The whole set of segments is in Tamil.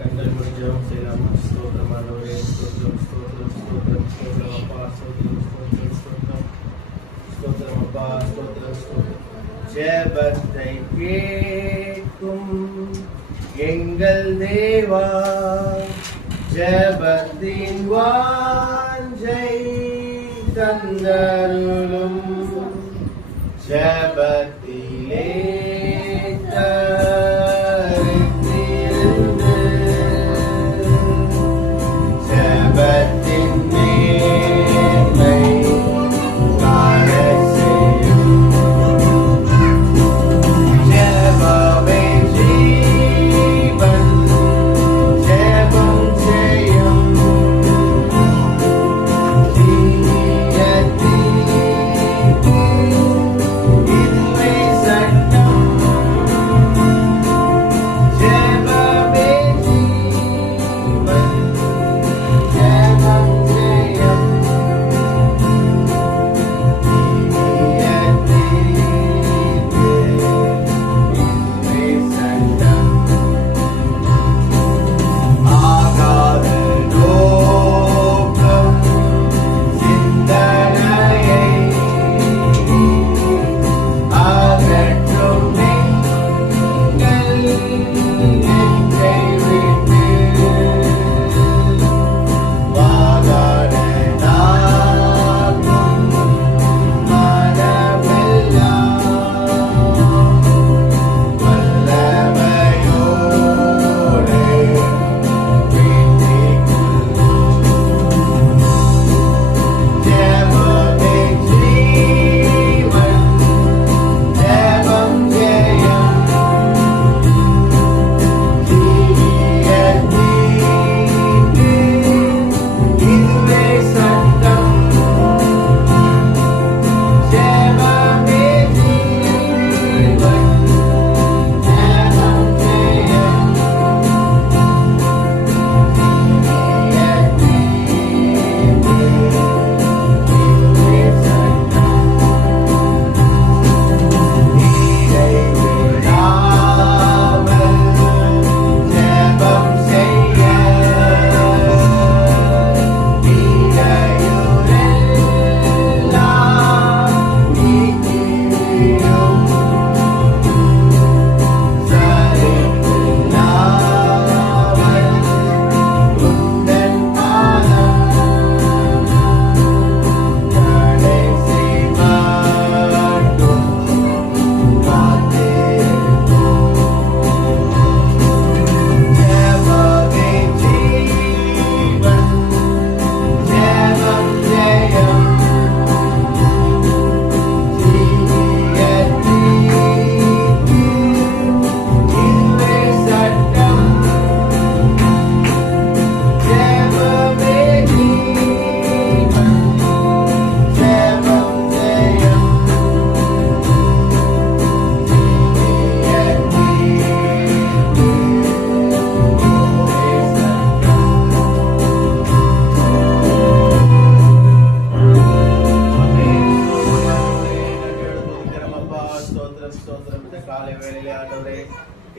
கண்கள் முடிஞ்சவங்க செய்யலாமா? ஸ்தோத்திரம் ஆண்டவரே, ஸ்தோத்திரம் ஸ்தோத்திரம் ஸ்தோத்திரம் ஸ்தோத்திரம் அப்பா, ஸ்தோத்திரம் ஸ்தோத்திரம் ஸ்தோத்திரம் ஸ்தோத்திரம் அப்பா, ஸ்தோத்திரம் ஸ்தோத்திரம். ஜெபத்தை கேட்கும் எங்கள் தேவா, ஜெபத்தின் வாஞ்சை தந்தருளும், ஜெபத்திலே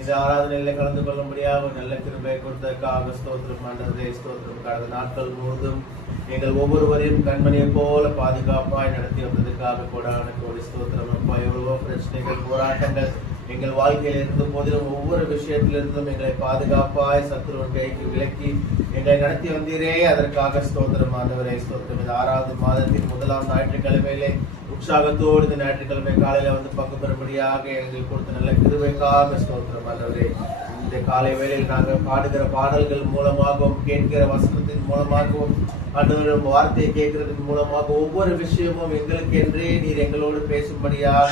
இந்த ஆராதனையில கலந்து கொள்ள முடியாத நல்ல கிருபை கொடுத்ததற்காக ஸ்தோத்திரம் ஆண்டவரே, ஸ்தோத்திரம். கடந்த நாட்கள் முழுவதும் எங்கள் ஒவ்வொருவரையும் கண்மணியை போல பாதுகாப்பாய் நடத்தி வந்ததுக்காக கோடான கோடி ஸ்தோத்திரம் அப்பா. எவ்வளவோ பிரச்சனைகள், போராட்டங்கள் எங்கள் வாழ்க்கையில் இருந்த போதிலும் ஒவ்வொரு விஷயத்திலிருந்தும் எங்களை பாதுகாப்பாய் சத்துருவின் கைக்கு விலக்கி எங்களை நடத்தி வந்தீரே, அதற்காக ஸ்தோத்திரம் ஆண்டவரே, ஸ்தோத்திரம். இந்த 6வது மாதத்தின் 1ஆம் ஞாயிற்றுக்கிழமையிலே உற்சாகத்தோடு இந்த ஞாயிற்றுக்கிழமை காலையில வந்து பங்கு பெறும்படியாக எங்களுக்கு கொடுத்த நல்ல கிருபைக்காக ஸ்தோத்திரம் ஆண்டவரே. இந்த காலை வேளையில் நாங்கள் பாடுகிற பாடல்கள் மூலமாகவும் கேட்கிற வசனத்தின் மூலமாகவும் ஆண்டவர் வார்த்தையை கேட்கறதன் மூலமாக ஒவ்வொரு விஷயமும் எங்களுக்கு என்றே நீர் எங்களோடு பேசும்படியாக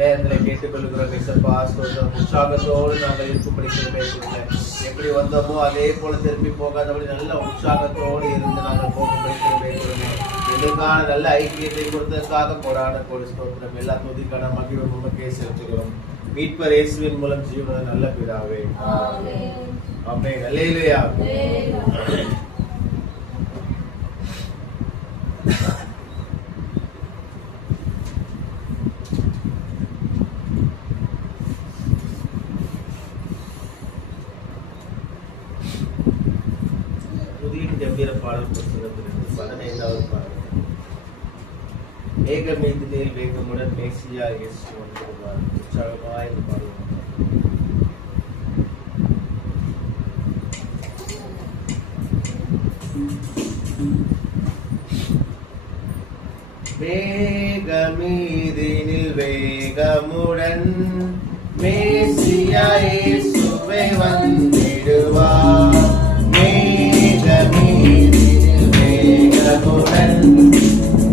நேரத்தில் கேட்டுக்கொள்கிறோம். இசப்பா ஸ்தோத்திரம். உற்சாகத்தோடு நாங்கள் இருக்கும்படி பேசுகிறேன். எப்படி வந்தோமோ அதே போல திரும்பி போகாதபடி நல்ல உற்சாகத்தோடு இருந்து நாங்கள் போகும்படி பேசுகிறோம். எங்களுக்கான நல்ல ஐக்கியத்தை கொடுத்ததற்காக கோடான கோடி ஸ்தோத்திரம். எல்லா துதிக்கான மகிழ்வும் உமக்கே செலுத்துகிறோம். மீட்பர் இயேசுவின் மூலம் ஜீவன நல்ல பிதாவே, ஆமென். அல்லேலூயா. கம்பீர பாடல் புத்தகத்திலிருந்து 15வது பாடல். ஏகமேதினில் வேகமுடன் மேசியா இயேசு வந்திருவார். உற்சாகமாய் இந்த பாடல். மேகமீதினில் வேகமுடன் மேசியா இயேசுவே வந்திடுவார். மேகமீதினில் வேகமுடன்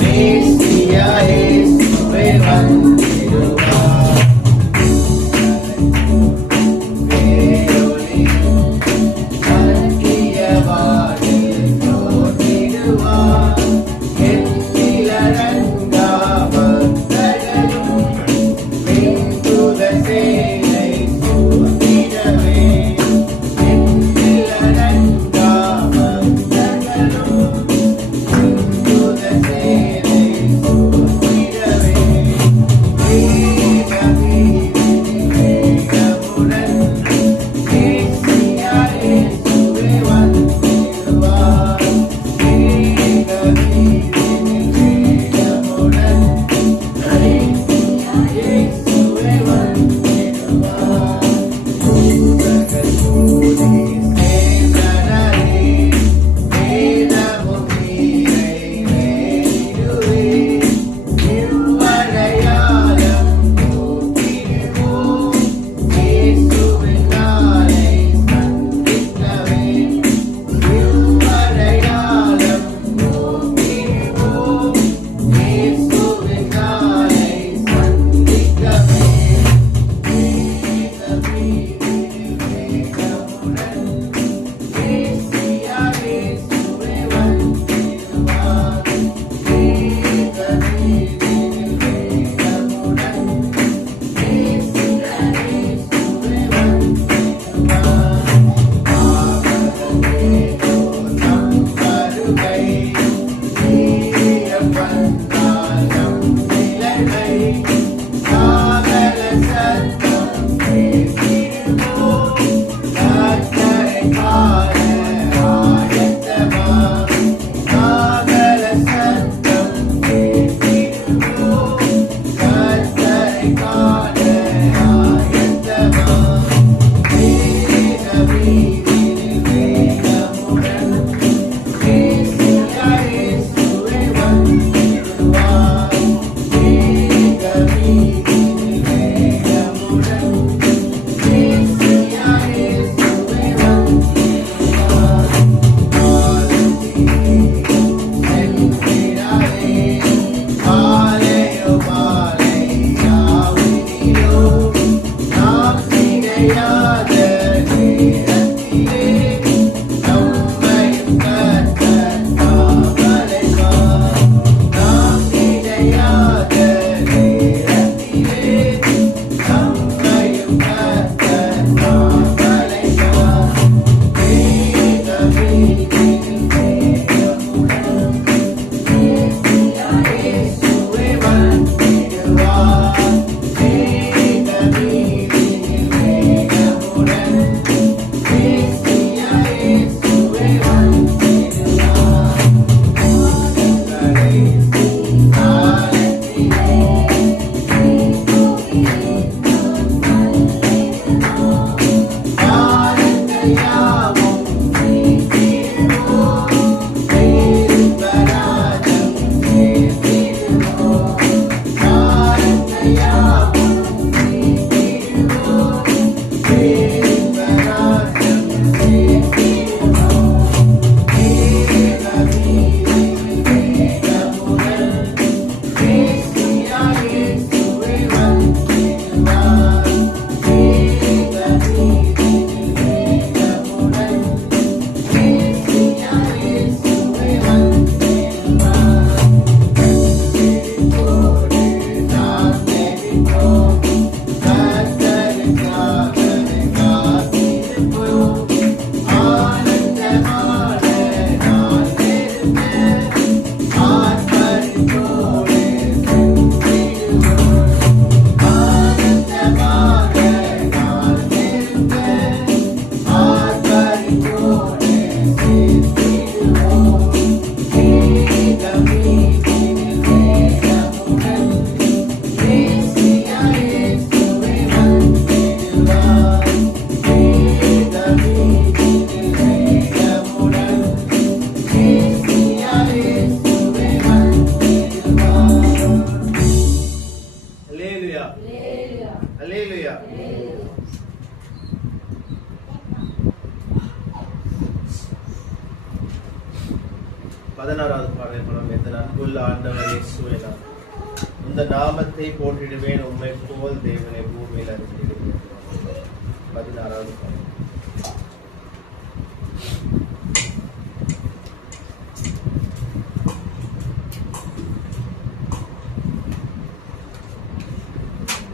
மேசியா இயேசுவே வந்திடுவார். வேறொளி சத்திய வானில் தோன்றிடுவார். எண்ணிலடங்கா பக்தர்களும் விண்ணுல சேனை சூழ்ந்திடவே. எண்ணிலடங்கா பக்தர்களும் விண்ணுல சேனை சூழ்ந்திடவே. வேகமீதினில் வேகமுடன் மேசியா இயேசுவே வந்திடுவார். வேகமீதினில் வேகமுடன் மேசியா இயேசுவே வந்திடுவார். தூதர்கள் கூடி சேவகரே, வேதமும் நீரை வேண்டிடுவே. இவ்வடையாளம் நோக்கிடுவோம், இயேசுவின் நாளை சந்திக்கவே. இவ்வடையாளம் நோக்கிடுவோம், இயேசுவின் நாளை சந்திக்கவே. வேகமீதினில் வேகமுடன் மேசியா இயேசுவே வந்திடுவார். வேகமீதினில் வேகமுடன் மேசியா இயேசுவே வந்திடுவார். ஆவதேதோ நம் வருகை, வீரம் வந்தால் நம் நிலைமை. காவல சத்தம் கேட்டிடுவோம், கர்த்தரை காண ஆயத்தமா. காவல சத்தம் கேட்டிடுவோம், கர்த்தரை காண ஆயத்தமா. வேகமீதினில் வேகமுடன் மேசியா இயேசுவே வந்திடுவார். வேகமீதினில் வேகமுடன் மேசியா இயேசுவே வந்திடுவார். காலத்திலே செல்கிறாரே, மாலையோ மாலை யாவினிலோ. நாம் நினையாத நேரத்திலே நம்மையும் கர்த்தர் காவலைவார். நாம் நினையாத நேரத்திலே நம்மையும் கர்த்தர் காவலைவார். வேகமீதினில் வேகமுடன் மேசியா இயேசுவே வந்திடுவார். வேகமீதினில் வேகமுடன் மேசியா இயேசுவே வந்திடுவார். கடைசி காலத்திலே காலங்கள் யாவும் நீக்கிடுவோம், பேரின்பராஜம் சேர்த்திடுவோம். காலங்கள் யாவும் நீக்கிடுவோம், பேரின்பராஜம் 16வது பாடல் எந்த அன்புள்ள ஆண்டவர் இயேசுவே நான் இந்த நாமத்தை போற்றிடுவேன் உம்மை போல் தேவனை பூமியில் அறிந்திடுவேன். 16வது பாடல்.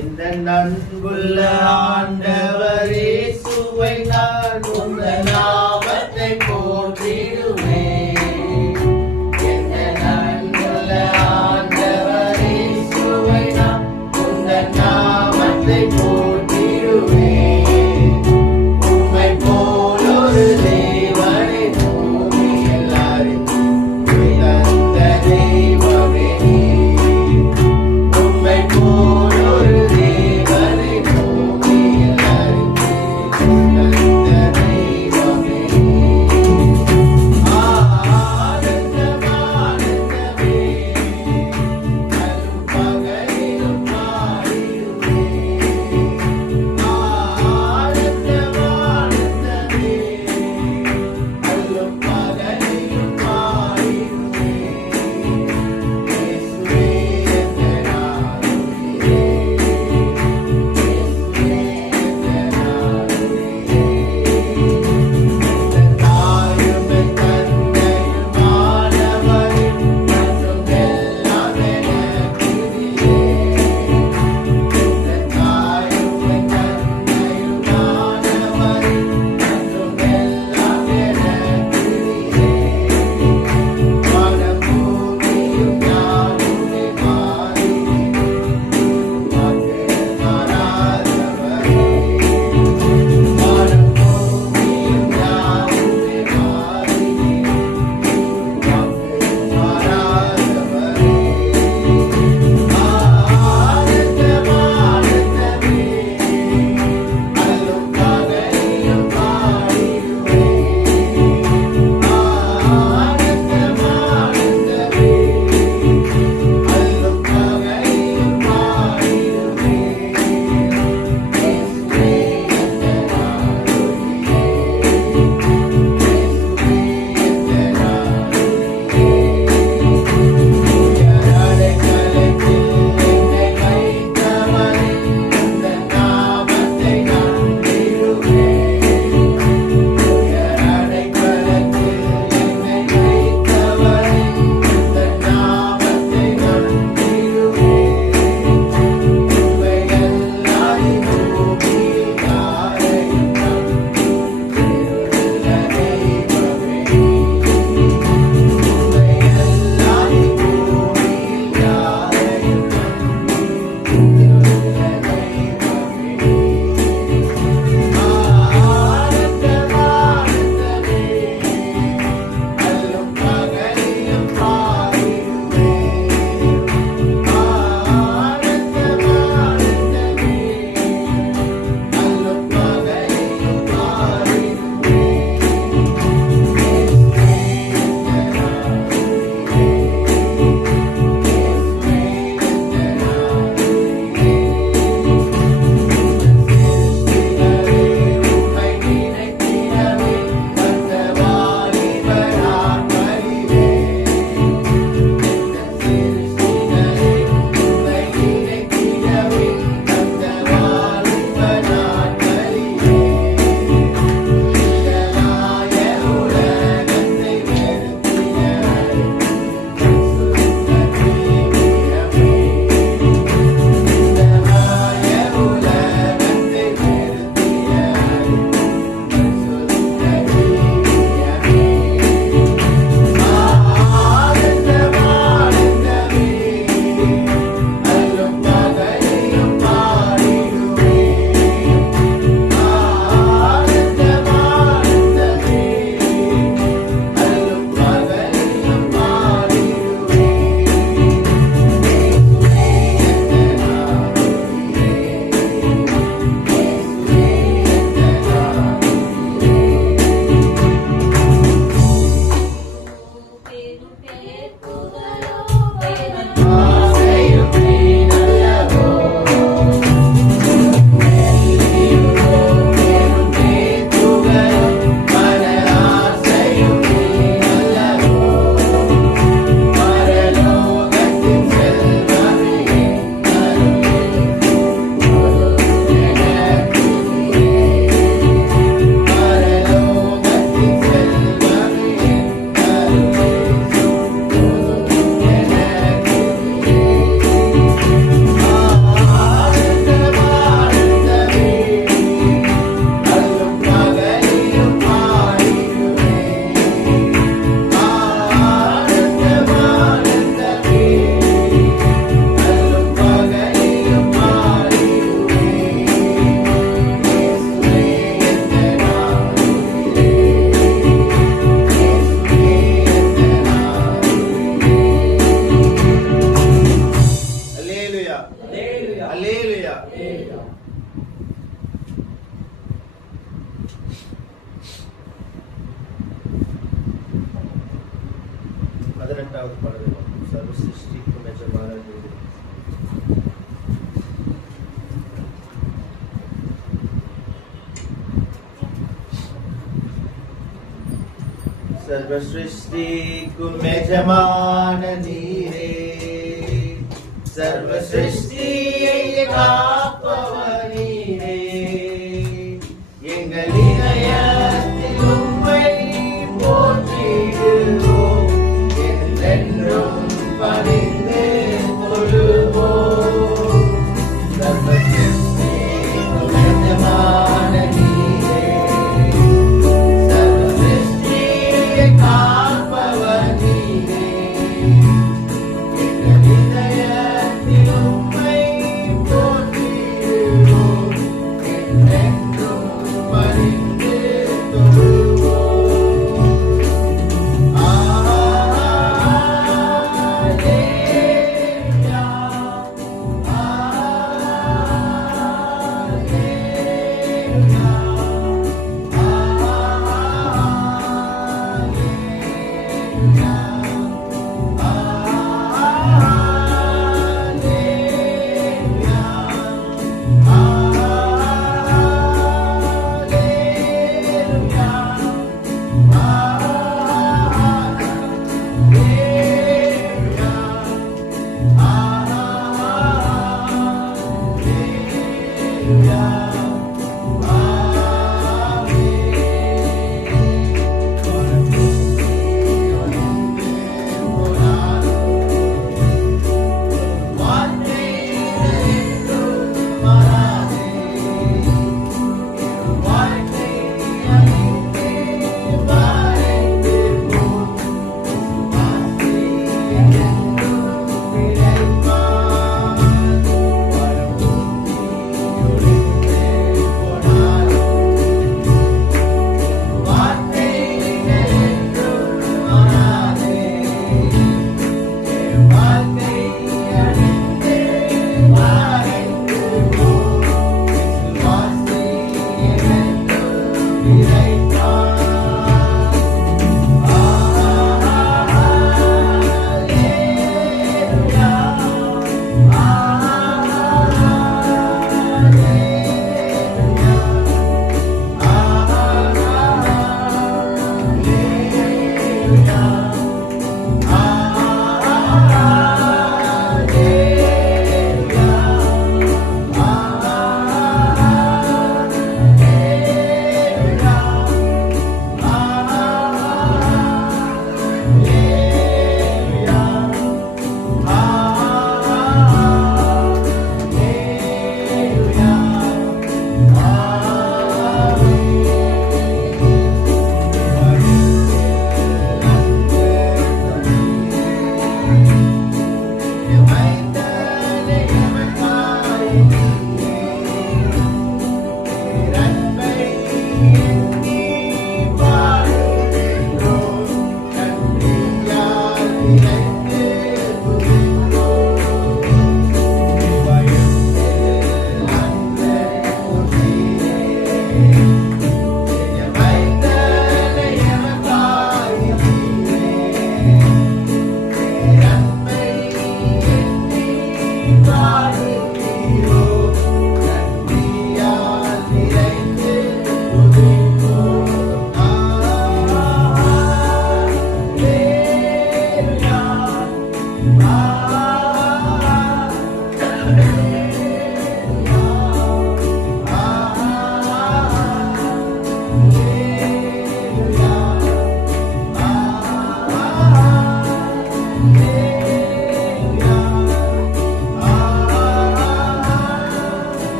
எந்த அன்புள்ள ஆண்டவர் இயேசுவை நான் உந்த நாமத்தை போற்றிடுவேன். எந்த அன்புள்ள ஆண்டவர் இயேசுவை நான் உந்த நாமத்தை போற்றிடுவேன். உம்மை போல் ஒரு தேவனை பூமியில் அறிந்து உயர்ந்த தெய்வமே நீர். உம்மை போல் தேவனை பூமியில் அறிந்து உயர்ந்த தெய்வமே 18வது பாடல் சர்வ சிருஷ்டிக்கும் எஜமான நீரே. सर्व सृष्टि कुम यजमान नीरे सर्व सृष्टि காப்பவர் நீரே எங்கள் இதயத்தில் உம்மை போற்றிடுவோம் என்றென்றும் பணிந்து கொள்வோம் सर्व सृष्टि कुम यजमान நீரே Thank you.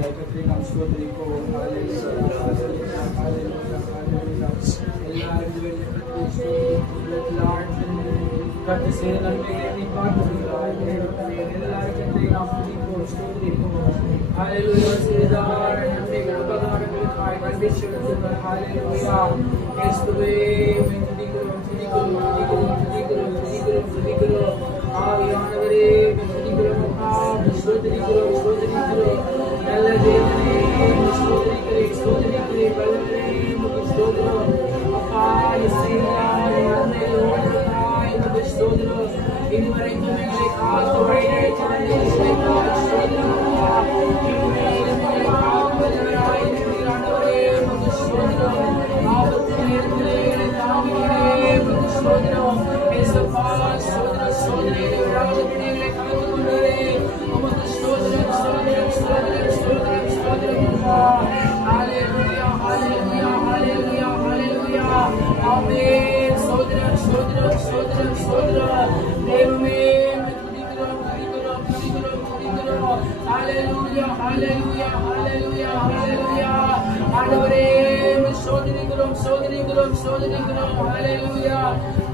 கர்த்தரை நாம் ஸ்தோத்திரிப்போம். ஹalleluya ஹalleluya ஹalleluya ஹalleluya. எல்லாரும் வெளியே கர்த்தரை ஸ்தோத்திரிப்போம். கர்த்தர் செய்த நன்மைகளை நீ பார்க்கிறாய். எல்லாரும் கர்த்தரை நாம் துதிப்போம் ஸ்தோத்திரிப்போம். ஹalleluya. செய்தார் நன்மைகள் உபகாரங்களுக்காய் நன்றி செலுத்துங்கள். ஹalleluya. இயேசுவே துதிக்கிறோம் துதிக்கிறோம் துதிக்கிறோம் துதிக்கிறோம் துதிக்கிறோம் துதிக்கிறோம். ஆவியானவரே துதிக்கிறோம் அப்பா ஸ்தோத்திரிக்கிறோம் ஸ்தோத்திரிக்கிறோம். நல்ல தேவனே ஸ்தோத்திரிக்கிறேன் ஸ்தோத்திரிக்கிறேன். பலனே உமக்கு ஸ்தோத்திரம் அப்பா. இயேசுவா நன்மையோடுதாய் உமக்கு ஸ்தோத்திரம். இதுவரைக்கும் எங்களை காத்து வழிநடத்தினதே ஸ்தோத்திரம் அப்பா. இனிமேல் எங்களை காக்குவதற்காய் இருக்கிற ஆண்டவரே உமக்கு ஸ்தோத்திரம். ஆபத்து நேரத்திலே எங்களை தாங்கினவரே உமக்கு ஸ்தோத்திரம். இயேசுவா ஸ்தோத்திரம் ஸ்தோத்திரம். ராஜ்யத்திலே எங்களை காத்துக் கொண்டவரே உமக்கு ஸ்தோத்திரம் ஸ்தோத்திரம் ஸ்தோத்திரம் ஸ்தோத்திரம் ஸ்தோத்திரம் அப்பா. ஹalleluya ஹalleluya ஹalleluya ஹalleluya. ஆமென். ஸ்தோத்திரம் ஸ்தோத்திரம் ஸ்தோத்திரம் ஸ்தோத்திரம். தேவமே துதிக்கிறோம் துதிக்கிறோம் துதிக்கிறோம் துதிக்கிறோம். ஹalleluya ஹalleluya ஹalleluya ஹalleluya. ஆண்டவரே ஸ்தோத்திரிக்கிறோம் ஸ்தோத்திரிக்கிறோம் ஸ்தோத்திரிக்கிறோம். ஹalleluya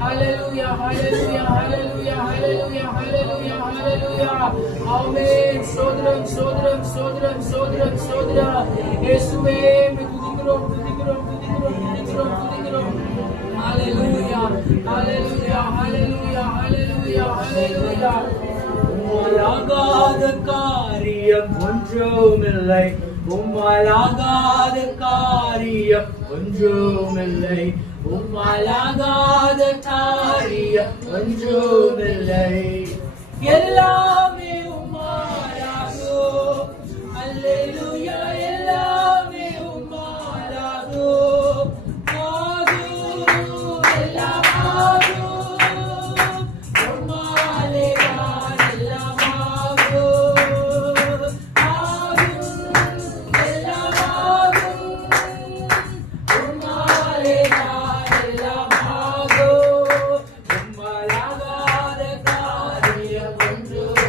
ஹalleluya ஹalleluya ஹalleluya ஹalleluya ஹalleluya ஹalleluya. ஆமென். ஸ்தோத்திரம் ஸ்தோத்திரம் ஸ்தோத்திரம் ஸ்தோத்திரம் ஸ்தோத்திரம். இயேசுவே துதிக்கிறோம் துதிக்கிறோம் துதிக்கிறோம் துதிக்கிறோம் துதிக்கிறோம். ஹalleluya ஹalleluya ஹalleluya ஹalleluya ஹalleluya. உம்மாலாகாத காரியம் ஒன்றுமில்லை. உம்மாலாகாத காரியம் ஒன்றுமில்லை. உம்மாலாகாத காரியம் ஒன்றுமில்லை. எல்லாமே உம்மாலாகும். அல்லேலூயா. எல்லாமே உம்மாலாகும். ஆகும் எல்லாம் ஆகும். உம்மாலே தான் எல்லாம் ஆகும். ஆகும் எல்லாம் ஆகும். உம்மாலே தான் எல்லாம் ஆகும். உம்மாலாகாத காரியம் ஒன்றுமில்லை.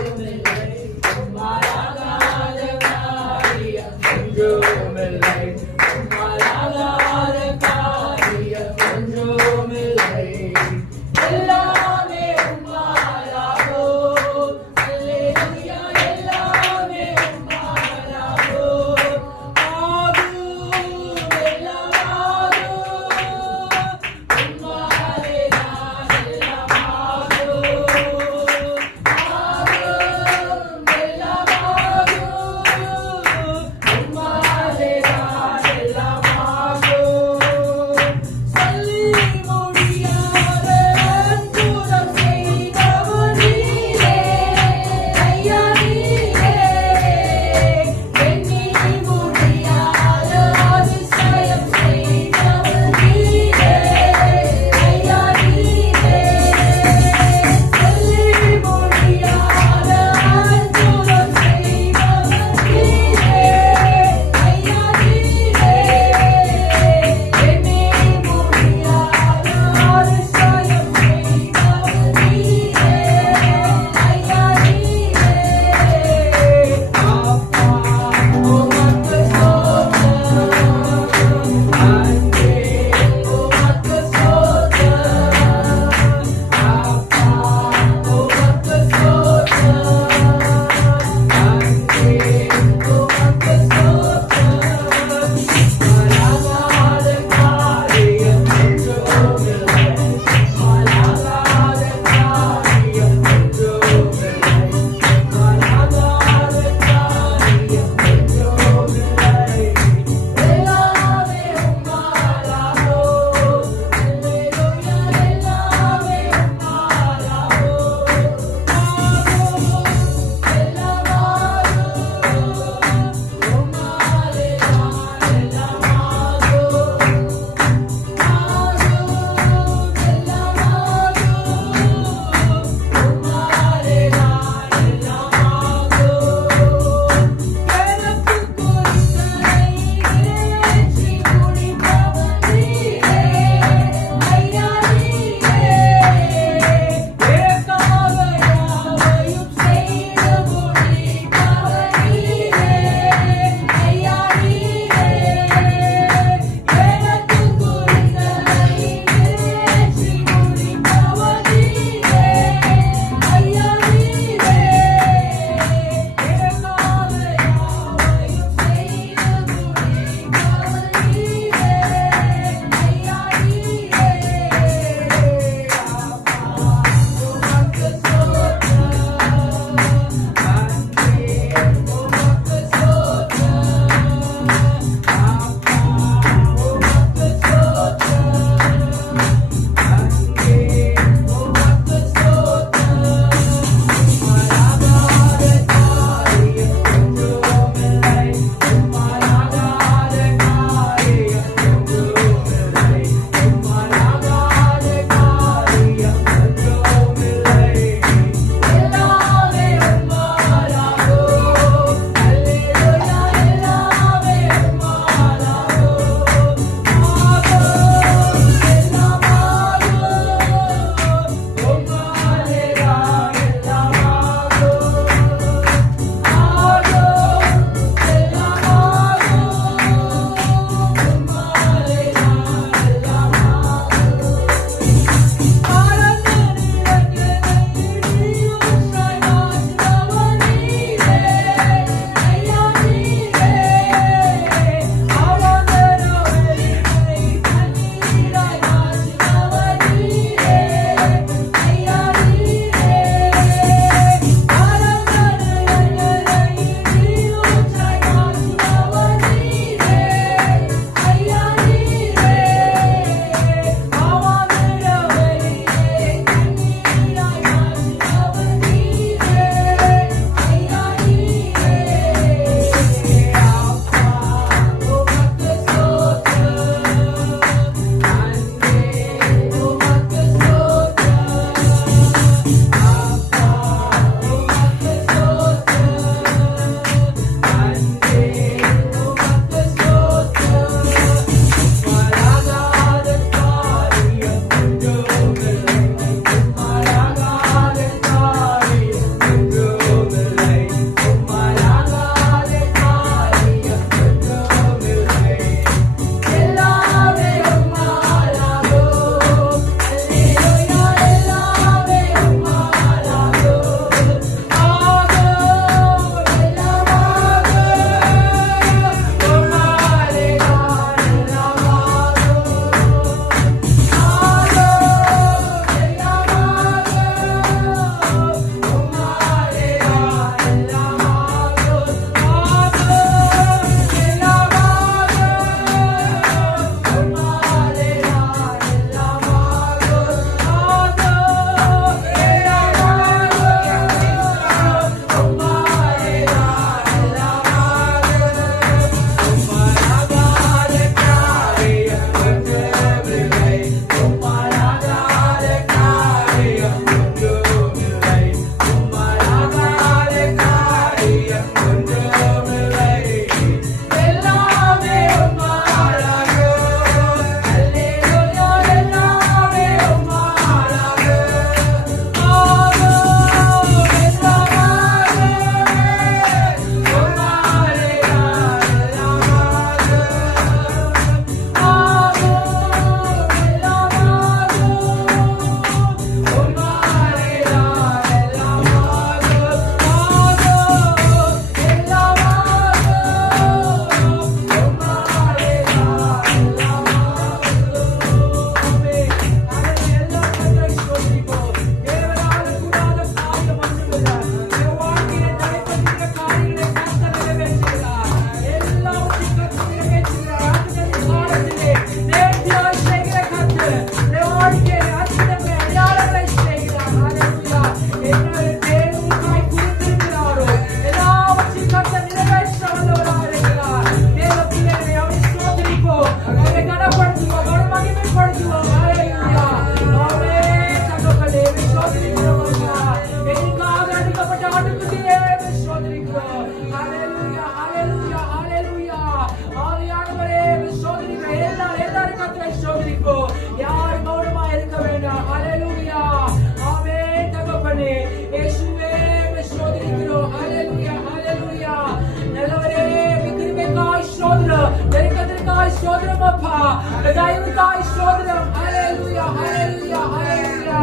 தயவுக்காய் ஸ்தோத்திரம். ஹல்லேலூயா ஹல்லேலூயா ஹல்லேலூயா.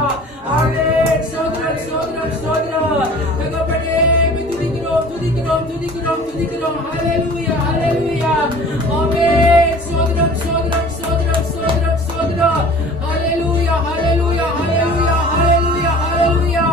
ஆமென். ஸ்தோத்திரம் ஸ்தோத்திரம் ஸ்தோத்திரம். தகப்பனே துதிக்கிறோம் துதிக்கிறோம் துதிக்கிறோம் துதிக்கிறோம். ஹல்லேலூயா ஹல்லேலூயா. ஆமென். ஸ்தோத்திரம் ஸ்தோத்திரம் ஸ்தோத்திரம் ஸ்தோத்திரம் ஸ்தோத்திரம். ஹல்லேலூயா ஹல்லேலூயா ஹல்லேலூயா ஹல்லேலூயா ஹல்லேலூயா.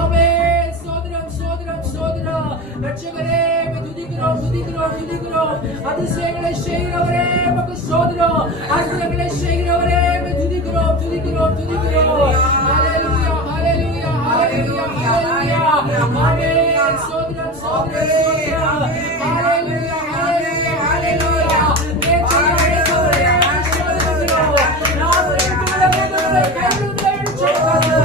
ஆமென். ஸ்தோத்திரம் ஸ்தோத்திரம் ஸ்தோத்திரம். ரட்சகரே துதிக்கிறோம் துதிக்கிறோம் துதிக்கிறோம். அதிசயங்களை செய்கிறவரே உமக்கு ஸ்தோத்திரம். அற்புதங்களை செய்கிறவரே துதிக்கிறோம் துதிக்கிறோம் துதிக்கிறோம். ஹல்லேலூயா ஹல்லேலூயா ஹல்லேலூயா ஹல்லேலூயா. ஆமென். ஸ்தோத்திரம் ஸ்தோத்திரம் ஸ்தோத்திரம். ஹல்லேலூயா ஹல்லேலூயா ஹல்லேலூயா. நேற்றைய ஸ்தோத்திரம். நாங்கள் உங்களை கைவிடுவதை செய்யாது.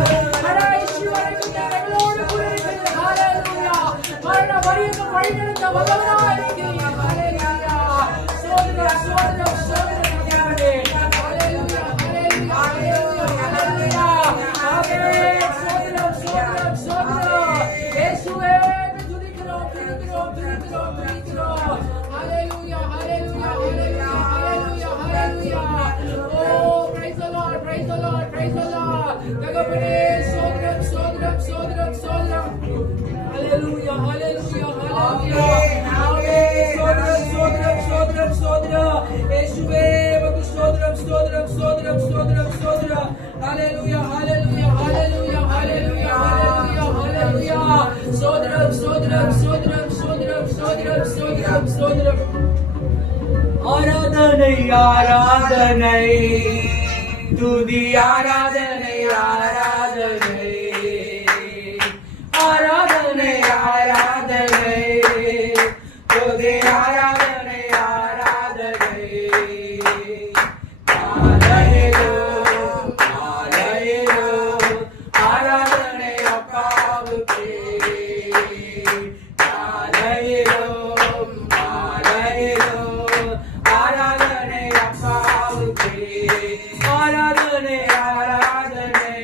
கடைசி வரைக்கும் எங்களோடு கூட இருக்கிறது. ஹல்லேலூயா. மரண பரியந்தம் வழிநடத்த வல்லவராய் இருக்கிறீர். ஹல்லேலூயா. ஸ்தோத்திரம் ஸ்தோத்திரம் ஸ்தோத்திரம் ஆண்டவரே. ஹல்லேலூயா ஹல்லேலூயா ஹல்லேலூயா ஹல்லேலூயா. ஆமென். ஸ்தோத்திரம் ஸ்தோத்திரம் ஸ்தோத்திரம். இயேசுவே துதிக்கிறோம் துதிக்கிறோம் துதிக்கிறோம் துதிக்கிறோம். ஹல்லேலூயா ஹல்லேலூயா ஹல்லேலூயா ஹல்லேலூயா ஹல்லேலூயா. Oh, praise the Lord, praise the Lord, praise the Lord. தகப்பனே ஸ்தோத்திரம் ஸ்தோத்திரம் ஸ்தோத்திரம் ஸ்தோத்திரம். ஹல்லேலூயா ஹல்லேலூயா ஹல்லேலூயா. ஆமென். ஸ்தோத்திரம் ஸ்தோத்திரம் ஸ்தோத்திரம் ஸ்தோத்திரம். இயேசுவே உமக்கு ஸ்தோத்திரம் ஸ்தோத்திரம் ஸ்தோத்திரம் ஸ்தோத்திரம் ஸ்தோத்திரம். ஹல்லேலூயா ஹல்லேலூயா ஹல்லேலூயா ஹல்லேலூயா ஹல்லேலூயா ஹல்லேலூயா. ஸ்தோத்திரம் ஸ்தோத்திரம் ஸ்தோத்திரம் ஸ்தோத்திரம் ஸ்தோத்திரம் ஸ்தோத்திரம் ஸ்தோத்திரம். ஆராதனை ஆராதனை துதி ஆராதனை ஆராதனை ஆராதனை ஆராதனை துதி ஆராதனை ஆராதனை. ஆலயலோ ஆலயலோ ஆராதனை அப்பாவுக்கே. ஆலயலோ ஆலயலோ ஆராதனை அப்பாவுக்கே. ஆராதனை ஆராதனை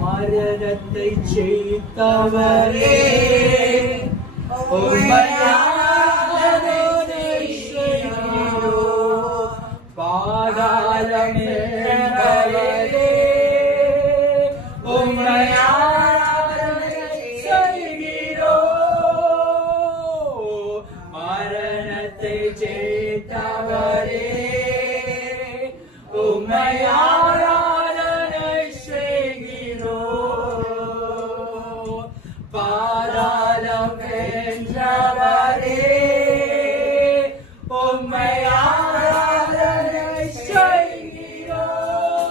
மரணத்தை ஜெயித்தவரே பாதாளம் வென்றவரே மரணத்தை ஜெயித்தவரே பாதாளம் வென்றவரே உம்மை ஆராதனை செய்கிறோம்.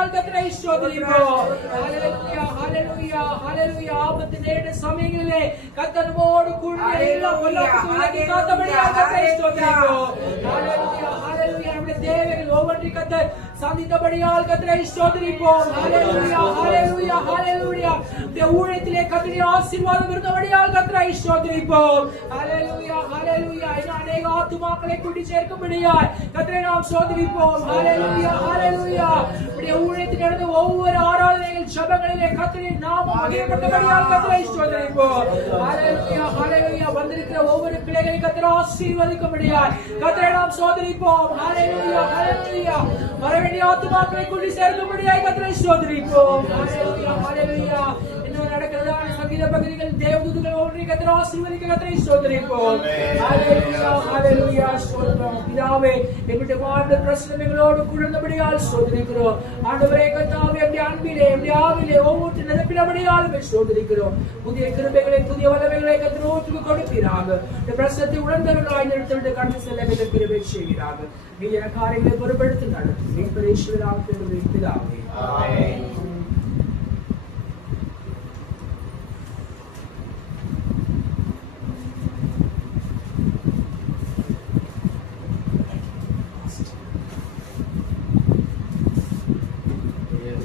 தந்தபடியால் கர்த்தரை ஸ்தோத்திரிப்போம். ஹalleluya ஹalleluya ஹalleluya. ஆபத்து நேர சமயங்களிலே கர்த்தரோடு கூட எல்லா பொல்லாப்புக்கும் விலக்கி காத்தபடியால் கர்த்தரை ஸ்தோத்திரிப்போம். ஹalleluya ஹalleluya. நம்முடைய தேவைகள் ஒவ்வொன்றையும் கர்த்தர் சந்தித்தபடியால் கர்த்தரை ஸ்தோத்திரிப்போம். ஹalleluya ஹalleluya ஹalleluya. இந்த ஊழியத்திலே கர்த்தருடைய ஆசீர்வாதம் இருந்தபடியால் கர்த்தரை ஸ்தோத்திரிப்போம். ஹalleluya ஹalleluya. இன்னும் அநேக ஆத்துமாக்களை கூட்டி சேர்க்கும்படியால் கர்த்தரை நாம் ஸ்தோத்திரிப்போம். ஹalleluya ஹalleluya. நம்முடைய ஊழியத்தில் நடந்த ஒவ்வொரு ஆராதனைகள் ஜெபங்களிலே கர்த்தரின் நாமம் மகிமைப்பட்டபடியால் கர்த்தரை ஸ்தோத்திரிப்போம். ஹalleluya ஹalleluya. வந்திருக்கிற ஒவ்வொரு பிள்ளைகளை கர்த்தர் ஆசீர்வதிக்கும்படியால் கர்த்தரை நாம் ஸ்தோத்திரிப்போம். ஹalleluya ஹalleluya. வரவேண்டிய ஆத்துமாக்களை கூட்டி சேர்க்கும்படியால் கர்த்தரை ஸ்தோத்திரிப்போம். ஹalleluya ஹalleluya. இன்னும் நடக்கிறதான சங்கீத பகுதிகள் தேவதூதர்கள் ஒவ்வொரு கர்த்தர் ஆசீர்வதிக்க கர்த்தரை ஸ்தோத்திரிப்போம். ஹalleluya ஹalleluya. ஸ்தோத்திரம் பிதாவே. எங்களுடைய வாழ்ந்த பிரசன்னங்களோடு கூடந்தபடியால் ஸ்தோத்திரிக்கிறோம். ஆண்டவரே கர்த்தாவே, நம்முடைய அன்பிலே நம்முடைய ஆவிலே ஒவ்வொரு நிரப்பினபடியால் ஸ்தோத்திரிக்கிறோம். புதிய கிருபைகளை புதிய வல்லமைகளை கர்த்தருக்கு கொடுப்பீராக. இந்த பிரசனத்தை உணர்ந்தவர்களாய் நடத்திவிட்டு கடந்து செல்ல கர்த்தர் கிருபை செய்வீராக. மீதியான காரியங்களை பொறுப்படுத்தி நடத்தும் பிதாவே. ஆமென்.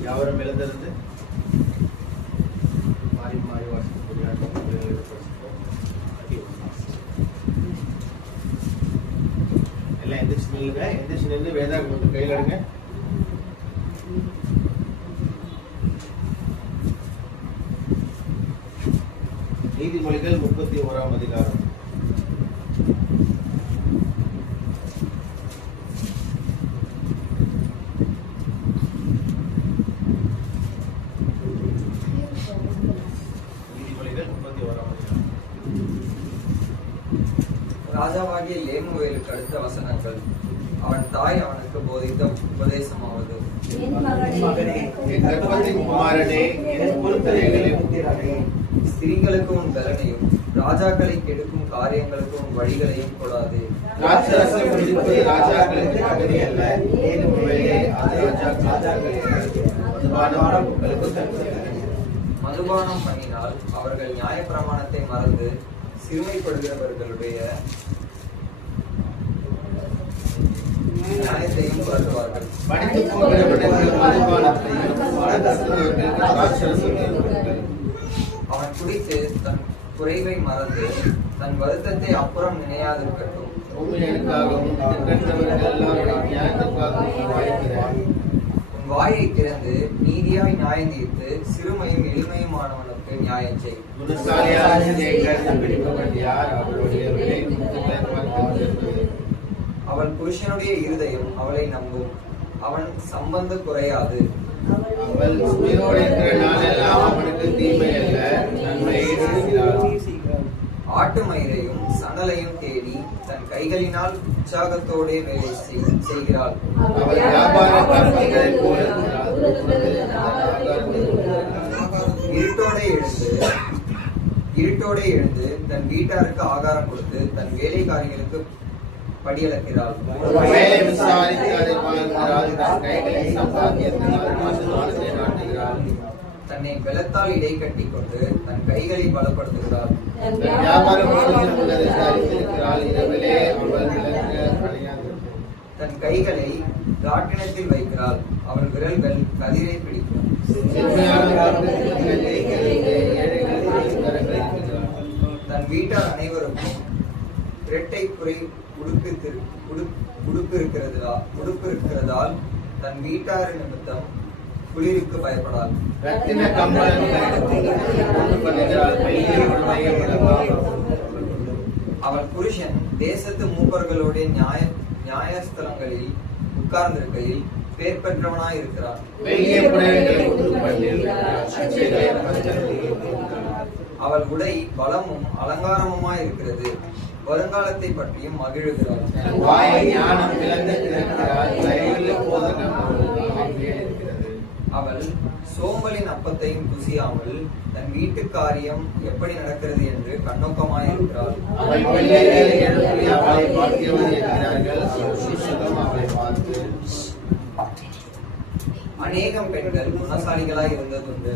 யாவரும் எழுந்திருந்து மாறி மாறி வாசிக்கக்கூடிய எல்லாம் எந்திரிச்சு நில்லுங்க. எந்திரிச்சு நின்று வேதாகமத்தை கையில் எடுங்க. நீதிமொழிகள் 31ஆம் அதிகாரம். ராஜாவாகிய லேமுவேலுக்கு அடுத்த வசனங்கள். அவன் தாய் அவனுக்கு போதித்த உபதேசமாவது, ஸ்திரீகளுக்கு உன் பலனையும் ராஜாக்களை கெடுக்கும் காரியங்களுக்கு உன் வழிகளையும் கொடாது. மதுபானம் பண்ணினால் அவர்கள் நியாயப்பிரமாணத்தை மறந்து சிறுமைப்படுகிறவர்களுடைய நியாயத்தையும் வருவார்கள். அவன் குடித்து தன் குறைவை மறந்து தன் வருத்தத்தை அப்புறம் நினையாதிருக்கட்டும். உன் வாயை திறந்து நீதியாய் நியாயம் தீர்த்து சிறுமையும் எளிமையுமானவனுக்கு நியாயம் செய். அவள் புருஷனுடைய இருதயம் அவளை நம்பும், அவன் சம்பந்த குறையாது. அவள் உயிரோடு இருக்கிற நாளெல்லாம் அவனுக்கு தீமை அல்ல, நன்மையை செய்கிறாள். ஆட்டு மயிரையும் சணலையும் தேடி தன் கைகளினால் உற்சாகத்தோடே வேலை செய்கிறாள். அவள் வியாபாரத்தைப் போல இருட்டோடே எழுந்து தன் வீட்டாருக்கு ஆகாரம் கொடுத்து தன் வேலைக்காரிகளுக்கு படியளக்கிறாள். வேலை விசாரித்து அதை பார்க்கிறாள், தன் கைகளில் சம்பாத்தியத்தினால் ஆசீர்வாதத்தை நாட்டுகிறாள். தன்னை பலத்தால் இடை கட்டி கொண்டு தன் கைகளை பலப்படுத்துகிறாள். தன் கைகளை ராட்டினத்தில் வைக்கிறாள், அவள் விரல்கள் கதிரை பிடிக்கும். தன் வீட்டார் அனைவருக்கும் இரட்டை குறை உடுப்பு இருக்கிறதால் தன் வீட்டார் நிமித்தம் குளிருக்கு பயப்படாள். அவள் புருஷன் தேசத்து மூப்பர்களோட நியாயஸ்தலங்களில் உட்கார்ந்திருக்கையில் பேர் பெற்றவனாய் இருக்கிறார். அவள் உடை பலமும் அலங்காரமுமாய் இருக்கிறது, வருங்காலத்தை பற்றியும் மகிழுகிறாள். அவள் சோம்பலின் அப்பத்தையும் புசியாமல் தன் வீட்டு காரியம் எப்படி நடக்கிறது என்று கண்ணோக்கமாயிருக்கிறாள். அநேகம் பெண்கள் குணசாலிகளாய் இருந்ததுண்டு,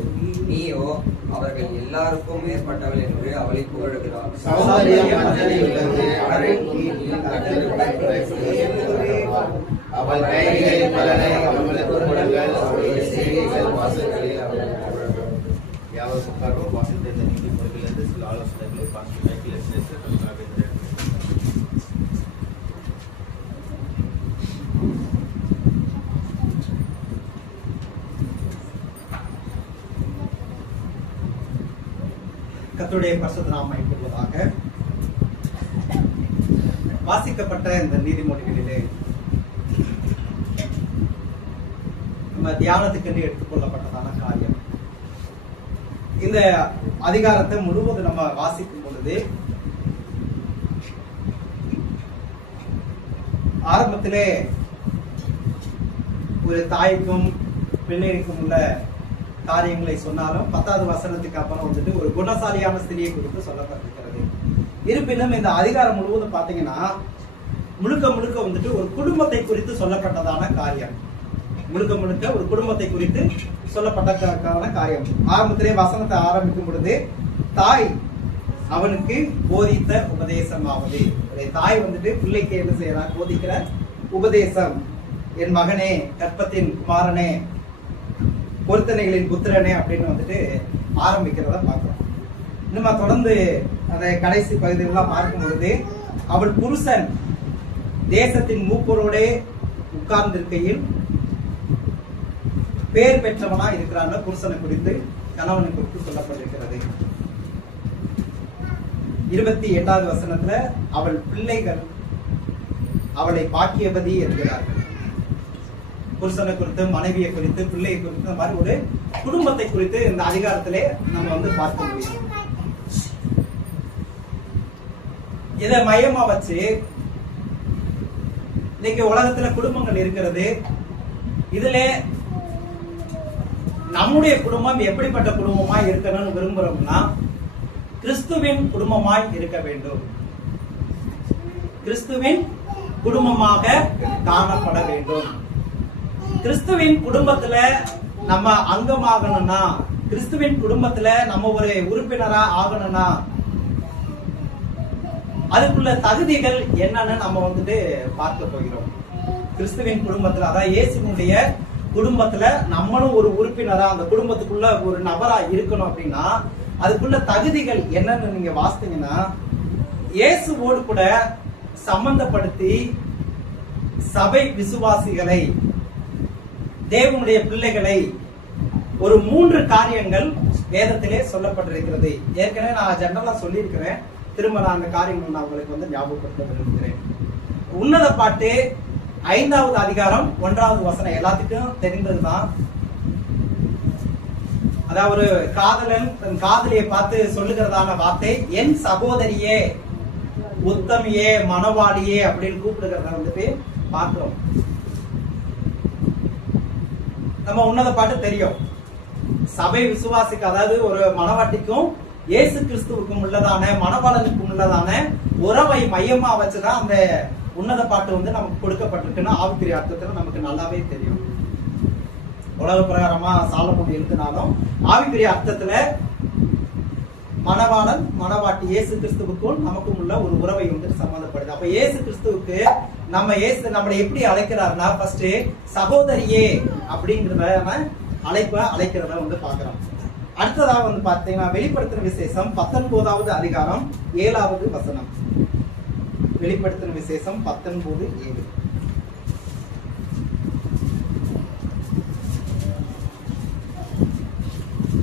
நீயோ அவர்கள் எல்லாருக்கும் மேற்பட்டவள் என்று அவளை புகழுகிறாள். அவள் கைகளின் பலனை அவர்களுக்கு கொடுங்கள், அவருடைய செய்கைகள் வாசல்களில் அவர்கள் புகழட்டும். யாவர் உட்கார்வோம். வாசித்த இந்த நீதிமொழிகளிலிருந்து சில ஆலோசனைகளை நமக்காக கர்த்தருடைய பரிசுத்த நாமம் மகிமைப்படுவதாக. வாசிக்கப்பட்ட இந்த நீதிமொழிகளிலே நம்ம தியானத்துக்கு எடுத்துக்கொள்ளப்பட்டதான காரியம். இந்த அதிகாரத்தை முழுவதும் நம்ம வாசிக்கும் பொழுது ஆரம்பத்திலே ஒரு தாய்க்கும் பிள்ளைக்கும் உள்ள காரியங்களை சொன்னாலும் 10வது வசனத்துக்கு அப்புறம் வந்துட்டு ஒரு குணசாலியான ஸ்திரியை குறித்து சொல்லப்பட்டிருக்கிறது. இருப்பினும் இந்த அதிகாரம் முழுவதும் பாத்தீங்கன்னா முழுக்க முழுக்க வந்துட்டு ஒரு குடும்பத்தை குறித்து சொல்லப்பட்டதான காரியம். முழுக்க முழுக்க ஒரு குடும்பத்தை குறித்து சொல்லப்பட்டதான காரியம். ஆரம்பத்திலே வசனத்தை ஆரம்பிக்கும் பொழுது தாய் அவனுக்கு போதித்த உபதேசமாவது, தாய் வந்துட்டு பிள்ளைக்கு என்ன செய்யறார்? போதிக்கிற உபதேசம். என் மகனே, கற்பத்தின் குமாரனே, பொருத்தனைகளின் புத்திரனே அப்படின்னு வந்துட்டு ஆரம்பிக்கிறத பார்க்கிறோம். நம்ம தொடர்ந்து அந்த கடைசி பகுதியெல்லாம் பார்க்கும் பொழுது அவள் புருஷன் தேசத்தின் மூப்பரோட உட்கார்ந்திருக்கையில் பேர் பெற்றவனா இருக்கிறான். புருஷனை குறித்து, கணவனை குறித்து சொல்லப்பட்டிருக்கிறது. 28வது வசனத்துல அவள் பிள்ளைகள் அவளை பாக்கியவதி என்கிறார்கள். புருஷனை குறித்து, மனைவியை குறித்து, பிள்ளையை குறித்து, இந்த மாதிரி ஒரு குடும்பத்தை குறித்து இந்த அதிகாரத்திலே நம்ம வந்து பார்க்க முடியும். இதை மையமா வச்சு இன்னைக்கு உலகத்துல குடும்பங்கள் இருக்கிறது. இதுல நம்முடைய குடும்பம் எப்படிப்பட்ட குடும்பமாய் இருக்கணும்னு விரும்புறோம்னா கிறிஸ்துவின் குடும்பமாய் இருக்க வேண்டும். கிறிஸ்துவின் குடும்பமாக காணப்பட வேண்டும். கிறிஸ்துவின் குடும்பத்துல நம்ம அங்கமாகணும்னா, கிறிஸ்துவின் குடும்பத்துல நம்ம ஒரு உறுப்பினரா ஆகணும்னா அதுக்குள்ள தகுதிகள் என்னன்னு நம்ம வந்துட்டு பார்க்க போகிறோம். கிறிஸ்துவின் குடும்பத்துல, அதாவது இயேசுனுடைய குடும்பத்துல நம்மளும் ஒரு உறுப்பினரா, அந்த குடும்பத்துக்குள்ள ஒரு நபரா இருக்கணும் அப்படின்னா அதுக்குள்ள தகுதிகள் என்னன்னு நீங்க வாசித்தீங்கன்னா இயேசுவோடு கூட சம்பந்தப்படுத்தி சபை விசுவாசிகளை, தேவனுடைய பிள்ளைகளை ஒரு 3 காரியங்கள் வேதத்திலே சொல்லப்பட்டிருக்கிறது. ஏற்கனவே நான் ஜெனரலா சொல்லியிருக்கிறேன். திரும்ப நான் அந்த காரியங்கள் நான் உங்களுக்கு வந்து ஞாபகப்படுத்த விரும்புகிறேன். உன்னத பாட்டு 5வது அதிகாரம் 1வது வசனம் எல்லாத்துக்கும் தெரிந்ததுதான். அதாவது ஒரு காதலன் தன் காதலியை பார்த்து சொல்லுகிறதான வார்த்தை, என் சகோதரியே, உத்தமியே, மனவாளியே அப்படின்னு கூப்பிடுகிறத வந்துட்டு பார்க்கிறோம். நம்ம உன்னத பாட்டு தெரியும். சபை விசுவாசிக்கு, அதாவது ஒரு மனவாட்டிக்கும் இயேசு கிறிஸ்துவுக்கும் உள்ளதான, மனவாளனுக்கும் உள்ளதான உறவை மையமா வச்சுதான் அந்த உன்னத பாட்டு வந்து நமக்கு கொடுக்கப்பட்டிருக்குன்னு ஆவிக்குரிய அர்த்தத்துல நமக்கு நல்லாவே தெரியும். உலக பிரகாரமா சாலமோன் எழுதினாலும் ஆவிக்குரிய அர்த்தத்துல மனவாளன் மனவாட்டி இயேசு கிறிஸ்துவுக்கும் நமக்கும் உள்ள ஒரு உறவை வந்து சம்பந்தப்படுது. அப்ப இயேசு கிறிஸ்துவுக்கு நம்மளை எப்படி அழைக்கிறாருன்னா ஃபர்ஸ்ட் சகோதரியே அப்படிங்கிறத அழைக்கிறத வந்து பாக்குறோம். அடுத்ததாக வந்து பாத்தீங்கன்னா வெளிப்படுத்தின விசேஷம் 19வது அதிகாரம் 7வது வசனம். வெளிப்படுத்தின விசேஷம் 19:7.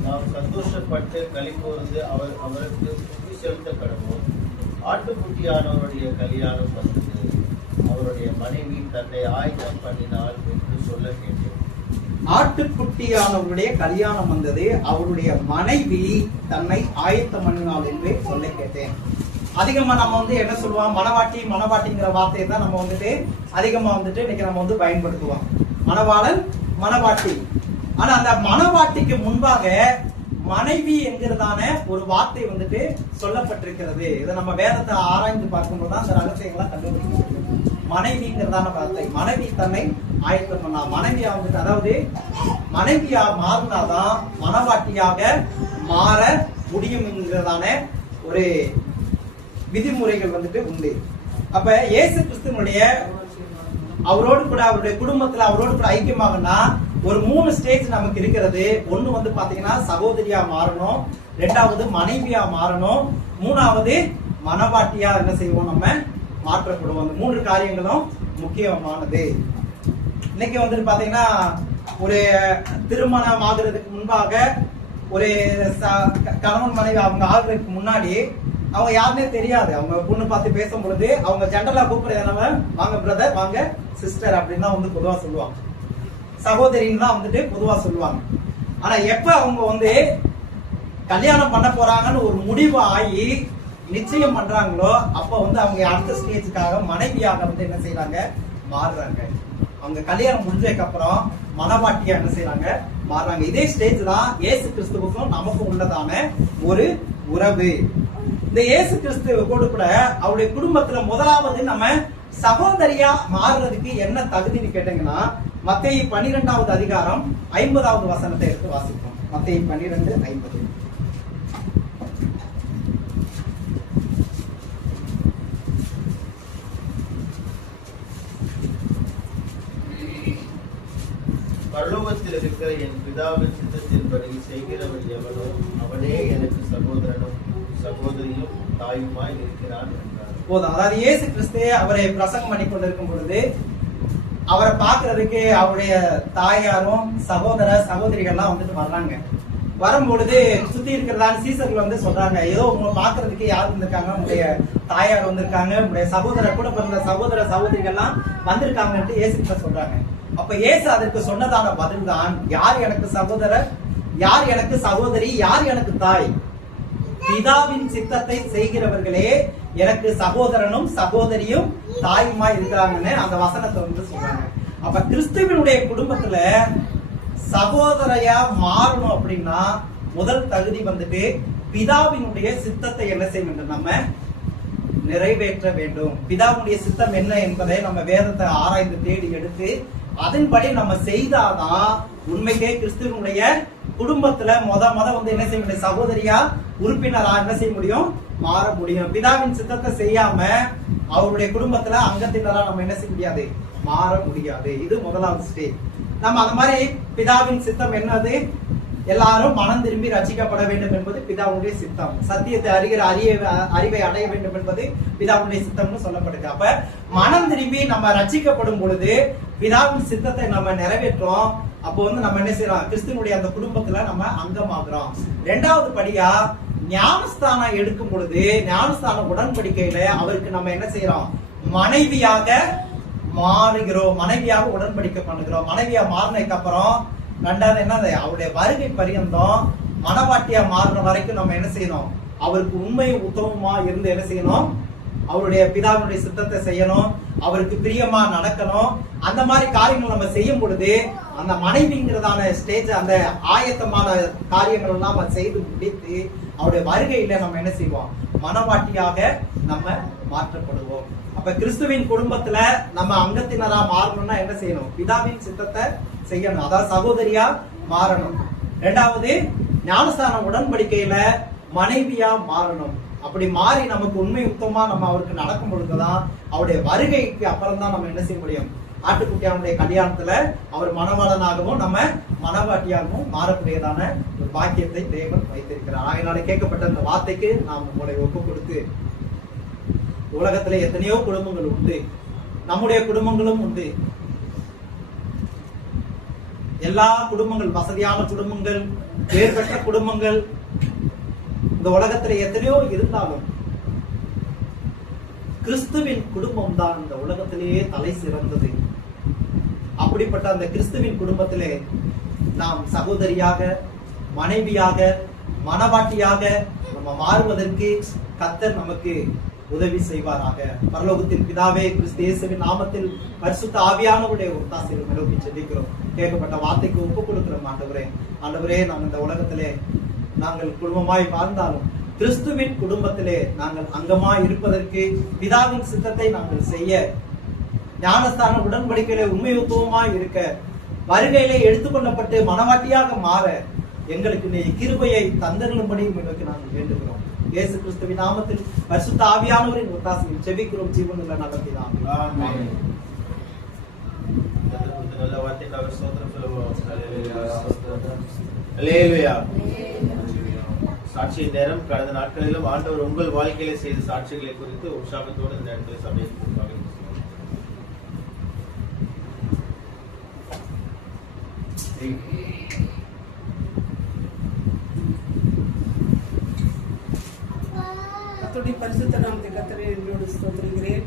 நாம் சந்தோஷப்பட்டு களி கூர்ந்து அவருக்கு புத்தி செலுத்த கடவோம். ஆட்டுக்குட்டியானவருடைய கல்யாணம் வந்தது, அவருடைய மனைவி தன்னை ஆயத்தம் பண்ணினாள் என்று சொல்ல கேட்டேன். ஆட்டுக்குட்டியானவருடைய கல்யாணம் வந்தது, அவருடைய மனைவி தன்னை ஆயத்தம் பண்ணினாள் என்று சொல்ல கேட்டேன். அதிகமா நம்ம வந்து என்ன சொல்லுவோம்? மனவாட்டிங்கிற வார்த்தையை தான் நம்ம வந்துட்டு அதிகமா வந்துட்டு இன்னைக்கு நம்ம வந்து பயன்படுத்துவோம். மணவாளன், மனவாட்டி. ஆனா அந்த மனவாட்டிக்கு முன்பாக மனைவி என்கிறதான ஒரு வார்த்தை வந்துட்டு சொல்லப்பட்டிருக்கிறது. இதை நம்ம வேதத்தை ஆராய்ந்து பார்க்கும்போது தான் அந்த ரகசியங்கள்லாம் கண்டுபிடிக்க முடியும். மனைவிங்கிறதான வார்த்தை, மனைவி தன்னை ஆயத்தம் பண்ணா. மனைவியா வந்துட்டு, அதாவது மனைவியா மாறினாதான் மனவாட்டியாக மாற முடியும்ங்கிறதான ஒரு விதிமுறைகள் வந்துட்டு உண்டு. அப்ப இயேசு கிறிஸ்துவனுடைய அவரோடு கூட அவருடைய குடும்பத்துல அவரோடு கூட ஐக்கியமாகனா ஒரு 3 ஸ்டேஜ் நமக்கு இருக்கிறது. ஒண்ணு வந்து பாத்தீங்கன்னா சகோதரியா மாறணும், 2வது மனைவியா மாறணும், 3வது மனவாட்டியா என்ன செய்வோம் நம்ம மாற்றப்படுவோம். அந்த 3 காரியங்களும் முக்கியமானது. இன்னைக்கு வந்துட்டு பாத்தீங்கன்னா ஒரு திருமணம் ஆகுறதுக்கு முன்பாக ஒரு கணவன் மனைவி அவங்க ஆகுறதுக்கு முன்னாடி அவங்க யாருன்னே தெரியாது. அவங்க பொண்ணு பார்த்து பேசும் பொழுது அவங்க ஜென்ரலா கூப்பிடுறது நம்ம வாங்க பிரதர், வாங்க சிஸ்டர் அப்படின்னு தான் வந்து பொதுவா சொல்லுவாங்க, சகோதரின்னு தான் வந்துட்டு பொதுவா சொல்லுவாங்க. ஆனா எப்ப அவங்க வந்து கல்யாணம் பண்ண போறாங்கன்னு ஒரு முடிவு ஆகி நிச்சயம் பண்றாங்களோ அப்ப வந்து அவங்க அடுத்த ஸ்டேஜுக்காக மனைவியாக வந்து என்ன செய்யறாங்க, மாறுறாங்க. அவங்க கல்யாணம் முடிஞ்சதுக்கு அப்புறம் மனவாட்டியா என்ன செய்யறாங்க, மாறுறாங்க. இதே ஸ்டேஜ் தான் இயேசு கிறிஸ்துவுக்கும் நமக்கும் உள்ளதான ஒரு உறவு. இந்த இயேசு கிறிஸ்துவோடு கூட அவருடைய குடும்பத்துல முதலாவது நம்ம சகோதரியா மாறுறதுக்கு என்ன தகுதின்னு கேட்டீங்கன்னா, மத்தேயு 12வது அதிகாரம் 50வது வசனத்தை எடுத்து வாசிப்போம். மத்தேயு 12:50. பரலோகத்தில் இருக்கிற என் பிதாவின் சித்தத்தின்படி செய்கிறவன் எவனோ அவனே எனக்கு சகோதரனும் சகோதரியும் தாயுமாய் இருக்கிறான் என்றார். போதும். அதாவது இயேசு கிறிஸ்து அவரை பிரசங்கம் பண்ணி கொண்டிருக்கும் பொழுது அவரை பார்க்கறதுக்கு அவருடைய தாயாரும் சகோதர சகோதரிகள்லாம் வந்துட்டு வர்றாங்க. வரும்பொழுது சுத்தி இருக்கிறதான சீசர்கள் வந்து சொல்றாங்க, ஏதோ உங்களை பாக்குறதுக்கு யார் வந்திருக்காங்க, உங்களுடைய தாயார் வந்திருக்காங்க, உங்களுடைய சகோதர கூட பிறந்த சகோதர சகோதரிகள்லாம் வந்திருக்காங்கன்ட்டு இயேசு கிட்ட சொல்றாங்க. அப்ப இயேசு அதற்கு சொன்னதான பதில் தான், யார் எனக்கு சகோதரர், யார் எனக்கு சகோதரி, யார் எனக்கு தாய்? பிதாவின் சித்தத்தை செய்கிறவர்களே எனக்கு சகோதரனும் சகோதரியும் தாயுமா இருக்கிறாங்கன்னு அந்த வசனத்தை வந்து சொல்றாங்க. அப்ப கிறிஸ்துவனுடைய குடும்பத்துல சகோதரையா மாறணும் அப்படின்னா முதல் தகுதி வந்துட்டு பிதாவினுடைய சித்தத்தை என்ன செய்ய வேண்டும், நம்ம நிறைவேற்ற வேண்டும். பிதாவுடைய சித்தம் என்ன என்பதை நம்ம வேதத்தை ஆராய்ந்து தேடி எடுத்து அதன்படி நம்ம செய்தாதான் உண்மைக்கே கிறிஸ்துவனுடைய குடும்பத்துல முத வந்து என்ன செய்ய முடியும், சகோதரியா உறுப்பினரா என்ன செய்ய முடியும், மாற முடியும். பிதாவின் சித்தத்தை செய்யாம அவருடைய குடும்பத்துல அங்கத்தினரா நம்ம என்ன செய்ய முடியாது, மாற முடியாது. இது முதலாவது ஸ்டேஜ். நம்ம அந்த மாதிரி பிதாவின் சித்தம் என்னது, எல்லாரும் மனம் திரும்பி ரட்சிக்கப்பட வேண்டும் என்பது பிதாவுடைய சித்தம். சத்தியத்தை அறிவை அடைய வேண்டும் என்பது பிதாவுடைய சித்தம்னு சொல்லப்படுது. அப்ப மனம் திரும்பி நம்ம ரட்சிக்கப்படும் பொழுது பிதாவின் சித்தத்தை நம்ம நிறைவேற்றோம். அப்போ வந்து நம்ம என்ன செய்யறோம், கிறிஸ்துவனுடைய அந்த குடும்பத்துல நம்ம அங்கமாகிறோம். 2வது படியா ஞானஸ்தானம் எடுக்கும் பொழுது ஞானஸ்தான உடன்படிக்கையில அவருக்கு நம்ம என்ன செய்யறோம், மனைவியாக மாறுகிறோம், மனைவியாக உடன்படிக்கை பண்ணுகிறோம். மனைவியா மாறினதுக்கு அப்புறம் 2வது என்னது, அவருடைய வருகை பரியந்தம் மனவாட்டியா மாறுற வரைக்கும் நம்ம என்ன செய்யணும், அவருக்கு உண்மை உத்தமமா இருந்து என்ன செய்யணும், அவருடைய பிதாவினுடைய சித்தத்தை செய்யணும், அவருக்கு பிரியமா நடக்கணும். அந்த மாதிரி காரியங்கள் நம்ம செய்யும் பொழுது அந்த மனைவிங்கிறதான ஸ்டேஜ், அந்த ஆயத்தமான காரியங்கள் எல்லாம் நம்ம செய்து முடித்து அவருடைய வருகையில நம்ம என்ன செய்வோம், மனவாட்டியாக நம்ம மாற்றப்படுவோம். அப்ப கிறிஸ்துவின் குடும்பத்துல நம்ம அங்கத்தினரா மாறணும்னா என்ன செய்யணும், பிதாவின் சித்தத்தை செய்யணும், அதாவது சகோதரியா மாறணும். 2வது ஞானஸ்தான உடன்படிக்கையில மனைவியா மாறணும். அப்படி மாறி நமக்கு உண்மை உத்தமா நம்ம அவருக்கு நடக்கும் பொழுதுதான் அவருடைய வருகைக்கு அப்புறம் தான் நம்ம என்ன செய்ய முடியும், ஆட்டுக்குட்டியானுடைய கல்யாணத்துல அவர் மணவாளனாகவும் நம்ம மனவாட்டியாகவும் மாறக்கூடியதான ஒரு பாக்கியத்தை தேவன் வைத்திருக்கிறார். ஆகையினால கேட்கப்பட்ட அந்த வார்த்தைக்கு நாம் உங்களை ஒப்பு கொடுத்து, உலகத்துல எத்தனையோ குடும்பங்கள் உண்டு, நம்முடைய குடும்பங்களும் உண்டு. எல்லா குடும்பங்கள், வசதியான குடும்பங்கள், பேர் பெற்ற குடும்பங்கள் இந்த உலகத்துல எத்தனையோ இருந்தாலும் கிறிஸ்துவின் குடும்பம் தான் இந்த உலகத்திலேயே தலை சிறந்தது. அப்படிப்பட்ட அந்த கிறிஸ்துவின் குடும்பத்திலே நாம் சகோதரியாக, மனைவியாக, மனவாட்டியாக நம்ம மாறுவதற்கு கர்த்தர் நமக்கு உதவி செய்வாராக. பரலோகத்தின் பிதாவே, கிறிஸ்து இயேசுவின் நாமத்தில் பரிசுத்த ஆவியானவருடைய ஒத்தாசையை நோக்கி செபிக்கிறோம். கேட்கப்பட்ட வார்த்தைக்கு ஒப்பு கொடுக்கிறோம். ஆண்டவரே, நாம் இந்த உலகத்திலே நாங்கள் குடும்பமாய் வாழ்ந்தாலும் கிறிஸ்துவின் குடும்பத்திலே நாங்கள் அங்கமாய் இருப்பதற்கு, பிதாவின் சித்தத்தை நாங்கள் செய்ய ஞானஸ்தான உடன்படிக்கையில உண்மையுத்துவமாய் இருக்க, வருகையிலே எடுத்துக்கொள்ளப்பட்டு மனவாட்டியாக மாற எங்களுக்கு நீ கிருபையை தந்தருளும்படி உங்களுக்கு நாங்கள் வேண்டுகிறோம். இயேசு கிறிஸ்துவின் நாமத்தில் பரிசுத்த ஆவியானவரின் ஒத்தாசையில் ஜெபிக்கிறோம் ஜீவனுள்ள நல்ல பிதாவே. ஆமென். நல்ல வார்த்தைக்காக ஸ்தோத்திரம் சொல்லுவோம். அல்லேலூயா. சாட்சி நேரம். கடந்த நாட்களிலும் ஆண்டவர் உங்கள் வாழ்க்கையில செய்த சாட்சிகளை குறித்து உற்சாகத்தோடு இந்த இடத்துல சபையை கர்த்தருடைய பரிசுத்த நாமத்தை கர்த்தரை என்னோடு ஸ்தோத்திரிக்கிறேன்.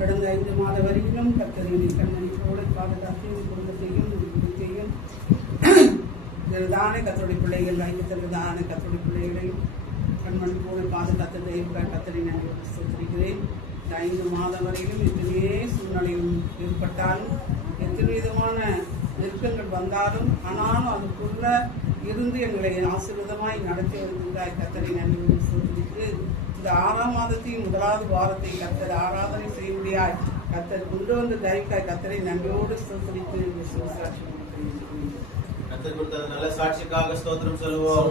கடந்த 5 மாத வரையிலும் கர்த்தரை கண்மணியோடு பாதுகாத்து குடும்பத்தையும் குடும்பத்தையும் தானே கர்த்தருடைய பிள்ளைகள் ஐக்கியத்திற்கான கர்த்தருடைய பிள்ளைகளையும் கண்மணியோடு பாதுகாத்த தெய்வ கர்த்தரை நான் ஸ்தோத்திரிக்கிறேன். இந்த 5 மாதம் வரையிலும் எத்தனையே சூழ்நிலையும் ஏற்பட்டாலும் எத்தனை விதமான நெருக்கங்கள் வந்தாலும் ஆனாலும் அதுக்குள்ள இருந்து எங்களை ஆசீர்வாதமாய் நடத்தி வருகின்றாய் கர்த்தரை நன்றி சொல்லிட்டு இந்த 6ஆம் மாதத்தையும் 1வது வாரத்தை கர்த்தர் ஆராதனை செய்யும்படியாய் கர்த்தர் கொண்டு வந்த தயவுக்காய் கர்த்தரை நன்றியோடு சொல்லிட்டு கர்த்தர் கொடுத்த நல்ல சாட்சிக்காக ஸ்தோத்திரம் சொல்லுவோம்.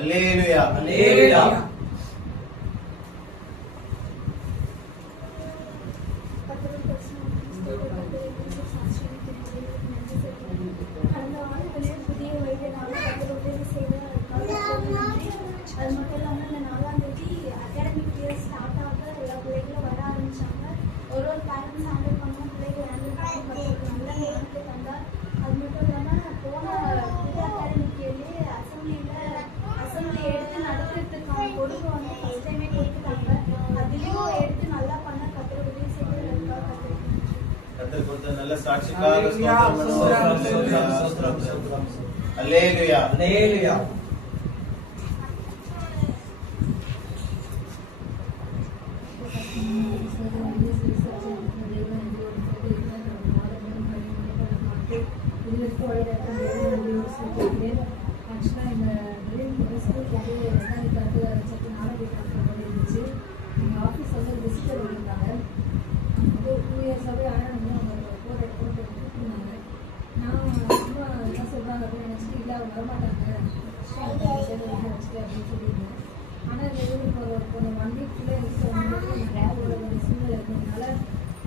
அல்லேலூயா. அல்லேலூயா. அது மட்டும் இல்லாமல் இந்த 4ஆம் தேதி அகாடமிக் இயர் ஸ்டார்ட் ஆக எல்லா பிள்ளைகளும் வர ஆரம்பிச்சாங்க. ஒரு பேரண்ட்ஸ் ஹேண்டில் பண்ண பிள்ளைகள் ஹேண்டில் பண்ணி நல்ல நேரத்தை தந்தார். அது மட்டும் இல்லாமல் போன புது அகாடமிக் இயர்லேயே அசம்பிளி எடுத்து நடத்துறதுக்கான பொறுப்பு வந்து ஃபஸ்ட் டைமே கொடுத்துட்டாங்க. அதுலேயும் எடுத்து நல்லா பண்ண கற்றுக் உதவி செய்து கர்த்தர் கொடுத்த நல்ல சாட்சிக்காக ஸ்தோத்திரம் சொல்லுவோம். அல்லேலூயா. அல்லேலூயா.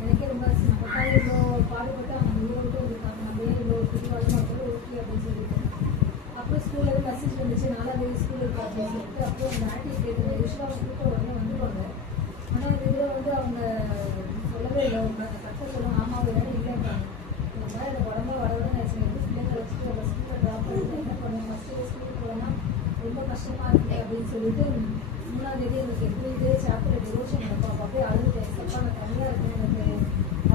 எனக்கே ரொம்ப பாடுபட்டு அவங்க ஊருக்கு இருக்காங்க அப்படியே இவ்வளோ பிடிவாதமாக ஓகே அப்படின்னு சொல்லிட்டு அப்புறம் ஸ்கூலில் மெசேஜ் வந்துச்சு 4ஆம் தேதி ஸ்கூல் இருக்கு அப்படின்னு சொல்லிட்டு அப்புறம் அந்த ஆன்டி கேட்டு யூஸ்வலாக கூப்பிட்டு உடனே வந்துடுவாங்க. ஆனால் இந்த இதில் வந்து அவங்க சொல்லவே இல்லை. அவங்க கரெக்டாக சொல்லுவாங்க ஆமாம் வேணும் இல்லைன்றாங்க. இந்த மாதிரி எனக்கு உடம்பா வரவிட நான் பிள்ளைங்களை வச்சுட்டு அவங்க ஸ்கூலில் ட்ராப் பண்ணிட்டு என்ன பண்ணுவேன் ஃபஸ்ட்டு ஸ்கூலுக்கு போனால் ரொம்ப கஷ்டமாக இருக்குது அப்படின்னு சொல்லிட்டு 3ஆம் தேதி எனக்கு எப்படி இதே சாப்டர் டிவோஷன் நடக்கும். அப்போ அப்படியே அழுதுட்டேன். சப்பா நான் தனியாக இருக்கேன், எனக்கு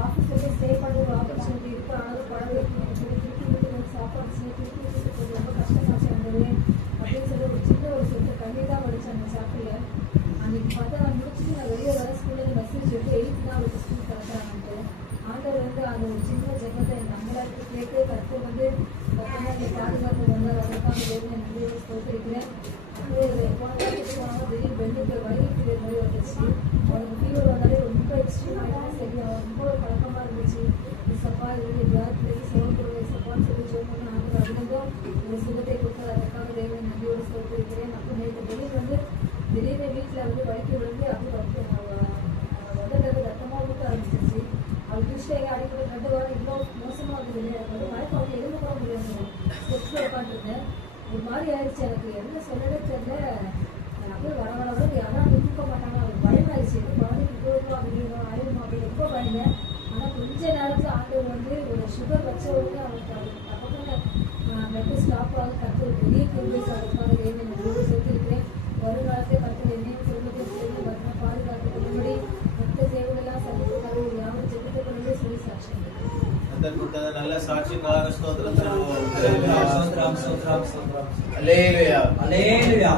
ஆஃபீஸில் போய் ஸ்டே பண்ண ஒரு ஆப்பர்ச்சுனிட்டி இருக்குது, ஆனாலும் படம் திருப்பி வீட்டுக்கு சாப்பாடு திருப்பி வீட்டுக்கு ரொம்ப கஷ்டமாச்சு இருந்தது அப்படின்னு சொல்லி ஒரு சின்ன ஒரு சொட்டு கண்ணி தான் படித்தேன் அந்த சாப்டரில். அன்றைக்கி பார்த்தா நான் முடிச்சுட்டு நான் வெளியே வர ஸ்கூலில் மெசேஜ் எடுத்து 8th தான் அவருக்கு ஸ்கூல் கலந்துறாங்கன்ட்டு ஆண்டவர் வந்து அந்த ஒரு சின்ன ஜெபத்தை நம்மளாக்கு கேட்டு கற்று வந்து கரெக்டாக என்னை பாதுகாப்பு வந்தார். அதற்காக வேறு நிறைய ஸ்தோத்திரிக்கிறேன். அப்படியே போன காலத்துக்கு போனாலும் திடீர்னு பெண்ணுக்கு வைரல் ஃபீவர் மாதிரி வந்துச்சு. அவனுக்கு ஃபீவர் வந்தாலே ரொம்ப எக்ஸ்ட்ரீம் ஆகிட்டா சரி ரொம்ப ஒரு பழக்கமாக இருந்துச்சு. சப்பா இது பிளாக் செயல்படுவது சப்பான்னு சொல்லி சொல்லணும்னு ஆண்டவர் அதிலிருந்தும் ஒரு சுகத்தை கொடுத்தார். அதற்காக தேவை நன்றியோடு ஸ்தோத்திரிக்கிறேன். அப்புறம் நேற்று திடீர்னு வந்து திடீர்னு வீட்டில் வந்து வலிக்கு விழுந்து அப்படி உதட்டது ரத்தமாக ஊற்ற ஆரம்பிச்சிருச்சு. அவள் டியூஸ்டே அடிக்கடி 2 வாரம் இவ்வளோ மோசமாக இருந்தது. எனக்கு வந்து மயக்கம் வந்து எதுவும் கூட முடியாது. ஸ்டெப்ஸில் உட்காந்துருந்தேன். ஒரு மாதிரி ஆயிடுச்சு. எனக்கு என்ன சொல்லவே தெரியல. அப்படியே வர யாரும் தூக்க மாட்டாங்க. அவருக்கு பயம் ஆயிடுச்சு. குழந்தைக்கு போயிடுவோம் அப்படின்னு ஆயிடுமா அப்படின்னு ரொம்ப பயந்தேன். ஆனால் கொஞ்ச நேரத்தில் ஆண்டவர் வந்து ஒரு சுகர் வச்ச உடனே அவருக்கு அப்பப்போ மெட்டு ஸ்டாப் ஆக கற்று பெரிய கிருபை அதுக்காக தேவை நான் சேர்த்திருக்கிறேன். வருங்காலத்தை கற்று என்னையும் குடும்பத்தையும் சேர்ந்து வரணும் பாதுகாத்து கொள்ளும்படி மற்ற சேவைகள்லாம் சந்தித்து யாரும் ஜெபித்து கொண்டு சொல்லி சாட்சி நல்ல சாட்சிக்காக ஸ்தோத்திரம் சொல்லுவோம். ஸ்தோத்திரம். அல்லேலூயா. அல்லேலூயா.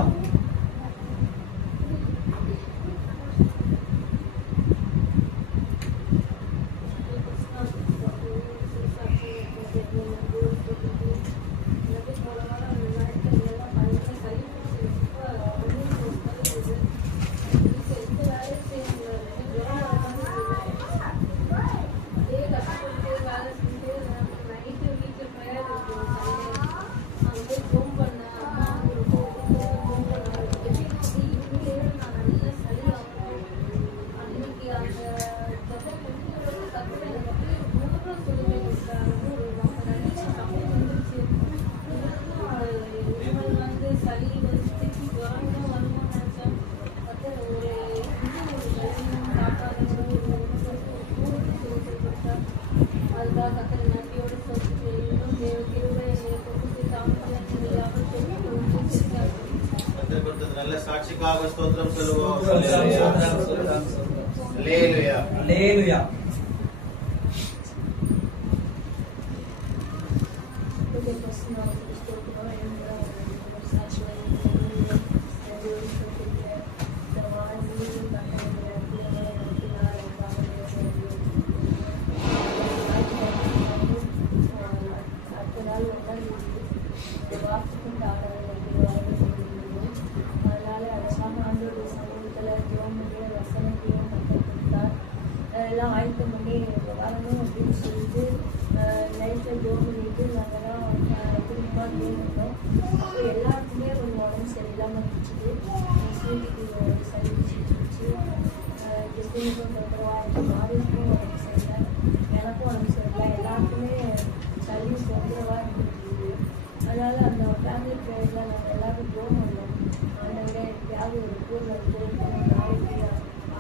கர்த்தர் கொடுத்தது நல்ல சாட்சிக்காக ஸ்தோத்திரம் சொல்லுவோம். ஸ்தோத்திரம், ஸ்தோத்திரம், ஸ்தோத்திரம். அல்லேலூயா. அல்லேலூயா. எல்லாம் ஆயத்தம் பண்ணி வரணும் அப்படின்னு சொல்லிட்டு நைட்டில் ஜோம் பண்ணிட்டு நாங்கள்லாம் குடும்பமாக கேட்கணும். அப்போ எல்லாருக்குமே கொஞ்சம் உடம்பு சரியில்லாமல் இருந்துச்சு. ஸ்வீட்டுக்கு சளி பிடிச்சிருச்சு, கிறிஸ்டினுக்கும் தொந்தரவாக, மாரிக்கும் உடம்பு சரியில்லை, எனக்கும் உடம்பு சரியில்லை, எல்லாருக்குமே சளி தொந்தரவாக இருந்துச்சு. அதனால் அந்த ஃபேமிலி ப்ரேயரில் நாங்கள் எல்லாரும் ஜோம் பண்ணோம். ஆண்டவரே எப்படியாவது ஒரு ஊரில் இருந்து நாளைக்கு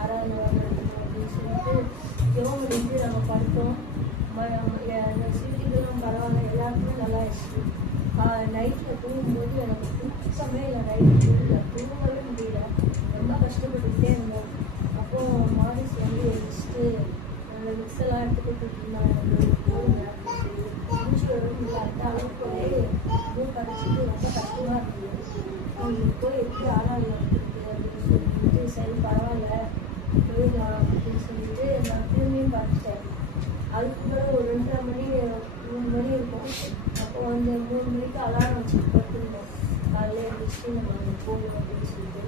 ஆராதனை வரணும் அப்படின்னு சொல்லிட்டு ஜோம் பண்ணிட்டு நாங்கள் படுத்தோம். அந்த சீட்டுகளும் பரவாயில்ல, எல்லாருக்குமே நல்லா ஆயிடுச்சு. நைட்டில் தூங்கும்போது எனக்கு தூக்கமே இல்லை, நைட்டு தூங்கவே முடியல, ரொம்ப கஷ்டப்பட்டுக்கிட்டே இருந்தோம். அப்போது மாரிஸ் வந்து எழுந்திரிச்சிட்டு அந்த மிக்ஸெல்லாம் எடுத்துக்கிட்டு இருந்தாங்க. மூச்சு வரும் அந்த அளவுக்கு ஒரே மூணு கரைச்சிட்டு ரொம்ப கஷ்டமாக இருந்தது. அவங்களுக்கு போய் எப்படி ஆராதனை இருக்குது அப்படின்னு சொல்லிட்டு சரி பரவாயில்ல போயிடலாம் அப்படின்னு சொல்லிட்டு நான் திரும்பியும் பார்த்துட்டேன். அதுக்கு பிறகு ஒரு 2:30 மணி 3 மணி இருக்கும். அப்போ வந்து 3 மணிக்கு அலாரம் வச்சு படுத்துருந்தோம், காலையில் எழுந்திரிச்சு நம்ம அங்கே போகணும் அப்படின்னு சொல்லிட்டு.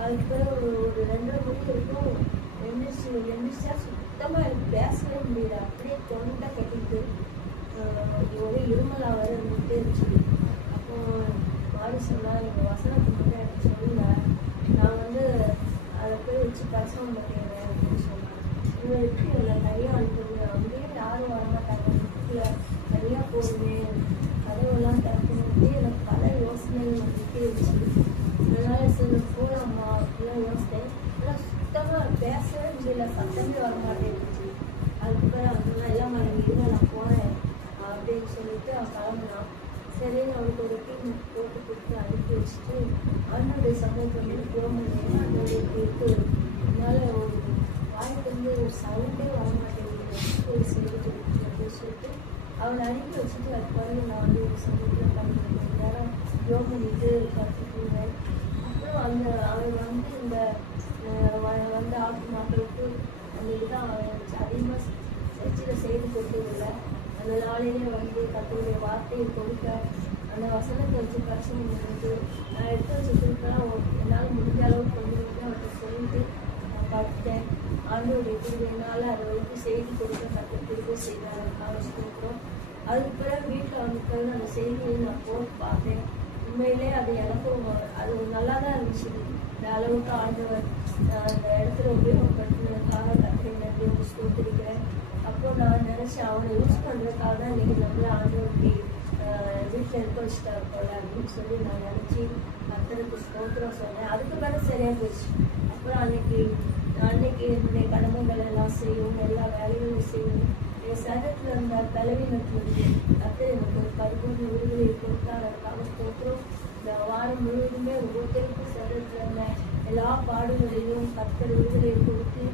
அதுக்கு பிறகு ஒரு 2:30 மணிக்கு இருக்கும் எழுந்திரிச்சா சுத்தமாக எனக்கு பேசவே முடியல, அப்படியே தொண்டை கட்டிட்டு ஒரே இருமலாக வர இருந்துகிட்டே இருந்துச்சு. அப்போ மாறி சொன்னால் எங்கள் வசனத்துக்கு மட்டும் எனக்கு சொல்லுங்க, நான் வந்து அதை போய் வச்சு பிரசவம் பண்ணிடுறேன் அப்படின்னு சொன்னாங்க. இவங்க எப்படி அதில் தனியாக அனுப்புது, அங்கேயே யாரும் வரமாட்டாங்க, வீட்டில் தனியாக போடுமே, கதவெல்லாம் திறக்கணும்னு எனக்கு பல யோசனைகள் வந்துட்டே இருந்துச்சு. அதனால சரி போகலாமா அப்படிலாம் யோசித்தேன். ஆனால் சுத்தமாக பேசவே முடியல, சத்தமே வர மாட்டேங்குச்சு. அதுக்கப்புறம் அதெல்லாம் எல்லாம் இருங்க நான் போனேன் அப்படின்னு சொல்லிட்டு அவன் கிளம்புனான். சரி அவனுக்கு ஒரு டீம் போட்டு கொடுத்து அனுப்பி வச்சுட்டு அண்ணனுடைய சமூகத்தை வந்து போகணும். அண்ணனுடைய இருக்கு, அதனால ஒரு வாய்ப்பு வந்து ஒரு சவுண்டே வர மாட்டேங்குது, ஒரு செய்துட்டு அப்படின்னு சொல்லிட்டு அவனை அனுப்பி வச்சுட்டு அது பிறகு நான் வந்து ஒரு சமூகத்தில் பண்ணிட்டு நேரம் யோகம் பண்ணிட்டு கற்றுக்குவேன். அப்புறம் அவன் வந்து இந்த வந்த மக்களுக்கு அந்த இதுதான் அதிகமாக சர்ச்சில் செய்து கொடுத்ததில்லை. அந்த நாளிலே வந்து கர்த்தருடைய வார்த்தையை கொடுக்க அந்த வசனத்தை வச்சு பிரச்சனை பண்ணிட்டு நான் எடுத்து வச்சு திருப்பெல்லாம் என்னால் முடிஞ்ச அளவுக்கு கொஞ்சம் அவர்கிட்ட சொல்லிட்டு நான் பார்த்துட்டேன். ஆண்டோடைய திருவினால் அதை வந்து செய்தி கொடுக்க கற்று திரும்ப செய்தார் கொடுக்குறோம். அதுக்கு பிறகு வீட்டில் வந்து அந்த செய்தியை நான் போட்டு பார்த்தேன். உண்மையிலே அது எனக்கும் அது நல்லா தான் இருந்துச்சு. இந்த அளவுக்கு ஆண்டவர் அந்த இடத்துல உபயோகப்படுத்தினதுக்காக கற்று நன்றி கொடுத்துருக்கிறேன். அப்போ நான் நினச்சேன் அவனை யூஸ் பண்ணுறதுக்காக தான் இன்றைக்கி நம்மள ஆண்டவருக்கு வீட்டில் இருக்க வச்சுட்டாரு போல அப்படின்னு சொல்லி நான் நினச்சி கர்த்தருக்கு ஸ்தோத்திரம் சொன்னேன். அதுக்கு பிறகு சரியாக போச்சு. அப்புறம் அன்னைக்கு என்னுடைய கடமைகள் எல்லாம் செய்யணும், எல்லா வேலைகளும் செய்யணும். என் சரீரத்தில் இருந்த பலவீனத்திலிருந்து கர்த்தர் எனக்கு ஒரு பரிபூர்ண விடுதலை கொடுத்தார். அதுக்காக ஸ்தோத்திரம். இந்த வாரம் முழுவதுமே ஒவ்வொருத்தருக்கும் சரீரத்தில் இருந்த எல்லா பாடுகளிலும் கர்த்தர் விடுதலை கொடுத்து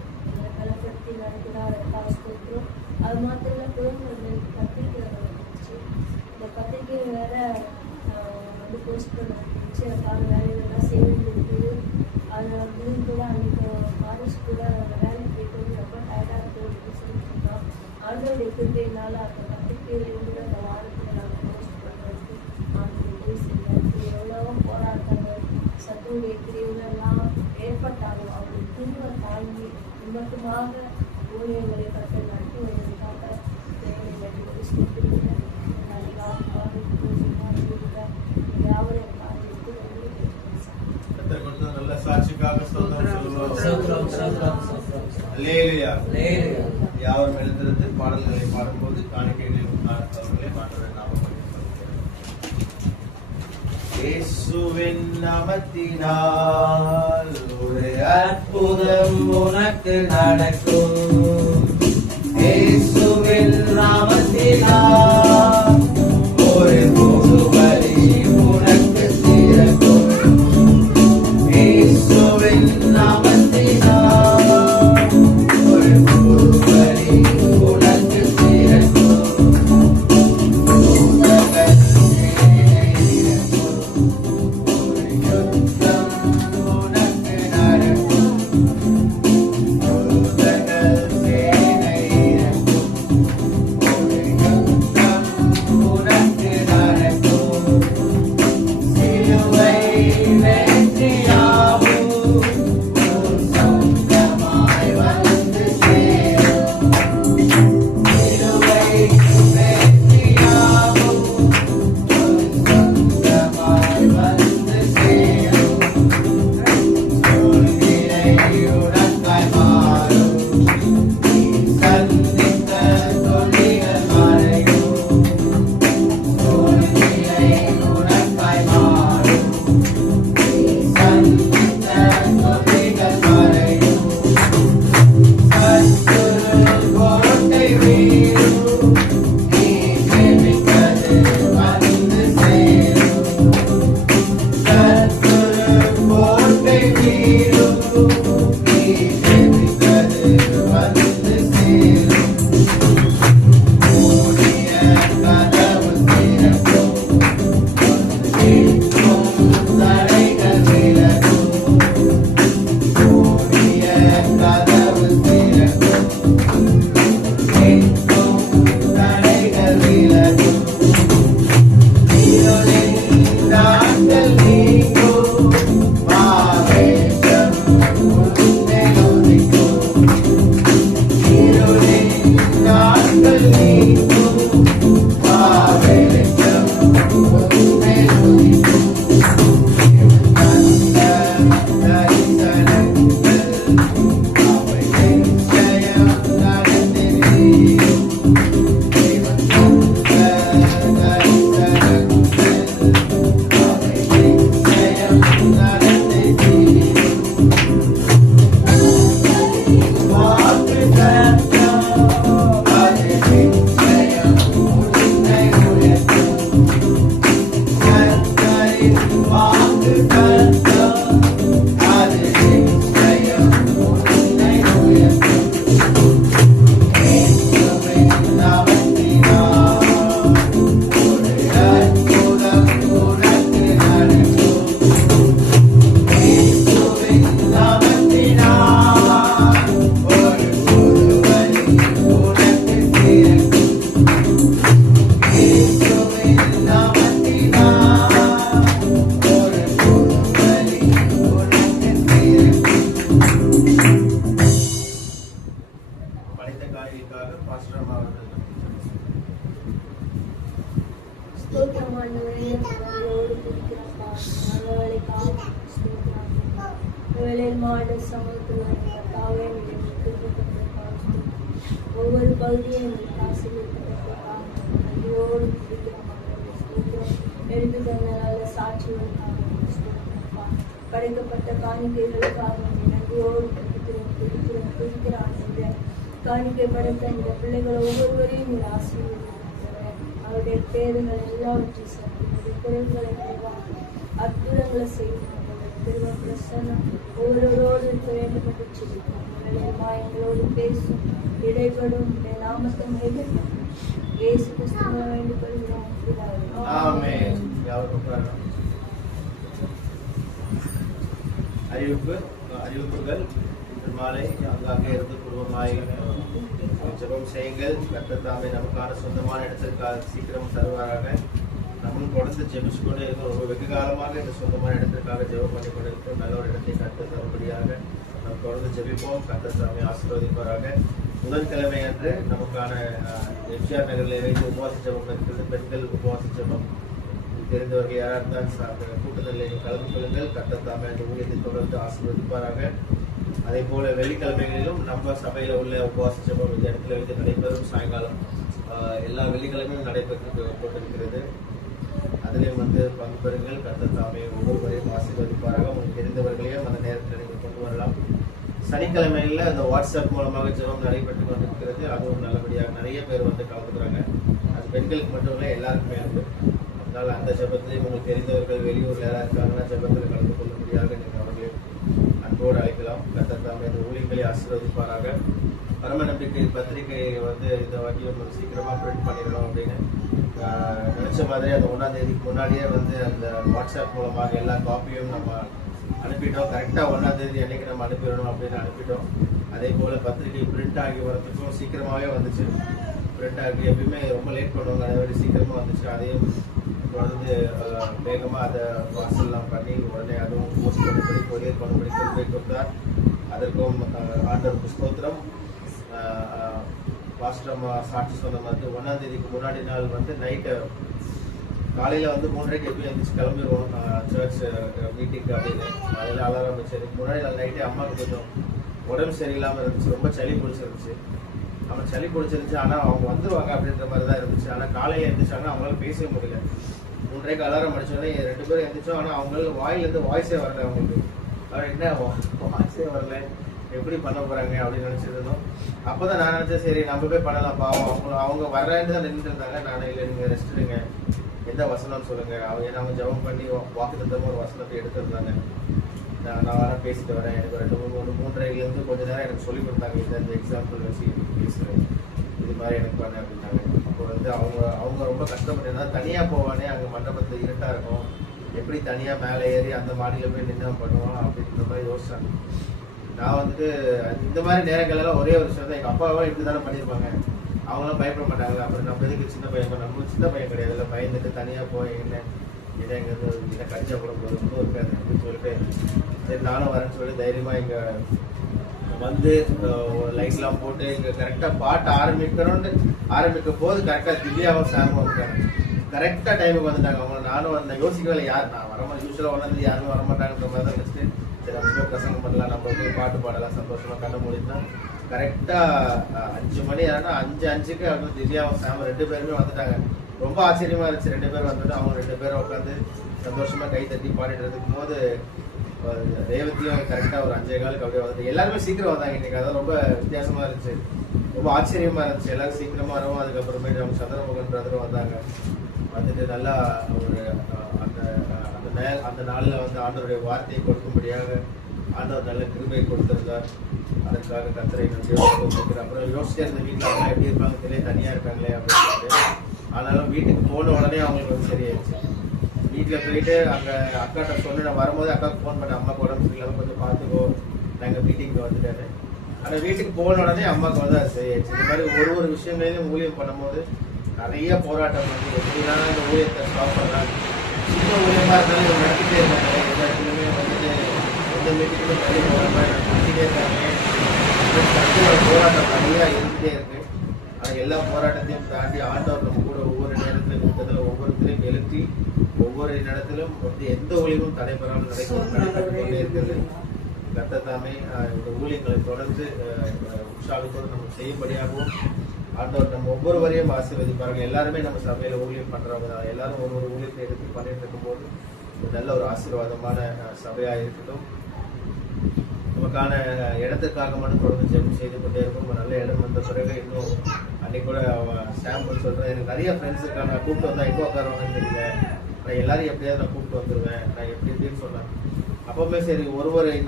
பலப்படுத்தி நடக்கிறார். அதுக்காக ஸ்தோத்திரம். அது மாத்திரம் இல்லை, குழந்தைகள் பத்திரிக்கை வந்துச்சு. இந்த பத்திரிக்கை வேற வந்து போஸ்ட் பண்ண வந்துச்சு. அதுக்கான வேலைகள்லாம் செய்ய வேண்டியிருக்குது. அதில் வந்து கூட அன்றைக்கி மாரிஸ் கூட வேலைக்கு போயிட்டு ரொம்ப டயர்டாக இருக்குது அப்படின்னு சொல்லிட்டு இருக்கோம். ஆண்டோடைய கிருபையினால் அந்த பத்திரிகையிலேருந்து கூட அந்த வாரத்தில் நாங்கள் போஸ்ட் பண்ணுறதுக்கு ஆண்டு செய்யறது எவ்வளவோ போராட்டங்கள் சத்துடைய கிரிவுகளெல்லாம் ஏற்பட்டாலும் அவங்களுக்கு திரும்ப தாங்கி நிம்மட்டமாக ஊழியர்களை கற்று நடத்தி வருவதற்காக தேவனை நன்றி சொல்லியிருக்கிறேன். யாவரையும் காரியத்துக்கு நல்ல சாட்சிக்காக யாவரும் எழுந்திருந்து பாடல்களை பாடும்போது காணிக்கைகளை அவர்களே மாற்றவே இயேசுவின் நாமத்தினால் ஒரு அற்புதம் உனக்கு நடக்கும். இயேசுவின் நாமத்தினால் ஒரு புது வழி உனக்கு திறக்கும். வேலையில் மாவட்ட சமூகத்தில் கர்த்தாவே ஒவ்வொரு பகுதியும் எங்களுக்கு ஆசீர்வதிக்கப்பட்டிருக்காங்க. நன்றியோடு எடுத்து தந்தனால சாட்சிகளுக்காக படைக்கப்பட்ட காணிக்கைகளுக்காக நன்றியோடு துதிக்கிறான். காணிக்கை படைத்த இந்த பிள்ளைகள் ஒவ்வொருவரையும் நீர் ஆசீர்வதிக்கிறேன். அவருடைய தேவைகள் எல்லாவற்றையும் சந்திக்கிறது, குறைகளை அற்புதங்களை செய்து திரும்ப பிரசன்னம் ஒவ்வொருவரோடு இருக்க வேண்டும் என்று சொல்லிக்கிறோம். எங்களோடு பேசும் இடைப்படும் நாமத்தை மேலும் இயேசு கிறிஸ்துவை வேண்டிக் கொள்கிறோம். ஆமென். அறிவிப்புகள் இன்று மாலை அங்காங்கே இருந்து குடும்பமாய் ஜெபம் செய்யுங்கள். கர்த்தர் தாமே நமக்கான சொந்தமான இடத்திற்காக சீக்கிரம் தருவாராக. நம்மளும் தொடர்ந்து ஜெபிச்சு கொண்டே இருக்கோம். ரொம்ப வெகு காலமாக இந்த சொந்தமான இடத்திற்காக ஜெபம் பண்ணி கொண்டு இருக்கோம். நல்ல ஒரு இடத்தை கர்த்தர் தரும்படியாக நாம் தொடர்ந்து ஜெபிப்போம். கர்த்தர் தாமே ஆசீர்வதிப்பாராக. புதன்கிழமை அன்று நமக்கான எம்ஜிஆர் நகரில் வைத்து உபவாச ஜெபம் இருக்கிறது. பெண்கள் உபவாச ஜெபம். தெரிந்தவர்கள் யாராக இருந்தால் கூட்டத்தில் கலந்து கொள்ளுங்கள். கர்த்தர் தாமே அந்த ஊழியத்தை தொடர்ந்து ஆசீர்வதிப்பாராக. அதே போல வெள்ளிக்கிழமைகளிலும் நம்ம சபையில உள்ள உபவாச ஜெபம் இந்த இடத்துல வைத்து நடைபெறும். சாயங்காலம் எல்லா வெள்ளிக்கிழமையும் நடைபெற்று கொண்டிருக்கிறது. அதிலையும் பங்கு பெறுங்கள். கர்த்தர் தாமே ஒவ்வொருவரையும் ஆசீர்வதிப்பாராக. உங்களுக்கு தெரிந்தவர்களையும் அந்த நேரத்தில் நீங்கள் கொண்டு வரலாம். சனிக்கிழமைகளில் அந்த வாட்ஸ்அப் மூலமாக ஜெபம் நடைபெற்று கொண்டிருக்கிறது. அதுவும் நல்லபடியாக நிறைய பேர் கலந்துக்கிறாங்க. அது பெண்களுக்கு மட்டும் இல்லை, எல்லாருக்குமே இருக்கு. அதனால் அந்த ஜெபத்திலையும் உங்களுக்கு தெரிந்தவர்கள் வெளியூரில் யாராவது இருக்காங்கன்னா ஜெபத்தில் கலந்து கொள்ளும்படியாக நீங்கள் அவர்களை அன்போடு அழைக்கலாம். கர்த்தர் தாமே இந்த ஊழியர்களை ஆசீர்வதிப்பாராக. பரம நம்பிக்கை பத்திரிகை இந்த வாக்கியம் சீக்கிரமாக பிரிண்ட் பண்ணிடணும் அப்படின்னு நினைச்ச மாதிரி அந்த 1ஆம் தேதிக்கு முன்னாடியே அந்த வாட்ஸ்அப் மூலமாக எல்லா காப்பியும் நம்ம அனுப்பிட்டோம். கரெக்டாக 1ஆம் தேதி அன்னைக்கு நம்ம அனுப்பிடணும் அப்படின்னு அனுப்பிட்டோம். அதே போல் பத்திரிகை பிரிண்ட் ஆகி வரதுக்கும் சீக்கிரமாகவே வந்துச்சு. பிரிண்ட் ஆகி எப்பயுமே ரொம்ப லேட் பண்ணுவாங்க, அதே மாதிரி சீக்கிரமாக வந்துச்சு. அதையும் தொடர்ந்து வேகமாக அதை வாசல்லாம் பண்ணி உடனே அதுவும் போஸ்ட் பண்ணும்படி கொரியர் பண்ணும்படி கொண்டு போய் கொடுத்தார். அதற்கும் ஆண்டவருக்கு ஸ்தோத்திரம். பாஸ்டர்மா சாட்சி சொன்ன மாதிரி 1ஆம் தேதிக்கு முன்னாடி நாள் நைட்டு காலையில் 3:30 எப்பயும் எழுந்திரிச்சு கிளம்பிடுவோம் சர்ச் மீட்டிங்கு அப்படின்னு. அதில் அலாரம் வச்சு முன்னாடி நாள் நைட்டே அம்மாவுக்கு கொஞ்சம் உடம்பு சரியில்லாமல் இருந்துச்சு. ரொம்ப சளி பிடிச்சிருந்துச்சு. அவன் சளி பிடிச்சிருந்துச்சு. ஆனால் அவங்க வந்துருவாங்க அப்படின்ற மாதிரி தான் இருந்துச்சு. ஆனால் காலையில் எழுந்திரிச்சாங்கன்னா அவங்களால பேசவே முடியல. 3:30 அலாரம் அடிச்சோடனே 2 பேரும் எழுந்திரிச்சோம். ஆனால் அவங்களுக்கு வாயிலேருந்து வாய்ஸே வரல. அவங்களுக்கு அவர் என்ன வாய்ஸே வரல, எப்படி பண்ண போறாங்க அப்படின்னு நினைச்சிருந்தோம். அப்போதான் நான் நினைச்சேன், சரி நம்ம போய் பண்ணலாம் பாவம். அவங்க வர்றேன்னு தான் நின்றுட்டு இருந்தாங்க. நான் இல்லை, நீங்க ரெஸ்ட் எடுங்க, எந்த வசனம்னு சொல்லுங்க. அவங்க ஜபம் பண்ணி வாக்குத்தத்தமா ஒரு வசனத்தை எடுத்துருந்தாங்க. நான் வர பேசிட்டு வரேன், எனக்கு 3:30 கொஞ்ச நேரம் எனக்கு சொல்லி கொடுத்தாங்க. இந்த எக்ஸாம்பிள் வச்சு பேசுறேன், இது மாதிரி எனக்கு பண்ண அப்படின்னாங்க. அப்போ அவங்க ரொம்ப கஷ்டப்பட்டு தனியா போவானே, அங்கே மண்டபத்தில் இருட்டா இருக்கும், எப்படி தனியா மேலே ஏறி அந்த மாடியில போய் நின்று பண்ணுவான் அப்படின்ற மாதிரி யோசிச்சாங்க. நான் இந்த மாதிரி நேரங்கள் எல்லாம் ஒரே ஒரு விஷயம் தான், எங்க அப்பாவும் இப்படி தானே பண்ணியிருப்பாங்க. அவங்களாம் பயப்பட மாட்டாங்க. அப்புறம் நம்ம எதுக்கு சின்ன பையன், நம்ம சின்ன பையன் கிடையாது, இல்லை பயந்துட்டு தனியா போய் என்ன எங்க கடிச்சா கூட போது ஒன்றும் இருக்காது அப்படின்னு சொல்லிட்டு சரி நானும் வரேன்னு சொல்லி தைரியமா இங்க லைட்லாம் போட்டு இங்க கரெக்டா பாட்டு ஆரம்பிக்க போது கரெக்டா திவ்யாவும் சாமும் இருக்காங்க. கரெக்டா டைமுக்கு வந்துட்டாங்க. அவங்க நானும் யோசிக்கவே யார் நான் வரமாட்டேன், யூஸ்வலா ஒன்னாந்து யாரும் வரமாட்டாங்கன்ற மாதிரி தான் நினைச்சிட்டு சரி நம்ம பிரசங்கம் பண்ணலாம், நம்ம போய் பாட்டு பாடலாம், சந்தோஷமா கண்ண முடியுதுன்னா கரெக்டா 5 மணி ஆனா 5:05க்கு அவங்க திவ்யாவும் சாமும் 2 பேருமே வந்துட்டாங்க. ரொம்ப ஆச்சரியமா இருந்துச்சு. 2 பேரும் வந்துட்டு அவங்க 2 பேரும் உட்காந்து சந்தோஷமா கை தட்டி பாடிட்டு இருக்கும் போது ரேவதியும் கரெக்டா ஒரு 5:15 அப்படியே வந்துட்டு எல்லாருமே சீக்கிரம் வந்தாங்க இன்னைக்கு. அதான் ரொம்ப வித்தியாசமா இருந்துச்சு, ரொம்ப ஆச்சரியமா இருந்துச்சு. எல்லாரும் சீக்கிரமா வரும். அதுக்கப்புறமேட்டு அவங்க சந்திரமுகன் பிரதரும் வந்தாங்க. வந்துட்டு நல்லா ஒரு அந்த நாளில் ஆண்டவருடைய வார்த்தையை கொடுக்கும்படியாக ஆண்டவர் நல்ல கிருபை கொடுத்திருந்தார். அதற்காக கர்த்தரை நன்றி கொடுக்கிறேன். அப்புறம் யோசிச்சே இருந்த வீட்டில் அவங்க எப்படி இருப்பாங்க தெரியல, தனியா இருக்காங்களே அப்படின்னு. ஆனாலும் வீட்டுக்கு போன உடனே அவங்களுக்கு சரியாயிடுச்சு. வீட்டில் போயிட்டு அங்கே அக்காட்ட சொன்ன நான் வரும்போது அக்காவுக்கு ஃபோன் பண்ணேன், அம்மாவுக்கு உடம்பு சரியில்லாமல் கொஞ்சம் பார்த்துக்கோ, நாங்கள் மீட்டிங்க்கு வந்துட்டேன்னு. ஆனால் வீட்டுக்கு போன உடனே அம்மாவுக்கு அது சரியாயிடுச்சு. இந்த மாதிரி ஒரு விஷயங்களையும் ஊழியம் பண்ணும்போது நிறைய போராட்டம் எப்படின்னா இந்த ஊழியத்தை ஸ்டாப் பண்ணலாம். சின்ன ஊழியமாக இருந்தாலும் இவங்க நடத்திட்டே இருக்காங்க. எல்லா இடத்துலையுமே எந்த மீட்டிங்குமே தள்ளி போகிற மாதிரி நடத்திட்டே இருக்காங்க. போராட்டம் நிறையா இருந்துகிட்டே இருக்கு. ஆனால் எல்லா போராட்டத்தையும் தாண்டி ஆண்டவர் நம்ம கூட ஒவ்வொரு நேரத்தில் இருக்கிறதுல ஒவ்வொருத்தரையும் எழுப்பி ஒவ்வொரு இடத்திலும் எந்த ஊழியமும் தடைபெறாமல் நடைபெற்றுக் கொண்டே இருக்கிறது. கர்த்தர் தாமே இந்த ஊழியங்களை தொடர்ந்து உற்சாகத்தோடு நம்ம செய்யும்படியாகவும் ஆண்டவர் நம்ம ஒவ்வொருவரையும் ஆசீர்வதிப்பார்கள். எல்லாருமே நம்ம சபையில ஊழியம் பண்றவங்க தான். எல்லாரும் ஒரு ஊழியத்தை எடுத்து பண்ணிட்டு இருக்கும்போது ஒரு நல்ல ஒரு ஆசீர்வாதமான சபையா இருக்கட்டும். நமக்கான இடத்துக்காக மட்டும் தொடர்ந்து ஜெபம் செய்து கொண்டே இருக்கும். நல்ல இடம் வந்த பிறகு இன்னும் அன்னைக்கு கூட சாம்பிள் சொல்றேன், எனக்கு நிறைய ஃப்ரெண்ட்ஸ் இருக்காங்க, கூப்பிட்டு வந்தா எங்கே உட்காருவாங்கன்னு தெரியல, நான் எல்லாரும் எப்படியாவது நான் கூப்பிட்டு வந்துடுவேன், நான் எப்படி எப்படின்னு சொன்னேன். அப்பவுமே சரி,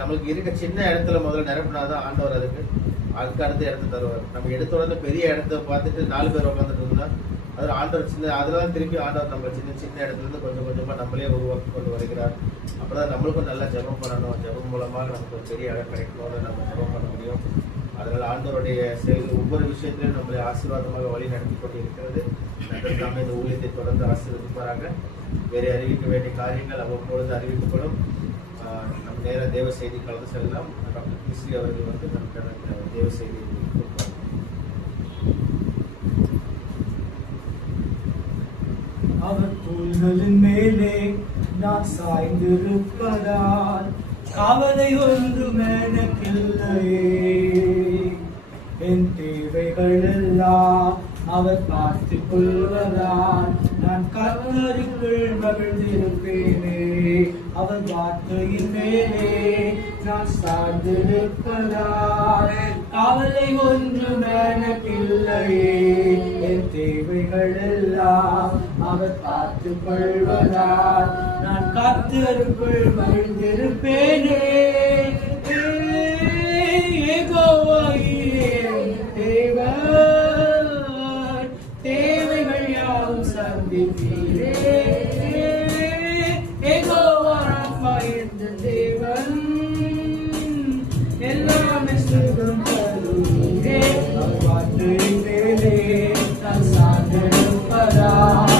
நம்மளுக்கு இருக்க சின்ன இடத்துல முதல்ல நிரப்பினாதான் ஆண்டவர் அதுக்கு அடுத்த இடத்த தருவார். நம்ம எடுத்த உடனே பெரிய இடத்த பார்த்துட்டு 4 பேர் உட்காந்துட்டு இருந்தா அது ஆண்டவர் அதெல்லாம் திருப்பி ஆண்டவர் நம்ம சின்ன சின்ன இடத்துல இருந்து கொஞ்சம் கொஞ்சமா நம்மளே உருவாக்கி கொண்டு வருகிறார். அப்பதான் நம்மளுக்கும் நல்லா ஜெபம் பண்ணணும், ஜெபம் மூலமாக நமக்கு ஒரு பெரிய இடம் கிடைக்கணும்னு நம்ம ஜெபம் பண்ண முடியும். அதனால ஆண்டவருடைய செயல்கள் ஒவ்வொரு விஷயத்திலும் நம்மளை ஆசீர்வாதமாக வழி நடத்தி கொண்டு இருக்கிறது. அதற்காக இந்த ஊழியத்தை தொடர்ந்து ஆசீர்வதிப்பாராக. வேறு அறிவிக்க வேண்டிய காரியங்கள் அவ்வப்பொழுது அறிவிக்கப்படும். நம்ம நேர தேவ செய்தி கலந்து செல்லலாம். டாக்டர் கிஸ்லி அவர்கள் நமக்கான தேவ செய்தி கொடுப்பாங்க. அவர் தோள்களின் மேலே நான் சாய்ந்திருப்பதால் கவலை ஒன்றும் எனக்கில்லையே. என் தேவைகள் எல்லாம் அவர் பார்த்துக் கொள்வதால் நான் கர்த்தருக்குள் மகிழ்ந்திருப்பேனே. அவர் வார்த்தையின் மேலே நான் சார்ந்திருப்பதால் கவலை ஒன்றும் எனக்கில்லையே. என் தேவைகள் எல்லாம் அவர் பார்த்துக் கொள்வதால் நான் கர்த்தருக்குள் மகிழ்ந்திருப்பேனே. தேவைகள் யாவும் சந்திப்பீரே. தேவன் எல்லாமே சுகம் தருவீரே. வார்த்தையிலே நான் சார்ந்திருப்பதால்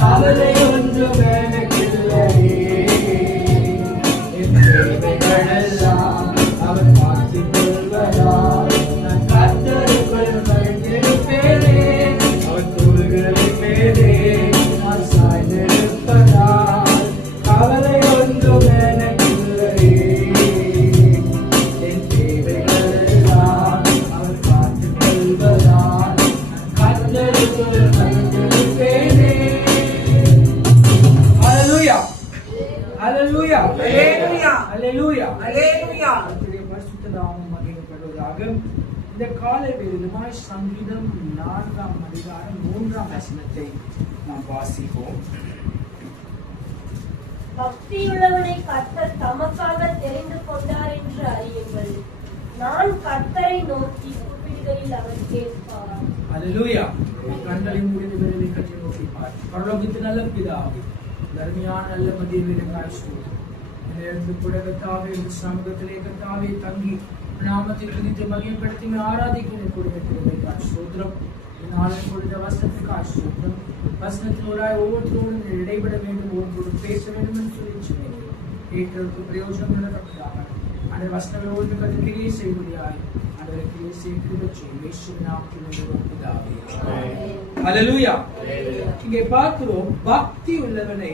கவலை ஒன்றும் எனக்கில்லையே. என் தேவைகள் எல்லாம் அவர் பார்த்துக் கொள்வதால் நான் கர்த்தருக்குள் மகிழ்ந்திருப்பேனே. அவர் தோள்களின் மேலே நான் சாய்ந்திருப்பதால் கவலை ஒன்றும் எனக்கில்லையே. என் தேவைகள் எல்லாம் அவர் பார்த்துக் கொள்வதால் நான் கர்த்தருக்குள் மகிழ்ந்திருப்பேனே. ஹல்லேலூயா, ஹல்லேலூயா, ஹல்லேலூயா, ஹல்லேலூயா, ஹல்லேலூயா. கர்த்தருடைய பரிசுத்த நாமம் மகிமைப்படுவதாக. இந்த காலை வேளையிலுமாய் சங்கீதம் 4ஆம் அதிகாரம் 3ஆம் வசனத்தை நாம் வாசிப்போம். பக்தியுள்ளவனை கர்த்தர் தமக்காக தெரிந்து கொண்டார் என்று அறியுங்கள். நான் கர்த்தரை நோக்கி கூப்பிடுகையில் அவர் கேட்பார். ஹல்லேலூயா. கண்களை மூடி விரலை கட்டி நோக்கி பார். பரலோகத்தின் நல்ல பிதாவே, தர்மியான நல்ல மதியவிடங்காய் ஸ்தோத்திரம். நேரத்தில் கூட கர்த்தாவே இந்த சமூகத்திலே கர்த்தாவே தங்கி நாமத்தை துதித்து மகிமைப்படுத்தி ஆராதிக்கிற கூடிய ஸ்தோத்திரம். நாளின் பொழுது வசனத்துக்காய் ஸ்தோத்திரம். வசனத்தினோடாய் ஒவ்வொருத்தரோடும் இடைபட வேண்டும், ஒவ்வொருத்தரோடும் பேச வேண்டும் என்று சொல்லி சொன்னீங்க. கேட்கிறதுக்கு பிரயோஜனம் உள்ளதாக அந்த வசனங்கள் ஒன்று கதிர்கிரியை செய்வதாய் அதற்கு கிரியை செய்து இயேசுவின் நாமத்தில் பிதாவே. ஹல்லேலூயா. இங்கே பார்க்கிறோம், பக்தி உள்ளவனை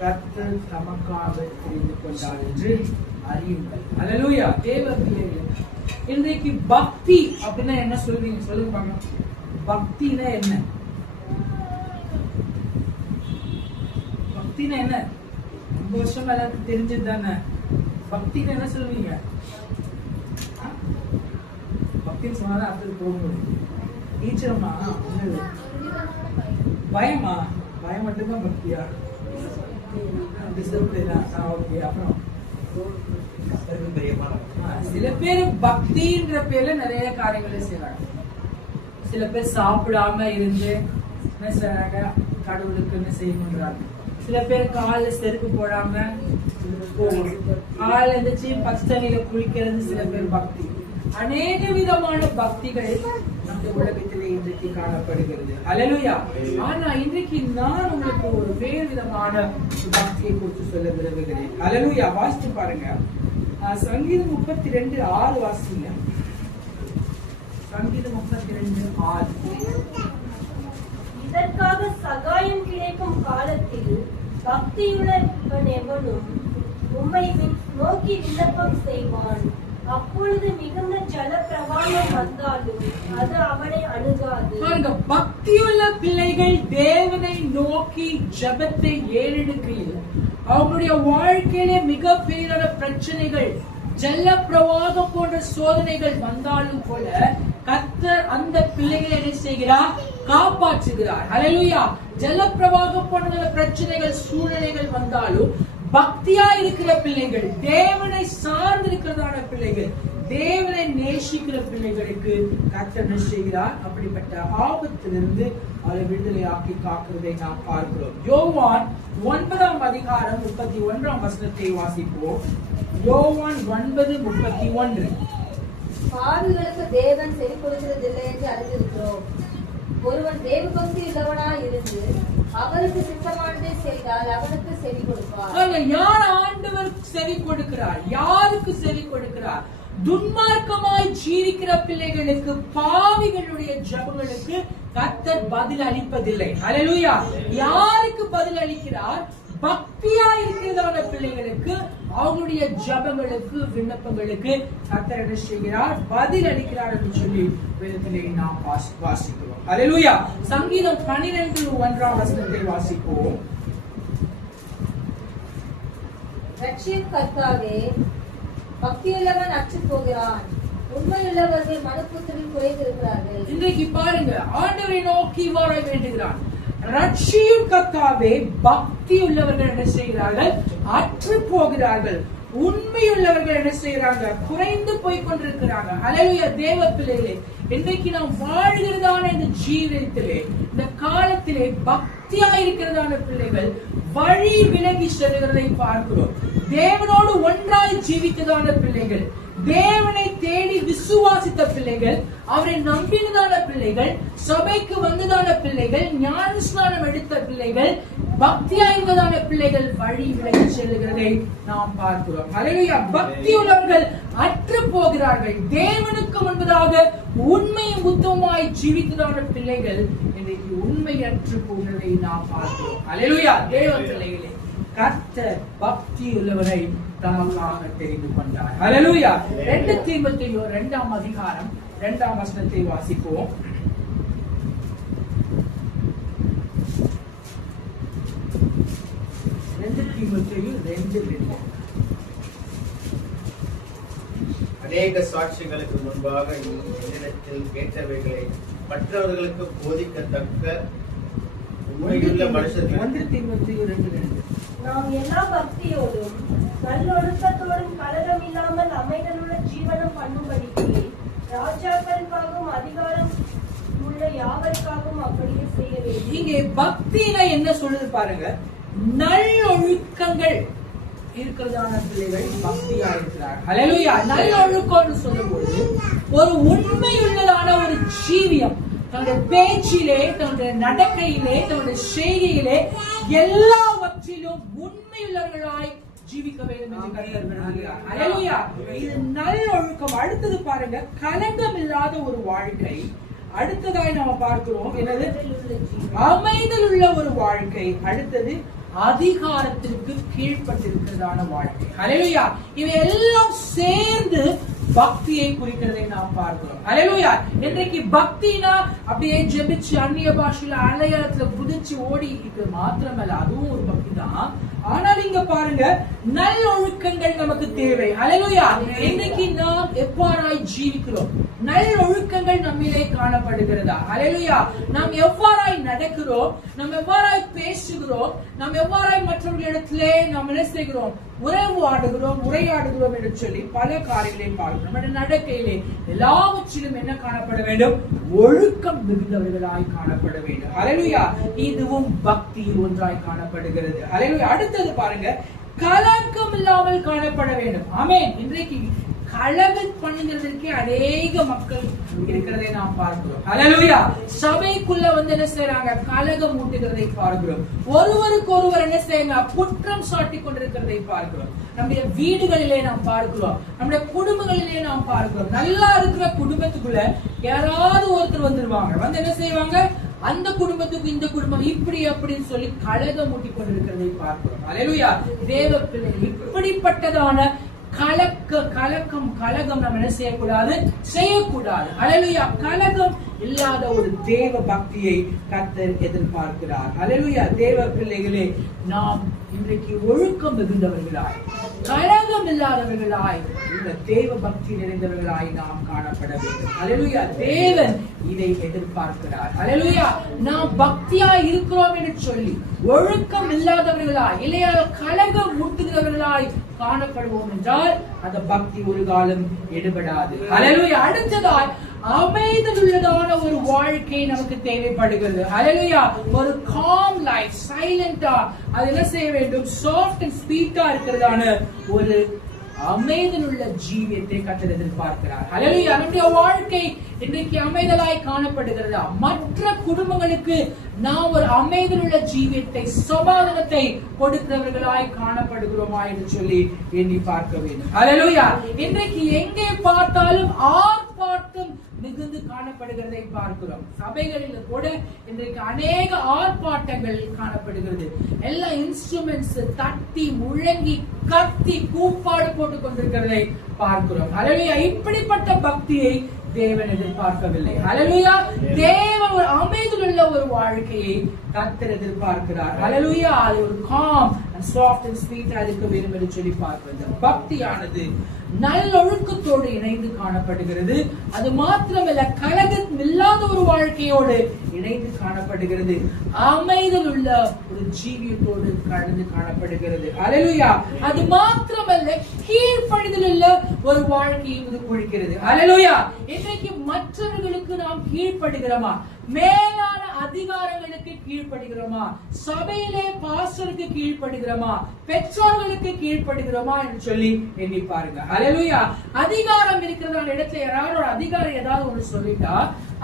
கர்த்தர் தமக்காக தெரிந்து கொண்டார் என்று அறியுங்கள். ஹல்லேலூயா. தேவ பிள்ளைகளே, இன்றைக்கு பக்தி அப்படின்னா என்ன சொல்றீங்க? சொல்லுங்க பாருங்க. பக்தினா என்ன? பக்தினா என்ன? ரொம்ப வருஷம் எல்லாருக்கும் தெரிஞ்சது தானே. பக்தினா என்ன சொல்லுவீங்க? பக்தின்னு சொன்னாதான் அடுத்தது போக முடியும். நீச்சலமா? பயமா? பயம் மட்டும்தான் பக்தியா? அப்புறம் சில பேர் பக்தின்ற பேர்ல நிறைய காரியங்களை செய்றாங்க. சில பேர் சாப்பிடாம இருந்து என்ன செய்றாங்க? கடவுளுக்கு என்ன செய்யணும்ன்றாங்க. சில பேர் கால செருப்பு போடாம கால எந்திரிச்சு பச்சையில குளிக்கிறது சில பேர் பக்தி. அநேக விதமான பக்திகள் நம்ம உலகத்திலே இன்றைக்கு காணப்படுகிறது. ஹல்லேலூயா. ஆனா இன்றைக்கு நான் உங்களுக்கு ஒரு வேறு விதமான பக்தியை குறித்து சொல்ல விரும்புகிறேன். ஹல்லேலூயா. வாசித்து பாருங்க. சங்கீதம் 32:6 வாசிங்க. சங்கீதம் 32:6. இதற்காக சகாயம் கிடைக்கும் காலத்தில் பக்தியுள்ளவன் எவனும் உம்மை நோக்கி விண்ணப்பம் செய்வான். அப்பொழுது மிகுந்த ஜல பிரவாகம் வந்தாலும் அது அவனை அணுகாது. பாருங்க, பக்தியுள்ள பிள்ளைகள் தேவனை நோக்கி ஜெபத்தை ஏறெடுக்கையில் அவங்களுடைய வாழ்க்கையிலே மிக பெரிய பிரச்சனைகள், ஜல பிரவாகம் போன்ற சோதனைகள் வந்தாலும் கூட கர்த்தர் அந்த பிள்ளைகளை என்ன செய்கிறார்? காப்பாற்றுகிறார். ஹல்லேலூயா. ஜல பிரவாகம் போன்ற பிரச்சனைகள் சூழ்நிலைகள் வந்தாலும் பக்தியா இருக்கிற பிள்ளைகள், தேவனை சார்ந்து இருக்கிறதான பிள்ளைகள், தேவனை நேசிக்கிற பிள்ளைகளுக்கு கர்த்தர் என்ன செய்கிறார்? அப்படிப்பட்ட ஆபத்திலிருந்து அவரை விடுதலையாக்கி காக்கிறதை நாம் பார்க்கிறோம். யோவான் 9ஆம் அதிகாரம் 31ஆம் வசனத்தை வாசிப்போம். யோவான் 9:31. பாவிகளுக்கு தேவன் செவி கொடுக்கிறதில்லை என்று அறிந்திருக்கிறோம். ஒருவன் தேவ பக்தி உள்ளவனாய் இருந்து அவருக்கு சித்தமானதை செய்தால் அவனுக்கு செவி கொடுப்பார். யார் ஆண்டவர் செவி கொடுக்கிறார்? யாருக்கு செவி கொடுக்கிறார்? துன்மார்க்கமாய் ஜீவிக்கிற பிள்ளைகளுக்கு, பாவிகளுடைய ஜெபங்களுக்கு கர்த்தர் பதில் அளிப்பதில்லை. ஹல்லேலூயா. யாருக்கு பதில் அளிக்கிறார்? பக்தியா இருக்கிறதான பிள்ளைகளுக்கு, அவங்களுடைய ஜெபங்களுக்கு, விண்ணப்பங்களுக்கு கர்த்தர் என்ன செய்கிறார்? பதில் அளிக்கிறார் என்று சொல்லி வேதத்திலே நாம் வாசிக்கிறோம். ஹல்லேலூயா. சங்கீதம் 12:1ஆம் வசனத்தை வாசிப்போம். ரட்சியும் கர்த்தாவே, பக்தியுள்ளவன் அற்று போகிறான், உண்மையுள்ளவர்கள் மனப்புத்தரில் குறைந்திருக்கிறார்கள். இன்றைக்கு பாருங்க, ஆண்டவரை நோக்கி வர வேண்டுகிறான். ரட்சியும் கர்த்தாவே, பக்தி உள்ளவர்கள் என்ன செய்கிறார்கள்? அற்று போகிறார்கள். உண்மையுள்ளவர்கள் என்ன செய்யறாங்க? குறைந்து போய் கொண்டிருக்கிறாங்க. ஹல்லேலூயா. தேவ பிள்ளைகளே, இன்றைக்கு நாம் வாழ்கிறதான இந்த ஜீவிதத்திலே, இந்த காலத்திலே பக்தியா இருக்கிறதான பிள்ளைகள் வழி விலகி செல்கிறதை பார்க்கிறோம். தேவனோடு ஒன்றாய் ஜீவித்ததான பிள்ளைகள், தேவனை தேடி விசுவாசித்த பிள்ளைகள், அவரை நம்பினதான பிள்ளைகள், சபைக்கு வந்ததான பிள்ளைகள், ஞான ஸ்நானம் எடுத்த பிள்ளைகள், பக்தியாயிருந்ததான பிள்ளைகள் வழி விலகி செல்லுகிறதை நாம் பார்க்கிறோம். ஹல்லேலூயா. பக்தி உள்ளவர்கள் அற்று போகிறார்கள். தேவனுக்கு முன்பதாக உண்மையும் உத்தமமாய் ஜீவித்ததான பிள்ளைகள் இன்றைக்கு உண்மை அற்று போகிறதை நாம் பார்க்கிறோம். ஹல்லேலூயா. தேவ பிள்ளைகளே, கர்த்தர் பக்தி உள்ளவரை தமக்காக தெரிந்து கொண்டார். ஹல்லேலூயா. 2 தீமோத்தேயு 2ஆம் அதிகாரம் 2ஆம் வசனத்தை வாசிப்போம். 2 தீமோத்தேயு 2:2. அநேக சாட்சிகளுக்கு முன்பாக என்னிடத்தில் கேட்டவைகளை மற்றவர்களுக்கு போதிக்கத்தக்க உண்மையுள்ள மனுஷர்கள். 1 தீமோத்தேயு 2:2. நாம் எல்லா பக்தியோடும் நல்லொழுக்கத்தோடும் கலகம் இல்லாமல் அமைதலுள்ள ஜீவனம் பண்ணும்படிக்கு ராஜாக்களுக்காகவும் அதிகாரம் உள்ள யாவருக்காகவும் அப்படியே செய்ய வேண்டும். இங்கே பக்தினா என்ன சொல்லுது பாருங்க. நல்லொழுக்கங்கள் இருக்கிறதான பிள்ளைகள் பக்தியா இருக்கிறார். ஹல்லேலூயா. நல்லொழுக்கம்னு சொல்லும்போது ஒரு உண்மையுள்ளதான ஒரு ஜீவியம், தன்னுடைய பேச்சிலே, தன்னுடைய நடக்கையிலே, தன்னுடைய செய்கையிலே எல்லாவற்றிலும் உண்மையுள்ளவர்களாய் ஜீவிக்க வேண்டும் என்று கர்த்தர் விரும்புகிறார். ஹல்லேலூயா. இது நல்லொழுக்கம். அடுத்தது பாருங்க, கலங்கம் இல்லாத ஒரு வாழ்க்கை. அடுத்ததாய் நாம பார்க்கிறோம் என்னது? அமைதல் உள்ள ஒரு வாழ்க்கை. அடுத்தது அதிகாரத்திற்கு கீழ்ப்பட்டிருக்கிறதான வாழ்க்கை. ஹல்லேலூயா. இவை எல்லாம் சேர்ந்து பக்தியை குறிக்கிறதை நாம் பார்க்கிறோம். ஹல்லேலூயா. இன்றைக்கு பக்தினா அப்படியே ஜெபிச்சு அந்நிய பாஷையில அலையாளத்துல குதிச்சு ஓடி இது மாத்திரமல்ல, அதுவும் ஒரு பக்தி தான். ஆனால் இங்க பாருங்க, நல்லொழுக்கங்கள் நமக்கு தேவை. ஹல்லேலூயா. இன்னைக்கு நாம் எவ்வாறாய் ஜீவிக்கிறோம்? நல்லொழுக்கங்கள் நம்மிலே காணப்படுகிறதா? ஹல்லேலூயா. நாம் எவ்வாறாய் நடக்கிறோம்? நாம் எவ்வாறாய் பேசுகிறோம்? நாம் எவ்வாறாய் மற்றவர்களிடத்திலே நாம் என்ன செய்கிறோம்? உரையாடுகிறோம் என்று சொல்லி பல காரியங்களை பார்க்கிறோம். நம்முடைய நடக்கையிலே எல்லாவற்றிலும் என்ன காணப்பட வேண்டும்? ஒழுக்கம் மிகுந்தவர்களாய் காணப்பட வேண்டும். ஹல்லேலூயா. இதுவும் பக்தியில் ஒன்றாய் காணப்படுகிறது. ஹல்லேலூயா. அடுத்தது பாருங்க, கலக்கம் இல்லாமல் காணப்பட வேண்டும். ஆமென். இன்றைக்கு கலகம் பண்ணுகிறதுக்கே அநேக மக்கள் இருக்கிறதை நாம் பார்க்கிறோம். ஹல்லேலூயா. சபைக்குள்ள வந்து என்ன செய்யறாங்க? கலகம் ஊட்டுகிறதை பார்க்கிறோம். ஒருவருக்கு ஒருவர் என்ன செய்யறாங்க? குற்றம் சாட்டி கொண்டிருக்கிறதை பார்க்கிறோம். நம்முடைய வீடுகளிலே நாம் பார்க்கிறோம், நம்முடைய குடும்பங்களிலே நாம் பார்க்கிறோம். நல்லா இருக்கிற குடும்பத்துக்குள்ள யாராவது ஒருத்தர் வந்துருவாங்க, வந்து என்ன செய்வாங்க? அந்த குடும்பத்துக்கு இந்த குடும்பம் இப்படி அப்படின்னு சொல்லி கலகம் மூட்டி கொண்டிருக்கிறதை பார்க்கிறோம். அல்லேலூயா. தேவ பிள்ளைகள் இப்படிப்பட்டதான கலகம் நம்ம என்ன செய்யக்கூடாது, செய்யக்கூடாது. அல்லேலூயா. கலகம் இல்லாத ஒரு தேவ பக்தியை கர்த்தர் எதிர்பார்க்கிறார். அல்லேலூயா. தேவ பிள்ளைகளே, நாம் இன்றைக்கு ஒழுக்கம் மிகுந்தவர்களாய், கலகம் இல்லாதவர்களாய், இந்த தேவ பக்தி நிறைந்தவர்களாய் நாம் காணப்பட வேண்டும். அல்லேலூயா. தேவன் இதை எதிர்பார்க்கிறார். அல்லேலூயா. நாம் பக்தியாய் இருக்கிறோம் என்று சொல்லி ஒழுக்கம் இல்லாதவர்களாய், இல்லையா கலகம் ஊட்டுகிறவர்களாய் காணப்படுவோம் என்றால் அந்த பக்தி ஒரு காலம் எடுபடாது. அல்லேலூயா. அடுத்ததாய் அமைதலுள்ளதான ஒரு வாழ்க்கை நமக்கு தேவைப்படுகிறது. அல்லேலூயா. ஒரு காம் லைஃப், சைலண்டா, அது என்ன செய்ய வேண்டும், சாஃப்ட் அண்ட் ஸ்வீட்டா இருக்கிறதான ஒரு அமைதலுள்ள ஜீவியத்தை கர்த்தர் எதிர்பார்க்கிறார். அல்லேலூயா. நம்முடைய வாழ்க்கை இன்றைக்கு அமைதலாய் காணப்படுகிறதா? மற்ற குடும்பங்களுக்கு நாம் ஒரு அமைதலுள்ள ஜீவியத்தை, சமாதானத்தை கொடுக்கிறவர்களாய் காணப்படுகிறோமா என்று சொல்லி எண்ணி பார்க்க வேண்டும். அல்லேலூயா. இன்றைக்கு எங்கே பார்த்தாலும் ஆர்ப்பாட்டம் மிகுந்து காணப்படுகிறதை பார்க்கிறோம். சபைகளில் கூட இன்றைக்கு அநேக ஆர்ப்பாட்டங்கள் காணப்படுகிறது. எல்லா இன்ஸ்ட்ருமெண்ட்ஸ் தட்டி முழங்கி கத்தி கூப்பாடு போட்டுக் கொண்டிருக்கிறதை பார்க்கிறோம். அல்லேலூயா. இப்படிப்பட்ட பக்தியை தேவன் எதிர்பார்க்கவில்லை. அல்லேலூயா. தேவன் ஒரு அமைதியுள்ள ஒரு வாழ்க்கையை கர்த்தர் எதிர்பார்க்கிறார். அல்லேலூயா. அது ஒரு காம் அண்ட் சாஃப்ட் அண்ட் ஸ்வீட்டா இருக்க வேண்டும் என்று சொல்லி பார்க்கிறது. பக்தியானது நல்லொழுக்கத்தோடு இணைந்து காணப்படுகிறது. அது மாத்திரமல்ல, கலகம் இல்லாத ஒரு வாழ்க்கையோடு இணைந்து காணப்படுகிறது. அமைதல் உள்ள ஒரு ஜீவியத்தோடு கலந்து காணப்படுகிறது. அல்லேலூயா. அது மாத்திரமல்ல, கீழ்ப்படிதல் உள்ள ஒரு வாழ்க்கையை இது குறிக்கிறது. அல்லேலூயா. இன்றைக்கு மற்றவர்களுக்கு நாம் கீழ்ப்படுகிறோமா? மேலான அதிகாரங்களுக்கு கீழ்ப்படுகிறோமா? சபையிலே பாஸ்டருக்கு கீழ்ப்படுகிறோமா? பெற்றோர்களுக்கு கீழ்ப்படுகிறோமா என்று சொல்லி எண்ணி பாருங்க. அல்லேலூயா. அதிகாரம் இருக்கிற இடத்துல யாராவது ஒரு அதிகாரம் ஏதாவது ஒன்று சொல்லிட்டா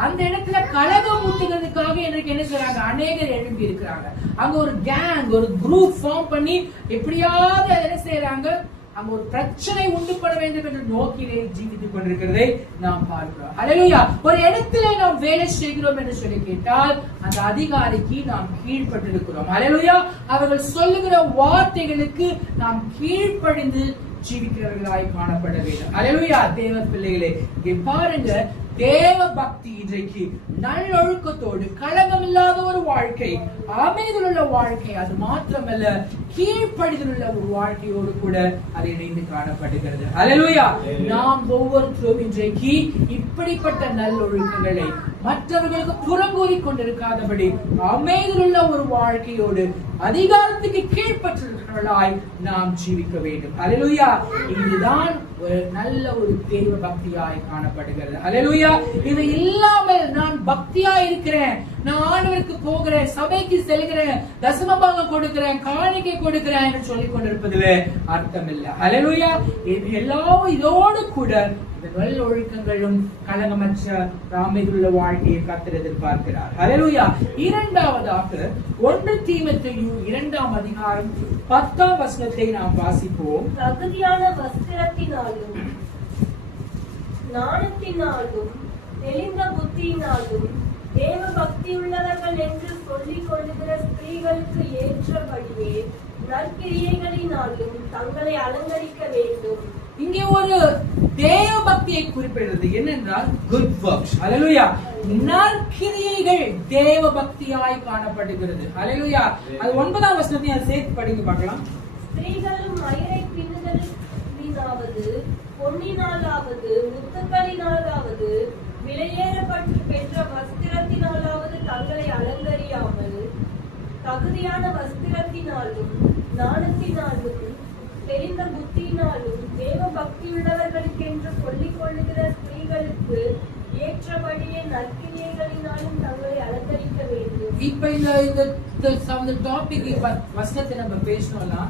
அந்த இடத்துல கலகம் ஊட்டுகிறதுக்காக எனக்கு என்ன செய்றாங்க, அநேகர் எழும்பி இருக்கிறாங்க. அங்க ஒரு கேங், ஒரு குரூப் ஃபார்ம் பண்ணி எப்படியாவது என்ன செய்யறாங்க, அங்க ஒரு பிரச்சனை உண்டு பண்ண வேண்டும் என்று நோக்கிலே ஜீவித்துக் கொண்டிருக்கிறதை நாம் பார்க்கிறோம். அல்லேலூயா. ஒரு இடத்துல நாம் வேலை செய்கிறோம் என்று சொல்லி கேட்டால் அந்த அதிகாரிக்கு நாம் கீழ்ப்பட்டிருக்கிறோம். அல்லேலூயா. அவர்கள் சொல்லுகிற வார்த்தைகளுக்கு நாம் கீழ்ப்படிந்து ஜீவிக்கிறவர்களாய் காணப்பட வேண்டும். அல்லேலூயா. தேவ பிள்ளைகளே, இங்கே பாருங்க, தேவ பக்தி இன்றைக்கு நல்லொழுக்கத்தோடு கலகம் இல்லாத ஒரு வாழ்க்கை, அமைதியுள்ள வாழ்க்கை, அது மாத்திரமல்ல கீழ்ப்படிதலுள்ள ஒரு வாழ்க்கையோடு கூட அது இணைந்து காணப்படுகிறது. அல்லேலூயா. நாம் ஒவ்வொருத்தரும் இன்றைக்கு இப்படிப்பட்ட நல்லொழுக்கங்களை மற்றவர்களுக்கு புறங்கூறி கொண்டிருக்காதபடி அமைதியுள்ள ஒரு வாழ்க்கையோடு அதிகாரத்துக்கு கீழ்ப்பற்றவர்களாய் நாம் ஜீவிக்க வேண்டும். அல்லேலூயா. இதுதான் ஒரு நல்ல ஒரு தேவ பக்தியாய் காணப்படுகிறது. அல்லேலூயா. இது இல்லாமல் நான் பக்தியா இருக்கிறேன், நான் ஆண்டவருக்கு போகிறேன், சபைக்கு செல்கிறேன், தசமபாகம் கொடுக்கிறேன், காணிக்கை கொடுக்கிறேன் என்று சொல்லிக் கொண்டிருப்பதிலே அர்த்தம் இல்லை. அல்லேலூயா. எல்லாம் இதோடு கூட இந்த நல்ல ஒழுக்கங்களும் கலங்கமற்ற அமைதியுள்ள வாழ்க்கையை கர்த்தர் எதிர்பார்க்கிறார். அல்லேலூயா. இரண்டாவதாக 1 தீமோத்தேயு 2ஆம் அதிகாரம் 10ஆம் வசனத்தை நாம் வாசிப்போம். தகுதியான வஸ்திரத்தினாலும் ஞானத்தினாலும் தெளிந்த புத்தியினாலும் தேவ பக்தி உள்ளவர்கள் என்று சொல்லிக் கொள்ளுகிற ஸ்திரீகளுக்கு ஏற்றபடியே நற்கிரியைகளினாலும் தங்களை அலங்கரிக்க வேண்டும். இங்கே ஒரு தேவ பக்தியை குறிப்பிடுறது என்னென்றால் குட் வர்க்ஸ். அல்லேலூயா. நற்கிரியைகள் தேவ பக்தியாய் காணப்படுகிறது. அல்லேலூயா. அது 9ஆம் வசனத்தை சேர்த்து படிங்க பார்க்கலாம். ஸ்திரீகள் மயிரை பின்னுதலினாவது பொன்னினாலாவது முத்துக்களினாலாவது விலையேறப்பட்டு பெற்ற வஸ்திரத்தினாலாவது தங்களை அலங்கரியாமல் தகுதியான வஸ்திரத்தினாலும் ஞானத்தினாலும் தெரிந்த புத்தியினாலும் தேவ பக்தியுள்ளவர்களுக்கு என்று சொல்லிக் கொள்ளுகிற ஸ்திரீகளுக்கு ஏற்றபடியே நற்கிரியைகளினாலும் தங்களை அலங்கரிக்க வேண்டும். இப்ப இந்த டாபிக் வசனத்தை நம்ம பேசணும்னா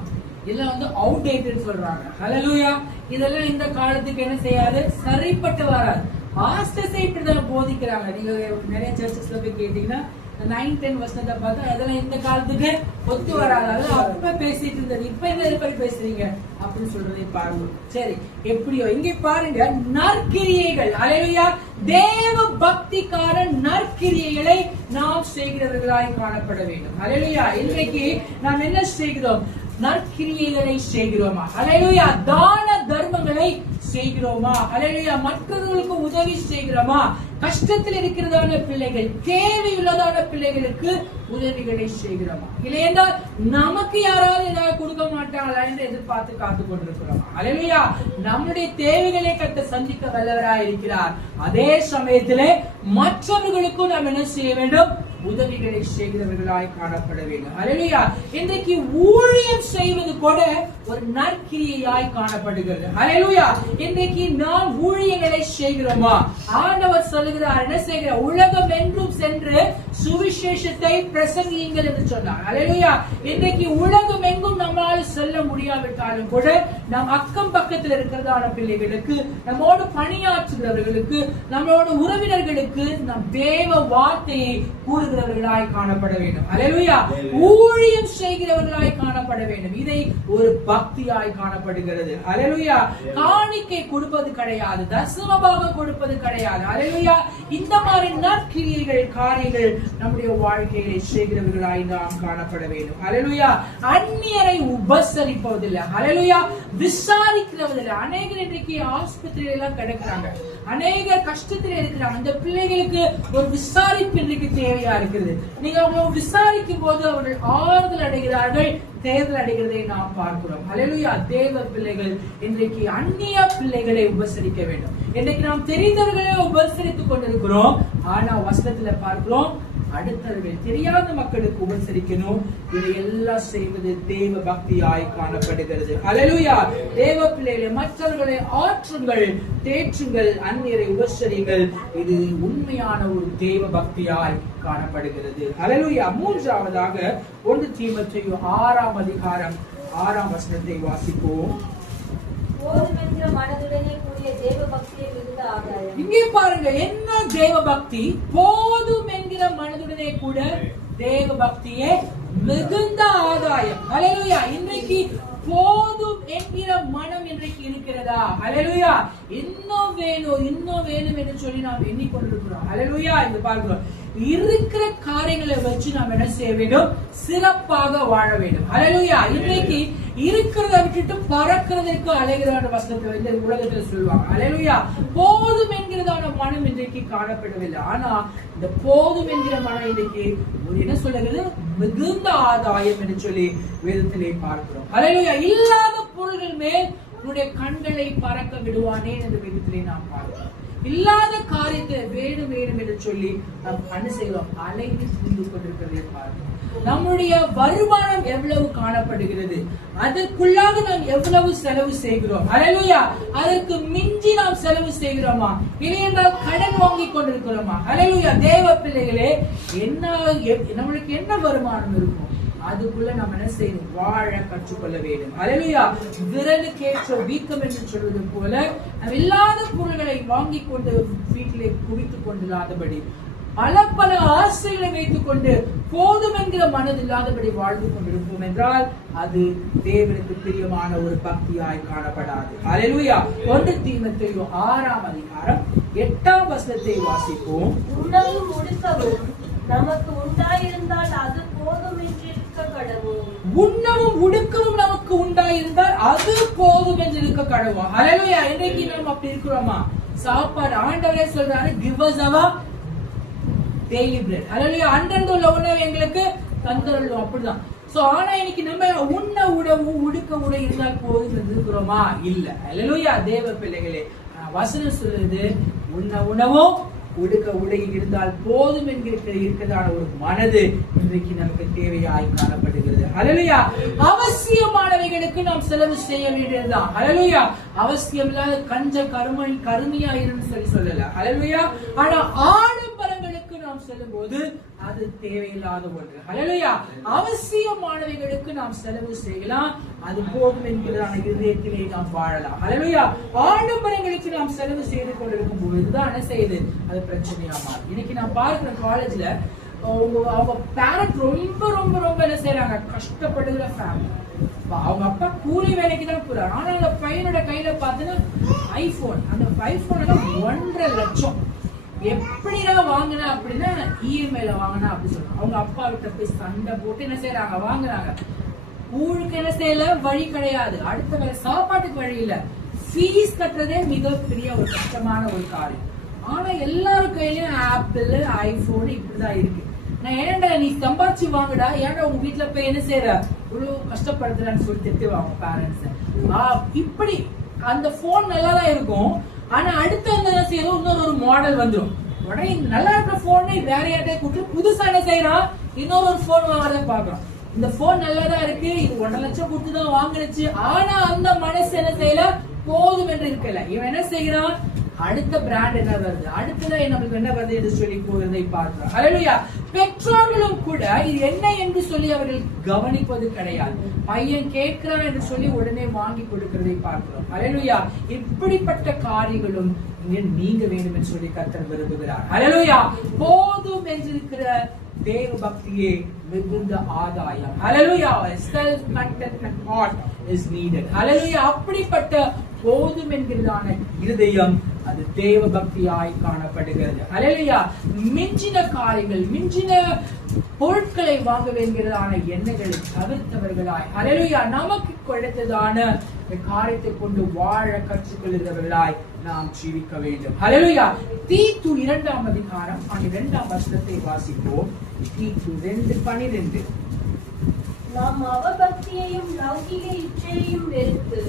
இதெல்லாம் வந்து அவுடேட்டட் சொல்றாங்க. ஹல்லேலூயா. இதெல்லாம் இந்த காலத்துக்கு என்ன செய்யாது, சரிப்பட்டு வராது. பாஸ்டர்ஸே இப்படிதான் போதிக்கிறாங்க. நீங்க நிறைய சர்ச்சஸ்ல போய் கேட்டீங்கன்னா 9-10 வசனத்தை பார்த்தா அதெல்லாம் இந்த காலத்துக்கு ஒத்து வராது. அதெல்லாம் அப்ப பேசிட்டு இருந்தது, இப்ப என்ன எப்படி பேசுறீங்க அப்படின்னு சொல்றதை பாருங்க. சரி, எப்படியோ இங்க பாருங்க, நற்கிரியைகள். அல்லேலூயா. தேவ பக்திக்கார நற்கிரியைகளை நாம் செய்கிறவர்களாய் காணப்பட வேண்டும். அல்லேலூயா. இன்றைக்கு நாம் என்ன செய்கிறோம்? நற்கிரியைகளை செய்கிறோமா? அல்லேலூயா. தான தர்மங்களை செய்கிறோமா? அல்லேலூயா. மற்றவர்களுக்கு உதவி செய்கிறோமா? கஷ்டத்தில் இருக்கிறதான பிள்ளைகள், தேவையுள்ளதான பிள்ளைகளுக்கு உதவிகளை செய்கிறோமா? இல்லையென்றால் நமக்கு யாராவது ஏதாவது கொடுக்க மாட்டாங்களா என்று எதிர்பார்த்து காத்து கொண்டிருக்கிறோமா? அல்லேலூயா. நம்முடைய தேவைகளை கர்த்தர் சந்திக்க வல்லவராய் இருக்கிறார். அதே சமயத்திலே மற்றவர்களுக்கும் நாம் என்ன செய்ய வேண்டும்? உதவிகளை செய்கிறவர்களாய் காணப்பட வேண்டும். அல்லேலூயா. இன்றைக்கு ஊழியம் செய்வது கூட ஒரு நற்கிரியையாய் காணப்படுகிறது. அல்லேலூயா. இன்றைக்கு நாம் ஊழியங்களை செய்கிறோமா? ஆண்டவர் சொல்லுகிறார், என்ன செய்கிறார்? உலகம் எங்கும் சென்று சுவிசேஷத்தை பிரசங்கியுங்கள் என்று சொன்னார். அல்லேலூயா. இன்றைக்கு உலகம் எங்கும் நம்மால் செல்ல முடியாவிட்டாலும் கூட நம் அக்கம் பக்கத்தில் இருக்கிறதான பிள்ளைகளுக்கு, நம்மோடு பணியாற்றுகிறவர்களுக்கு, நம்மளோட உறவினர்களுக்கு நம் தேவ வார்த்தையை கூறுகிறவர்களாய் காணப்பட வேண்டும். அல்லேலூயா. ஊழியம் செய்கிறவர்களாய் காணப்பட வேண்டும். இதை ஒரு பக்தியாய் காணப்படுகிறது. அல்லேலூயா. காணிக்கை கொடுப்பது கிடையாது, தசமபாகம் கொடுப்பது கிடையாது. அல்லேலூயா. இந்த மாதிரி நற்கிரியைகள், காரியங்கள் நம்முடைய வாழ்க்கையை செய்கிறவர்களாய் நாம் காணப்பட வேண்டும். அல்லேலூயா. அந்நியரை உபசரிப்பதில்லை. அல்லேலூயா. விசாரிக்கிறவதில்லை. அநேகர் இன்றைக்கு ஆஸ்பத்திரியில எல்லாம் கிடக்குறாங்க, அநேகர் கஷ்டத்தில் இருக்கிறாங்க. அந்த பிள்ளைகளுக்கு ஒரு விசாரிப்பு இன்றைக்கு தேவையா இருக்கிறது. நீங்க அவங்க விசாரிக்கும் போது அவர்கள் ஆறுதல் அடைகிறார்கள், தேர்தல் அடைகிறதை நாம் பார்க்கிறோம். அல்லேலூயா. தேவ பிள்ளைகள் இன்றைக்கு அந்நிய பிள்ளைகளை உபசரிக்க வேண்டும். இன்றைக்கு நாம் தெரிந்தவர்களை உபசரித்துக் கொண்டிருக்கிறோம். ஆனா வசனத்துல பார்க்கிறோம், அடுத்தவர்கள் தெரியாத மக்களுக்கு உபசரிக்கணும். இதை எல்லாம் செய்வது தேவ பக்தியாய் காணப்படுகிறது. அல்லேலூயா. தேவ பிள்ளைகளை மற்றவர்களை ஆற்றுங்கள், தேற்றுங்கள், அந்நியரை உபசரிங்கள். இது உண்மையான ஒரு தேவ பக்தியாய் காணப்படுகிறது. அல்லேலூயா. மூன்றாவதாக 1 தீமோத்தேயு 6ஆம் அதிகாரம் 6ஆம் வசனத்தை வாசிப்போம். போதுமென்ற மனதுடனே கூடிய தேவ பக்தியை மிகுந்த ஆதாயம். இங்கே பாருங்க, என்ன தேவ பக்தி? போதும் என்கிற மனதுடனே கூட தேவ பக்தியே மிகுந்த ஆதாயம். அல்லேலூயா. இன்றைக்கு போதும் என்கிற மனம் இன்றைக்கு இருக்கிறதா? அல்லேலூயா. இன்னும் வேணும், இன்னும் வேணும் என்று சொல்லி நாம் எண்ணிக்கொண்டிருக்கிறோம். அல்லேலூயா. இந்த பார்க்கிறோம், இருக்கிற காரியங்களை வச்சு நாம் என்ன செய்ய வேண்டும்? சிறப்பாக வாழ வேண்டும். அல்லேலூயா. இன்றைக்கு இருக்கிறத விட்டுட்டு பறக்கிறதுக்கு அலைகிறதான வசனத்தை வந்து உலகத்தில் சொல்லுவாங்க. அல்லேலூயா. போதும் என்கிறதான மனம் இன்றைக்கு காணப்படவில்லை. ஆனா இந்த போதும் என்கிற மனம் இன்றைக்கு ஒரு என்ன சொல்லுகிறது? மிகுந்த ஆதாயம் என்று சொல்லி வேதத்திலே பார்க்கிறோம். அல்லேலூயா. இல்லாத பொருள்கள் மேல் உன்னுடைய கண்களை பறக்க விடுவானே என்று வேதத்திலே நாம் பார்க்கிறோம். இல்லாத காரியத்தை வேணும் வேணும் என்று சொல்லி நாம் என்ன செய்வோம்? அலைந்து திரிந்து கொண்டிருக்கிறதை பார்க்கிறோம். நம்முடைய வருமானம் எவ்வளவு காணப்படுகிறது, அதற்குள்ளாக நாம் எவ்வளவு செலவு செய்கிறோம். அல்லேலூயா. அதற்கு மிஞ்சி நாம் செலவு செய்கிறோமா? இல்லை என்றால் கடன் வாங்கி கொண்டிருக்கிறோமா? அல்லேலூயா. தேவ பிள்ளைகளே, என்ன நம்மளுக்கு என்ன வருமானம் இருக்கும், அதுக்குள்ள நம்ம என்ன செய்யணும்? வாழ கற்றுக்கொள்ள வேண்டும். அல்லேலூயா. விரலுக்கேற்ற வீக்கம் என்று சொல்வது போல நாம் இல்லாத பொருள்களை வாங்கி கொண்டு வீட்டிலே குவித்துக் கொண்டில்லாதபடி, பல ஆசைகளை வைத்துக் கொண்டு போதும் என்கிற மனது இல்லாதபடி வாழ்ந்து கொண்டிருப்போம் என்றால் அது தேவனுக்கு பிரியமான ஒரு பக்தியாய் காணப்படாது. அல்லேலூயா. 1 தீமோத்தேயு 6ஆம் அதிகாரம் 8ஆம் வசனத்தை வாசிப்போம். உணவும் உடுக்கவும் நமக்கு உண்டாயிருந்தால் அது போதும் என்று இருக்க கடவுள். உண்ணவும் உடுக்கவும் நமக்கு உண்டாயிருந்தால் அது போதும் என்று இருக்க கடவுள். அல்லேலூயா. இன்றைக்கு நம்ம அப்படி இருக்கிறோமா? சாப்பாடு ஆண்டவரே சொல்றாரு, give us our daily bread. அல்லேலூயா. அன்றன்று உள்ள உணவு எங்களுக்கு தந்தருளும். அப்படிதான். சோ ஆனா இன்னைக்கு நம்ம உண்ண உணவு உடுக்க உடை இருந்தால் போதும் இருக்கிறோமா? இல்ல. அல்லேலூயா. தேவ பிள்ளைகளே, வசனம் சொல்லுது, உண்ண உணவும் உடுக்க உடை இருந்தால் போதும் இருக்கிறதான ஒரு மனது இன்றைக்கு நமக்கு தேவையாய் காணப்படுகிறது. அல்லேலூயா. அவசியமானவைகளுக்கு நாம் செலவு செய்ய வேண்டியதுதான். அல்லேலூயா. அவசியம் இல்லாத கருமையா இருந்து சொல்லல. அல்லேலூயா. ஆனா ஆடம்பரங்களுக்கு நாம் செல்லும் போது அது தேவையில்லாத ஒன்று. அல்லேலூயா. அவசியமானவைகளுக்கு நாம் செலவு செய்யலாம், அது போதும் என்கிறதான இதயத்திலே நாம் வாழலாம். அல்லேலூயா. ஆடம்பரங்களுக்கு நாம் செலவு செய்து கொண்டிருக்கும் போதுதான் என்ன செய்யுது? அது பிரச்சனையா மாறும். இன்னைக்கு நான் பார்க்கிற காலேஜ்ல அவங்க பேரண்ட் ரொம்ப ரொம்ப ரொம்ப என்ன செய்யறாங்க, கஷ்டப்படுகிற ஃபேமிலி. அவங்க அப்பா கூலி வேலைக்கு தான் போறாரு. ஆனா அந்த பையனோட கையில பாத்தீங்கன்னா ஐபோன். அந்த ஐபோன் எல்லாம் 1.5 லட்சம். எப்படிதான் வாங்கினா அப்படின்னா இஎம்ஐல வாங்கினா அப்படி சொல்றாங்க. அவங்க அப்பா கிட்ட போய் சண்டை போட்டு என்ன செய்யறாங்க, வாங்குறாங்க. ஊருக்கு என்ன செய்யல, வழி கிடையாது. அடுத்த வேலை சாப்பாட்டுக்கு வழி இல்ல. ஃபீஸ் கட்டுறதே மிகப்பெரிய ஒரு கஷ்டமான ஒரு காரியம். ஆனா எல்லாரும் கையிலயும் ஆப்பிள், ஐபோன் இப்படிதான் இருக்கு. நான் ஏன்டா நீ சம்பாதிச்சு வாங்குடா, ஏன்டா உங்க வீட்டுல போய் என்ன செய்யற, இவ்வளவு கஷ்டப்படுத்துறான்னு சொல்லி திட்டுவாங்க பேரண்ட்ஸ். இப்படி அந்த போன் நல்லா தான் இருக்கும். ஆனா அடுத்து என்ன செய்யறோம், இன்னொரு மாடல் வந்துடும். உடனே நல்லா இருக்கிற போனை வேற யார்கிட்ட கூப்பிட்டு புதுசா என்ன செய்யறான், இன்னொரு போன் வாங்குறத பாக்குறோம். இந்த போன் நல்லாதான் இருக்கு, இது 1.5 லட்சம் கொடுத்துதான் வாங்குனுச்சு. ஆனா அந்த மனசு என்ன செய்யல, போதும் என்று இருக்கல. இவன் என்ன செய்யறான், அடுத்த பிராண்ட் என்ன வருது, அடுத்ததான் நமக்கு என்ன வருது என்று சொல்லி போகிறதை பார்க்கிறோம். அல்லேலூயா. பெற்றோர்களும் கூட இது என்ன என்று சொல்லி அவர்கள் கவனிப்பது கிடையாது. பையன் கேட்கிறான் என்று சொல்லி உடனே வாங்கி கொடுக்கிறதை பார்க்கிறோம். அல்லேலூயா. இப்படிப்பட்ட காரியங்களும் நீங்க வேண்டும் என்று சொல்லி கர்த்தர் விரும்புகிறார். அல்லேலூயா. போதும் என்றிருக்கிற தேவ பக்தியே மிகுந்த ஆதாயம். ஹல்லேலூயா. self contentment heart is needed. ஹல்லேலூயா. அப்படிப்பட்ட போதும் என்கிறதான இருதயம் அது தேவ பக்தியாய் காணப்படுகிறது. ஹல்லேலூயா. மிஞ்சின காரியங்கள், மிஞ்சின பொருட்களை வாங்க வேண்டியதான எண்ணங்களை தவிர்த்தவர்களாய், ஹல்லேலூயா, நமக்கு கொடுத்ததான காரியத்தை கொண்டு வாழ கற்றுக்கொள்கிறவர்களாய் நாம் ஜீவிக்க வேண்டும். ஹல்லேலூயா. தீத்து 2ஆம் அதிகாரம் 12ஆம் வசனத்தை வாசிப்போம். தீத்து 2:12. நாம் அவபக்தியையும் லௌகிக இச்சையையும் வெறுத்து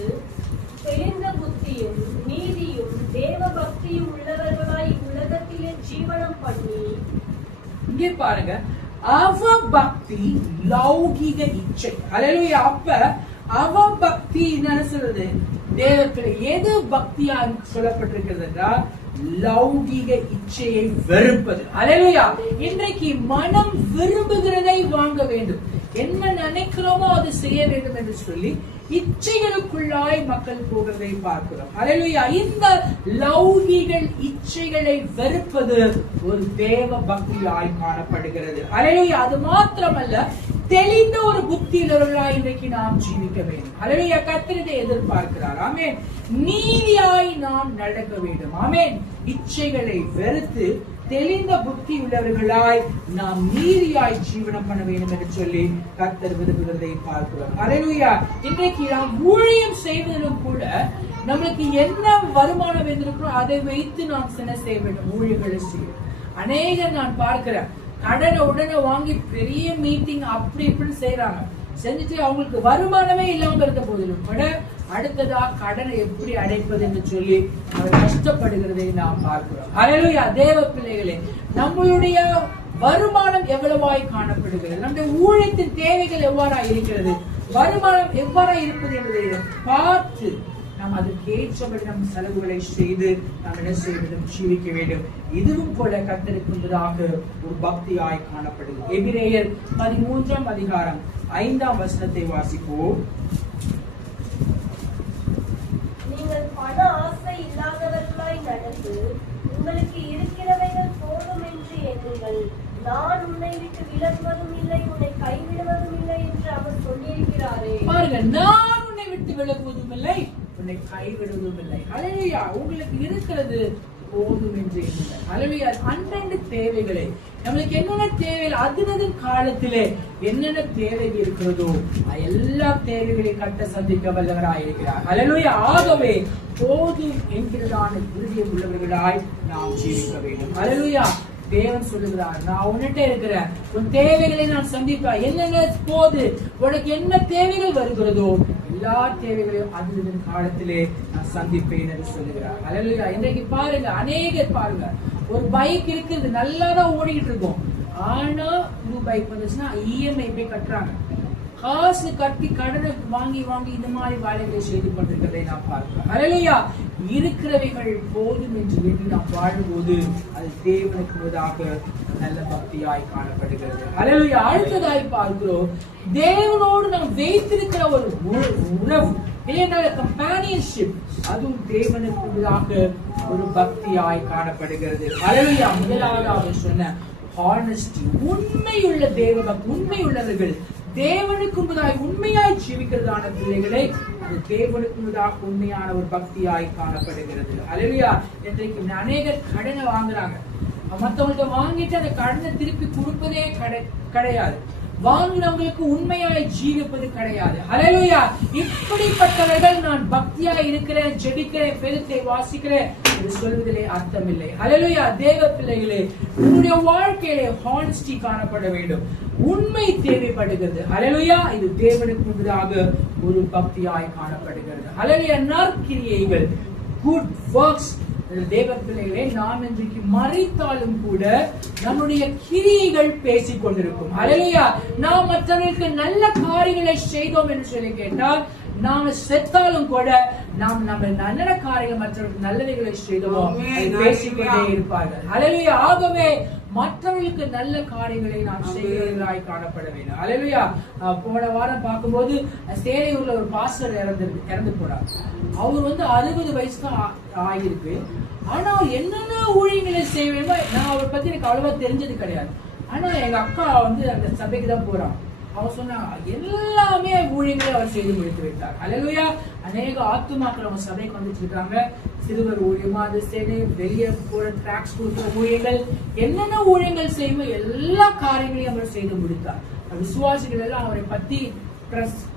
தெளிந்த புத்தியும் நீதியும் தேவ பக்தியும் உள்ளவர்களாய் உலகத்திலே ஜீவனம் பண்ணி. இங்கே பாருங்க, அவபக்தி லௌகிக இச்சை. ஹல்லேலூயா. அப்ப அவபக்தி என்ன சொல்றது, தேவத்துல எது பக்தியா சொல்லப்பட்டிருக்கிறது என்றால் லௌகிக இச்சையை வெறுப்பது. ஹல்லேலூயா. இன்றைக்கு மனம் விரும்புகிறதை வாங்க வேண்டும், என்ன நினைக்கிறோமோ அது செய்ய வேண்டும் என்று சொல்லி இச்சைகளுக்குள்ளாய் மக்கள் போகிறதை பார்க்கிறோம். ஹல்லேலூயா. இந்த லௌகிக இச்சைகளை வெறுப்பது ஒரு தேவ பக்தியாய் காணப்படுகிறது. ஹல்லேலூயா. அது மாத்திரமல்ல, தெளிந்த ஒரு புத்தியுள்ளவர்களாய் இன்றைக்கு நாம் ஜீவிக்க வேண்டும். ஹல்லேலூயா. கர்த்தர் இதை எதிர்பார்க்கிறார். ஆமென். நீதியாய் நாம் நடக்க வேண்டும். ஆமென். இச்சைகளை வெறுத்து தெளிந்த புத்தி உள்ளவர்களாய் நாம் நீதியாய் ஜீவனம் பண்ண வேண்டும் என்று சொல்லி கர்த்தர் விரும்புகிறதை பார்க்கிறோம். ஹல்லேலூயா. இன்றைக்கு நாம் ஊழியம் செய்வதிலும் கூட நம்மளுக்கு என்ன வருமானம் வந்திருக்கிறோம் அதை வைத்து நாம் என்ன செய்ய வேண்டும், ஊழியர்களை செய்யும். அநேகர் நான் பார்க்கிறேன், கடனை உடனே வாங்கி பெரிய மீட்டிங் அப்படி இப்படி செய்யறாங்க. செஞ்சுட்டு அவங்களுக்கு வருமானமே இல்லாம இருந்த போதிலும் கூட அடுத்ததா கடனை எப்படி அடைப்பது என்று சொல்லி அவர் கஷ்டப்படுகிறதை நாம் பார்க்கிறோம். ஹல்லேலூயா. தேவ பிள்ளைகளே, நம்மளுடைய வருமானம் எவ்வளவாய் காணப்படுகிறது, நம்முடைய ஊழியத்தின் தேவைகள் எவ்வாறா இருக்கிறது, வருமானம் எவ்வாறா இருப்பது என்பதை பார்த்து நாம் அதற்கு ஏற்றபடி நம் செலவுகளை செய்து நாம் என்ன செய்ய வேண்டும், ஜீவிக்க வேண்டும். இதுவும் போல கர்த்தருக்கு முன்பதாக ஒரு பக்தியாய் காணப்படுகிறது. எபிரேயர் 13ஆம் அதிகாரம் 5ஆம் வசனத்தை வாசிப்போம். நீங்கள் பண ஆசை இல்லாதவர்களாய் நடந்து உங்களுக்கு இருக்கிறவைகள் போதும் என்று எண்ணுங்கள். நான் உன்னை விட்டு விலகுவதும் இல்லை, உன்னை கைவிடுவதும் இல்லை என்று அவர் சொல்லியிருக்கிறாரே. பாருங்க, நான் உன்னை விட்டு விலகுவதும் இல்லை, உன்னை கைவிடுவதும் இல்லை. ஹல்லேலூயா. உங்களுக்கு இருக்கிறது போதும் என்று எண்ணுங்கள். ஹல்லேலூயா. அன்றன்று தேவைகளை, நம்மளுக்கு என்னென்ன தேவை, அதினது காலத்திலே என்னென்ன தேவை இருக்கிறதோ எல்லா தேவைகளை கட்ட சந்திக்க வல்லவராய் இருக்கிறார். ஹல்லேலூயா. ஆகவே போதும் என்கிறதான உறுதியை உள்ளவர்களாய் நாம் ஜீவிக்க வேண்டும். ஹல்லேலூயா. தேவன் சொல்லுகிறார், நான் உன்னிட்ட இருக்கிறேன், உன் தேவைகளை நான் சந்திப்பேன். என்னென்ன போது உனக்கு என்ன தேவைகள் வருகிறதோ எல்லா தேவைகளையும் அதினது காலத்திலே நான் சந்திப்பேன் என்று சொல்லுகிறார். ஹல்லேலூயா. இன்றைக்கு பாருங்க, அநேகர் பாருங்க, ஒரு பைக் இருக்குது, நல்லாதான் ஓடிக்கிட்டு இருக்கும். ஆனா புது பைக் வந்துச்சுன்னா இஎம்ஐ போய் கட்டுறாங்க. காசு கட்டி கடனை வாங்கி வாங்கி இந்த மாதிரி வேலைகளை செய்து கொண்டிருக்கிறதை நாம் பார்க்கிறோம். ஹல்லேலூயா. இருக்கிறவைகள் போதும் என்று எண்ணி நாம் வாழும்போது அது தேவனுக்கு முன்னதாக நல்ல பக்தியாய் காணப்படுகிறது. ஹல்லேலூயா. அடுத்ததாய் பார்க்கிறோம், தேவனோடு நாம் வைத்திருக்கிற ஒரு உறவு, கம்பானியன்ஷிப், அதுவும் தேவனுக்கு முன்னதாக ஒரு பக்தியாய் காணப்படுகிறது. ஹல்லேலூயா. முதலாவது அவர் சொன்ன ஹானஸ்டி, உண்மையுள்ள தேவபக்தி, உண்மையுள்ளவர்கள், தேவனுக்கு முன்பதாய் உண்மையாய் ஜீவிக்கிறதான பிள்ளைகளை அது தேவனுக்கு முன்பதாக உண்மையான ஒரு பக்தியாய் காணப்படுகிறது. அல்லேலூயா. இன்றைக்கு அநேகர் கடனை வாங்குறாங்க, மற்றவங்கள்ட்ட வாங்கிட்டு அந்த கடனை திருப்பி கொடுப்பதே கிடையாது, வாங்கினவங்களுக்கு உண்மையாய் ஜீவிப்பது கிடையாது. ஹல்லேலூயா. இப்படிப்பட்டவர்கள் நான் பக்தியாய் இருக்கிறேன், ஜெபிக்கிறேன், வேதத்தை வாசிக்கிறேன் என்று சொல்வதிலே அர்த்தமில்லை. ஹல்லேலூயா. தேவ பிள்ளைகளே, உங்களுடைய வாழ்க்கையிலே ஹானஸ்டி காணப்பட வேண்டும், உண்மை தேவைப்படுகிறது. ஹல்லேலூயா. இது தேவனுக்கு முன்பதாக ஒரு பக்தியாய் காணப்படுகிறது. ஹல்லேலூயா. நற்கிரியைகள், குட் வர்க்ஸ். தேவ பிள்ளைகளே, நாம் இன்றைக்கு மறைத்தாலும் கூட நம்முடைய கிரியைகள் பேசிக் கொண்டிருக்கும். ஹல்லேலூயா. நாம் மற்றவர்களுக்கு நல்ல காரியங்களை செய்தோம் என்று சொல்லி கேட்டால், நாம செத்தாலும் கூட நாம் நம்ம நல்ல காரியங்கள் மற்றவர்களுக்கு நல்லவைகளை செய்தோமோ பேசிக்கொண்டே இருப்பார்கள். ஹல்லேலூயா. ஆகவே மற்றவர்களுக்கு நல்ல காரியங்களை நாம் செய்கிறவர்களாய் காணப்பட வேண்டும். ஹல்லேலூயா. போன வாரம் பார்க்கும்போது சேலையூர்ல ஒரு பாஸ்டர் இறந்து போனார். அவர் 60 வயசு தான் ஆகிருக்கு. ஆனா என்னென்ன ஊழியங்களை செய்ய வேண்டுமோ, நான் அவரை பத்தி எனக்கு அவ்வளவா தெரிஞ்சது கிடையாது. ஆனா எங்க அக்கா அந்த சபைக்கு தான் போறான். அவர் சொன்னா எல்லாமே ஊழியங்களை அவர் செய்து முடித்து விட்டார். ஹல்லேலூயா. அநேக ஆத்துமாக்கள் அவங்க சபைக்கு வந்துட்டு இருக்காங்க. சிறுவர் ஊழியமா, அது சரி, வெளியே போற டிராக்ஸ் கொடுக்கிற ஊழியங்கள், என்னென்ன ஊழியங்கள் செய்யுமோ எல்லா காரியங்களையும் அவர் செய்து முடித்தார். விசுவாசிகள் எல்லாம் அவரை பத்தி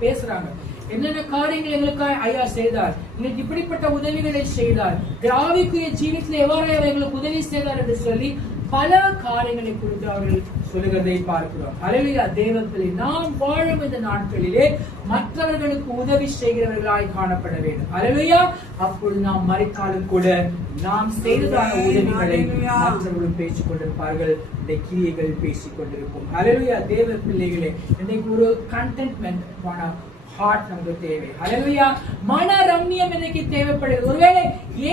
பேசுறாங்க. என்னென்ன காரியங்கள் எங்களுக்காக ஐயா செய்தார், எங்களுக்கு இப்படிப்பட்ட உதவிகளை செய்தார், ஆவிக்குரிய ஜீவிதத்தில் எவ்வாறு எங்களுக்கு உதவி செய்தார் என்று சொல்லி பல காரியங்களை குறித்து அவர்கள் சொல்லுகிறதை பார்க்கிறோம். ஹல்லேலூயா. தேவத்திலே நாம் வாழும் இந்த நாட்களிலே மற்றவர்களுக்கு உதவி செய்கிறவர்களாய் காணப்பட வேண்டும். ஹல்லேலூயா. அப்பொழுது நாம் மறைத்தாலும் கூட நாம் செய்ததான உதவிகளை மற்றவர்களும் பேசிக் கொண்டிருப்பார்கள், இந்த கிரியைகள் பேசிக் கொண்டிருக்கும். ஹல்லேலூயா. தேவ பிள்ளைகளே, இன்னைக்கு ஒரு கண்டென்ட்மெண்ட் ஹார்ட் நமக்கு தேவை. ஹல்லேலூயா. மன ரம்மியம் இன்னைக்கு தேவைப்படுகிறது. ஒருவேளை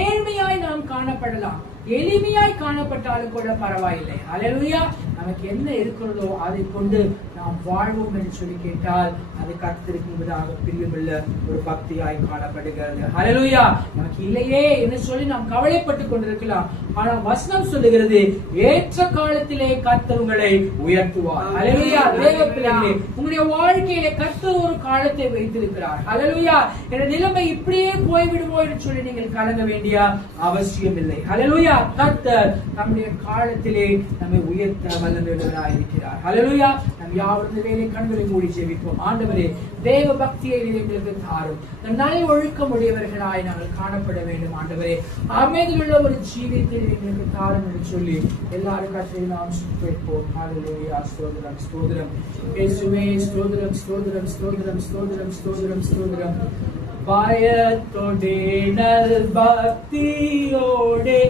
ஏழ்மையாய் நாம் காணப்படலாம், எளிமையாய் காணப்பட்டாலும் கூட பரவாயில்லை. ஹல்லேலூயா. நமக்கு என்ன இருக்கிறதோ அதை கொண்டு நாம் வாழ்வோம் என்று சொல்லி கேட்டால் அது கர்த்தருக்கு முன்பதாக பிரியமுள்ள ஒரு பக்தியாய் காணப்படுகிறது. ஹல்லேலூயா. நமக்கு இல்லையே என்று சொல்லி நாம் கவலைப்பட்டுக் கொண்டிருக்கலாம். ஆனால் வசனம் சொல்லுகிறது, ஏற்ற காலத்திலே கர்த்தர் உங்களை உயர்த்துவார். ஹல்லேலூயா. தேவ பிள்ளைகளே, உங்களுடைய வாழ்க்கையிலே கர்த்தர் ஒரு காலத்தை வைத்திருக்கிறார். ஹல்லேலூயா. என்ற நிலைமை இப்படியே போய்விடுமோ என்று சொல்லி நீங்கள் கலங்க வேண்டிய அவசியம் இல்லை. ஹல்லேலூயா. கர்த்தர் நம்முடைய காலத்திலே நம்மை உயர்த்த வல்லமையுள்ளவராய் இருக்கிறார். ஹல்லேலூயா. நம் யாவரும் வேலை கண்களை மூடி ஜெபிப்போம். ஆண்டவரே, தேவ பக்தியை எங்களுக்கு தாரும், நல் ஒழுக்கம் உடையவர்களாய் நாங்கள் காணப்பட வேண்டும். ஆண்டவரே, அமைதியுள்ள ஒரு ஜீவியத்தை எங்களுக்கு தாரும் என்று சொல்லி எல்லாரும் கற்றை நாம் கேட்போம். ஹல்லேலூயா. ஸ்தோத்திரம், ஸ்தோத்திரம். இயேசுவே, ஸ்தோத்திரம், ஸ்தோத்திரம், ஸ்தோத்திரம், ஸ்தோத்திரம், ஸ்தோத்திரம், ஸ்தோத்திரம். பயத்தோடே நல் பக்தியோடே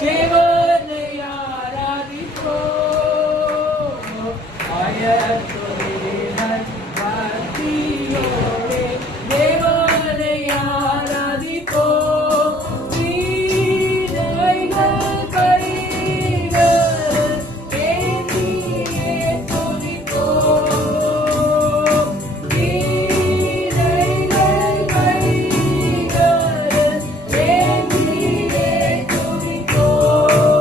தேவனை ஆராதிப்போம். பயத்தோடே நல் பக்தியோடே தேவனை ஆராதிப்போம். வீணைகள் கைகள் ஏந்தியே துதிப்போம். வீணைகள் கைகள் ஏந்தியே துதிப்போம்.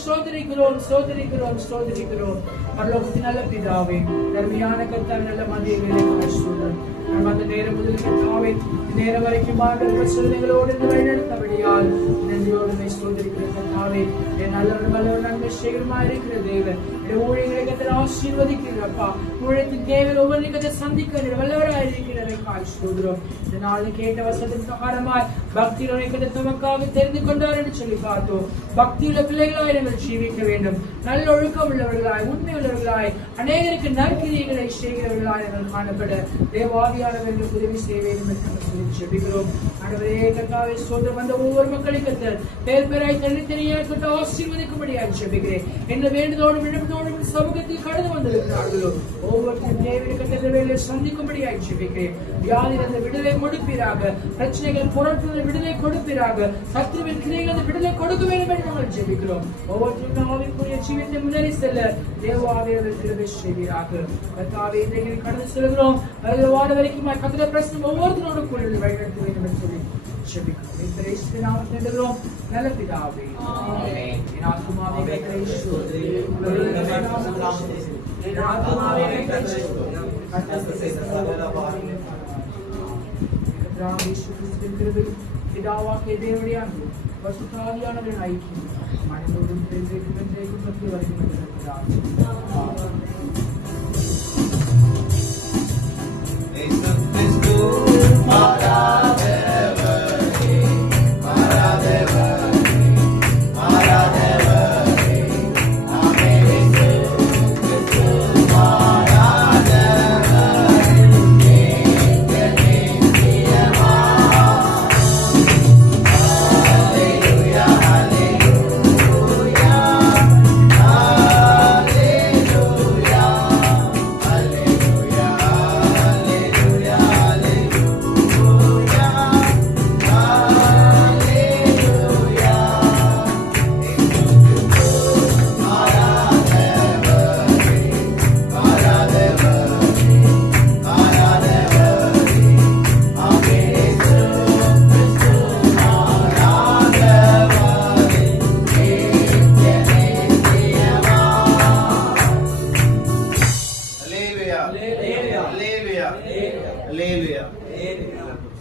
ஸ்தோத்திரிக்கிறோம் ஸ்தோத்திரிக்கிறோம் ஸ்தோத்திரிக்கிறோம். பரலோகத்தின் நல்ல பிதாவே, தர்மையான கர்த்தாவே, நல்ல மதிய வேலைக்காய் ஸ்தோத்திரம். அந்த நேரம் முதல் கர்த்தாவே நேரம் வரைக்கும் ஆண்டவர் சொல்லுங்களோடு வழிநடத்தபடியால் நன்றியோடு ஸ்தோத்திரிக்கிறேன் கர்த்தாவே. என் நல்லவர் வல்லவர் நன்மை சேகரமா இருக்கிற தேவன், என் ஊழியர்களை கர்த்தர் ஆசீர்வதிக்கிறப்பா. ஊழியத்தின் தேவன் ஒவ்வொரு கதை சந்திக்கிற வல்லவராக இருக்கிறதை காய் ஸ்தோத்திரம். இந்த நாளில் கேட்ட வசனத்தின் பிரகாரமாய் பக்தியோட கதை தமக்காக தெரிந்து கொண்டார் என்று சொல்லி பார்த்தோம். பக்தியுள்ள பிள்ளைகளாய் நாங்கள் ஜீவிக்க வேண்டும். நல்ல ஒழுக்கம் உள்ளவர்களாய், உண்மை உள்ளவர்களாய், அநேகருக்கு நற்கிரியைகளை செய்கிறவர்களாய் நாங்கள் காணப்பட தேவாவியானவர்களுக்கு உதவி செய்ய வேண்டும் என்று சொல்லி ஜெபிக்கிறோம். ஆண்டவரே கர்த்தாவே ஸ்தோத்திரம். அந்த ஒவ்வொரு மக்களையும் கர்த்தர் பேர் பேராய் தனித்தனியாய் கர்த்தர் ஆசீர்வதிக்கும்படியாக ஜெபிக்கிறேன். என்ன வேண்டுதோடு விண்ணப்பத்தோடு சமூகத்தில் கடந்து வந்திருக்கிறார்களோ ஒவ்வொருத்தரும் தேவையை கர்த்தர் வேலையை சந்திக்கும்படியாக ஜெபிக்கிறேன். வியாதியிலிருந்து விடுதலை கொடுப்பீராக, பிரச்சனைகள் பொருட்கள் விடுதலை கொடுப்பீராக, சத்துருவின் கிரியைகள் விடுதலை கொடுக்க வேண்டும் என்று நாங்கள் ஜெபிக்கிறோம். ஒவ்வொருத்தரும் ஆவிக்குரிய ஜீவித்தை முன்னேறி செல்ல தேவாவியர்கள் கிருபை செய்வீராக. கர்த்தாவே இன்றைக்கு கடந்து செல்கிறோம். வாட வரைக்கும் கர்த்தருடைய பிரசன்னம் ஒவ்வொருத்தரோடு கூட வழிநடத்த வேண்டும் என்று சொல்லி ஜெபிக்கிறோம். நாமத்தில் வேண்டுகிறோம் நல்ல பிதாவே. ஆமென். என் ஆத்துமாவே கர்த்தரை ஸ்தோத்திரி. என் ஆத்துமாவே கர்த்தரை ஸ்தோத்திரி. கர்த்தர் செய்த சகல பாவங்களையும் கர்த்தராகிய இயேசு கிறிஸ்துவின் கிருபை, பிதாவாகிய தேவனுடைய அன்பு, பரிசுத்த ஆவியானவரின் ஐக்கியம் மனிதனோடும் என்றைக்கும் சத்திய வரைக்கும் இருக்கிறார். Hallelujah. Hallelujah. Hallelujah. Hallelujah.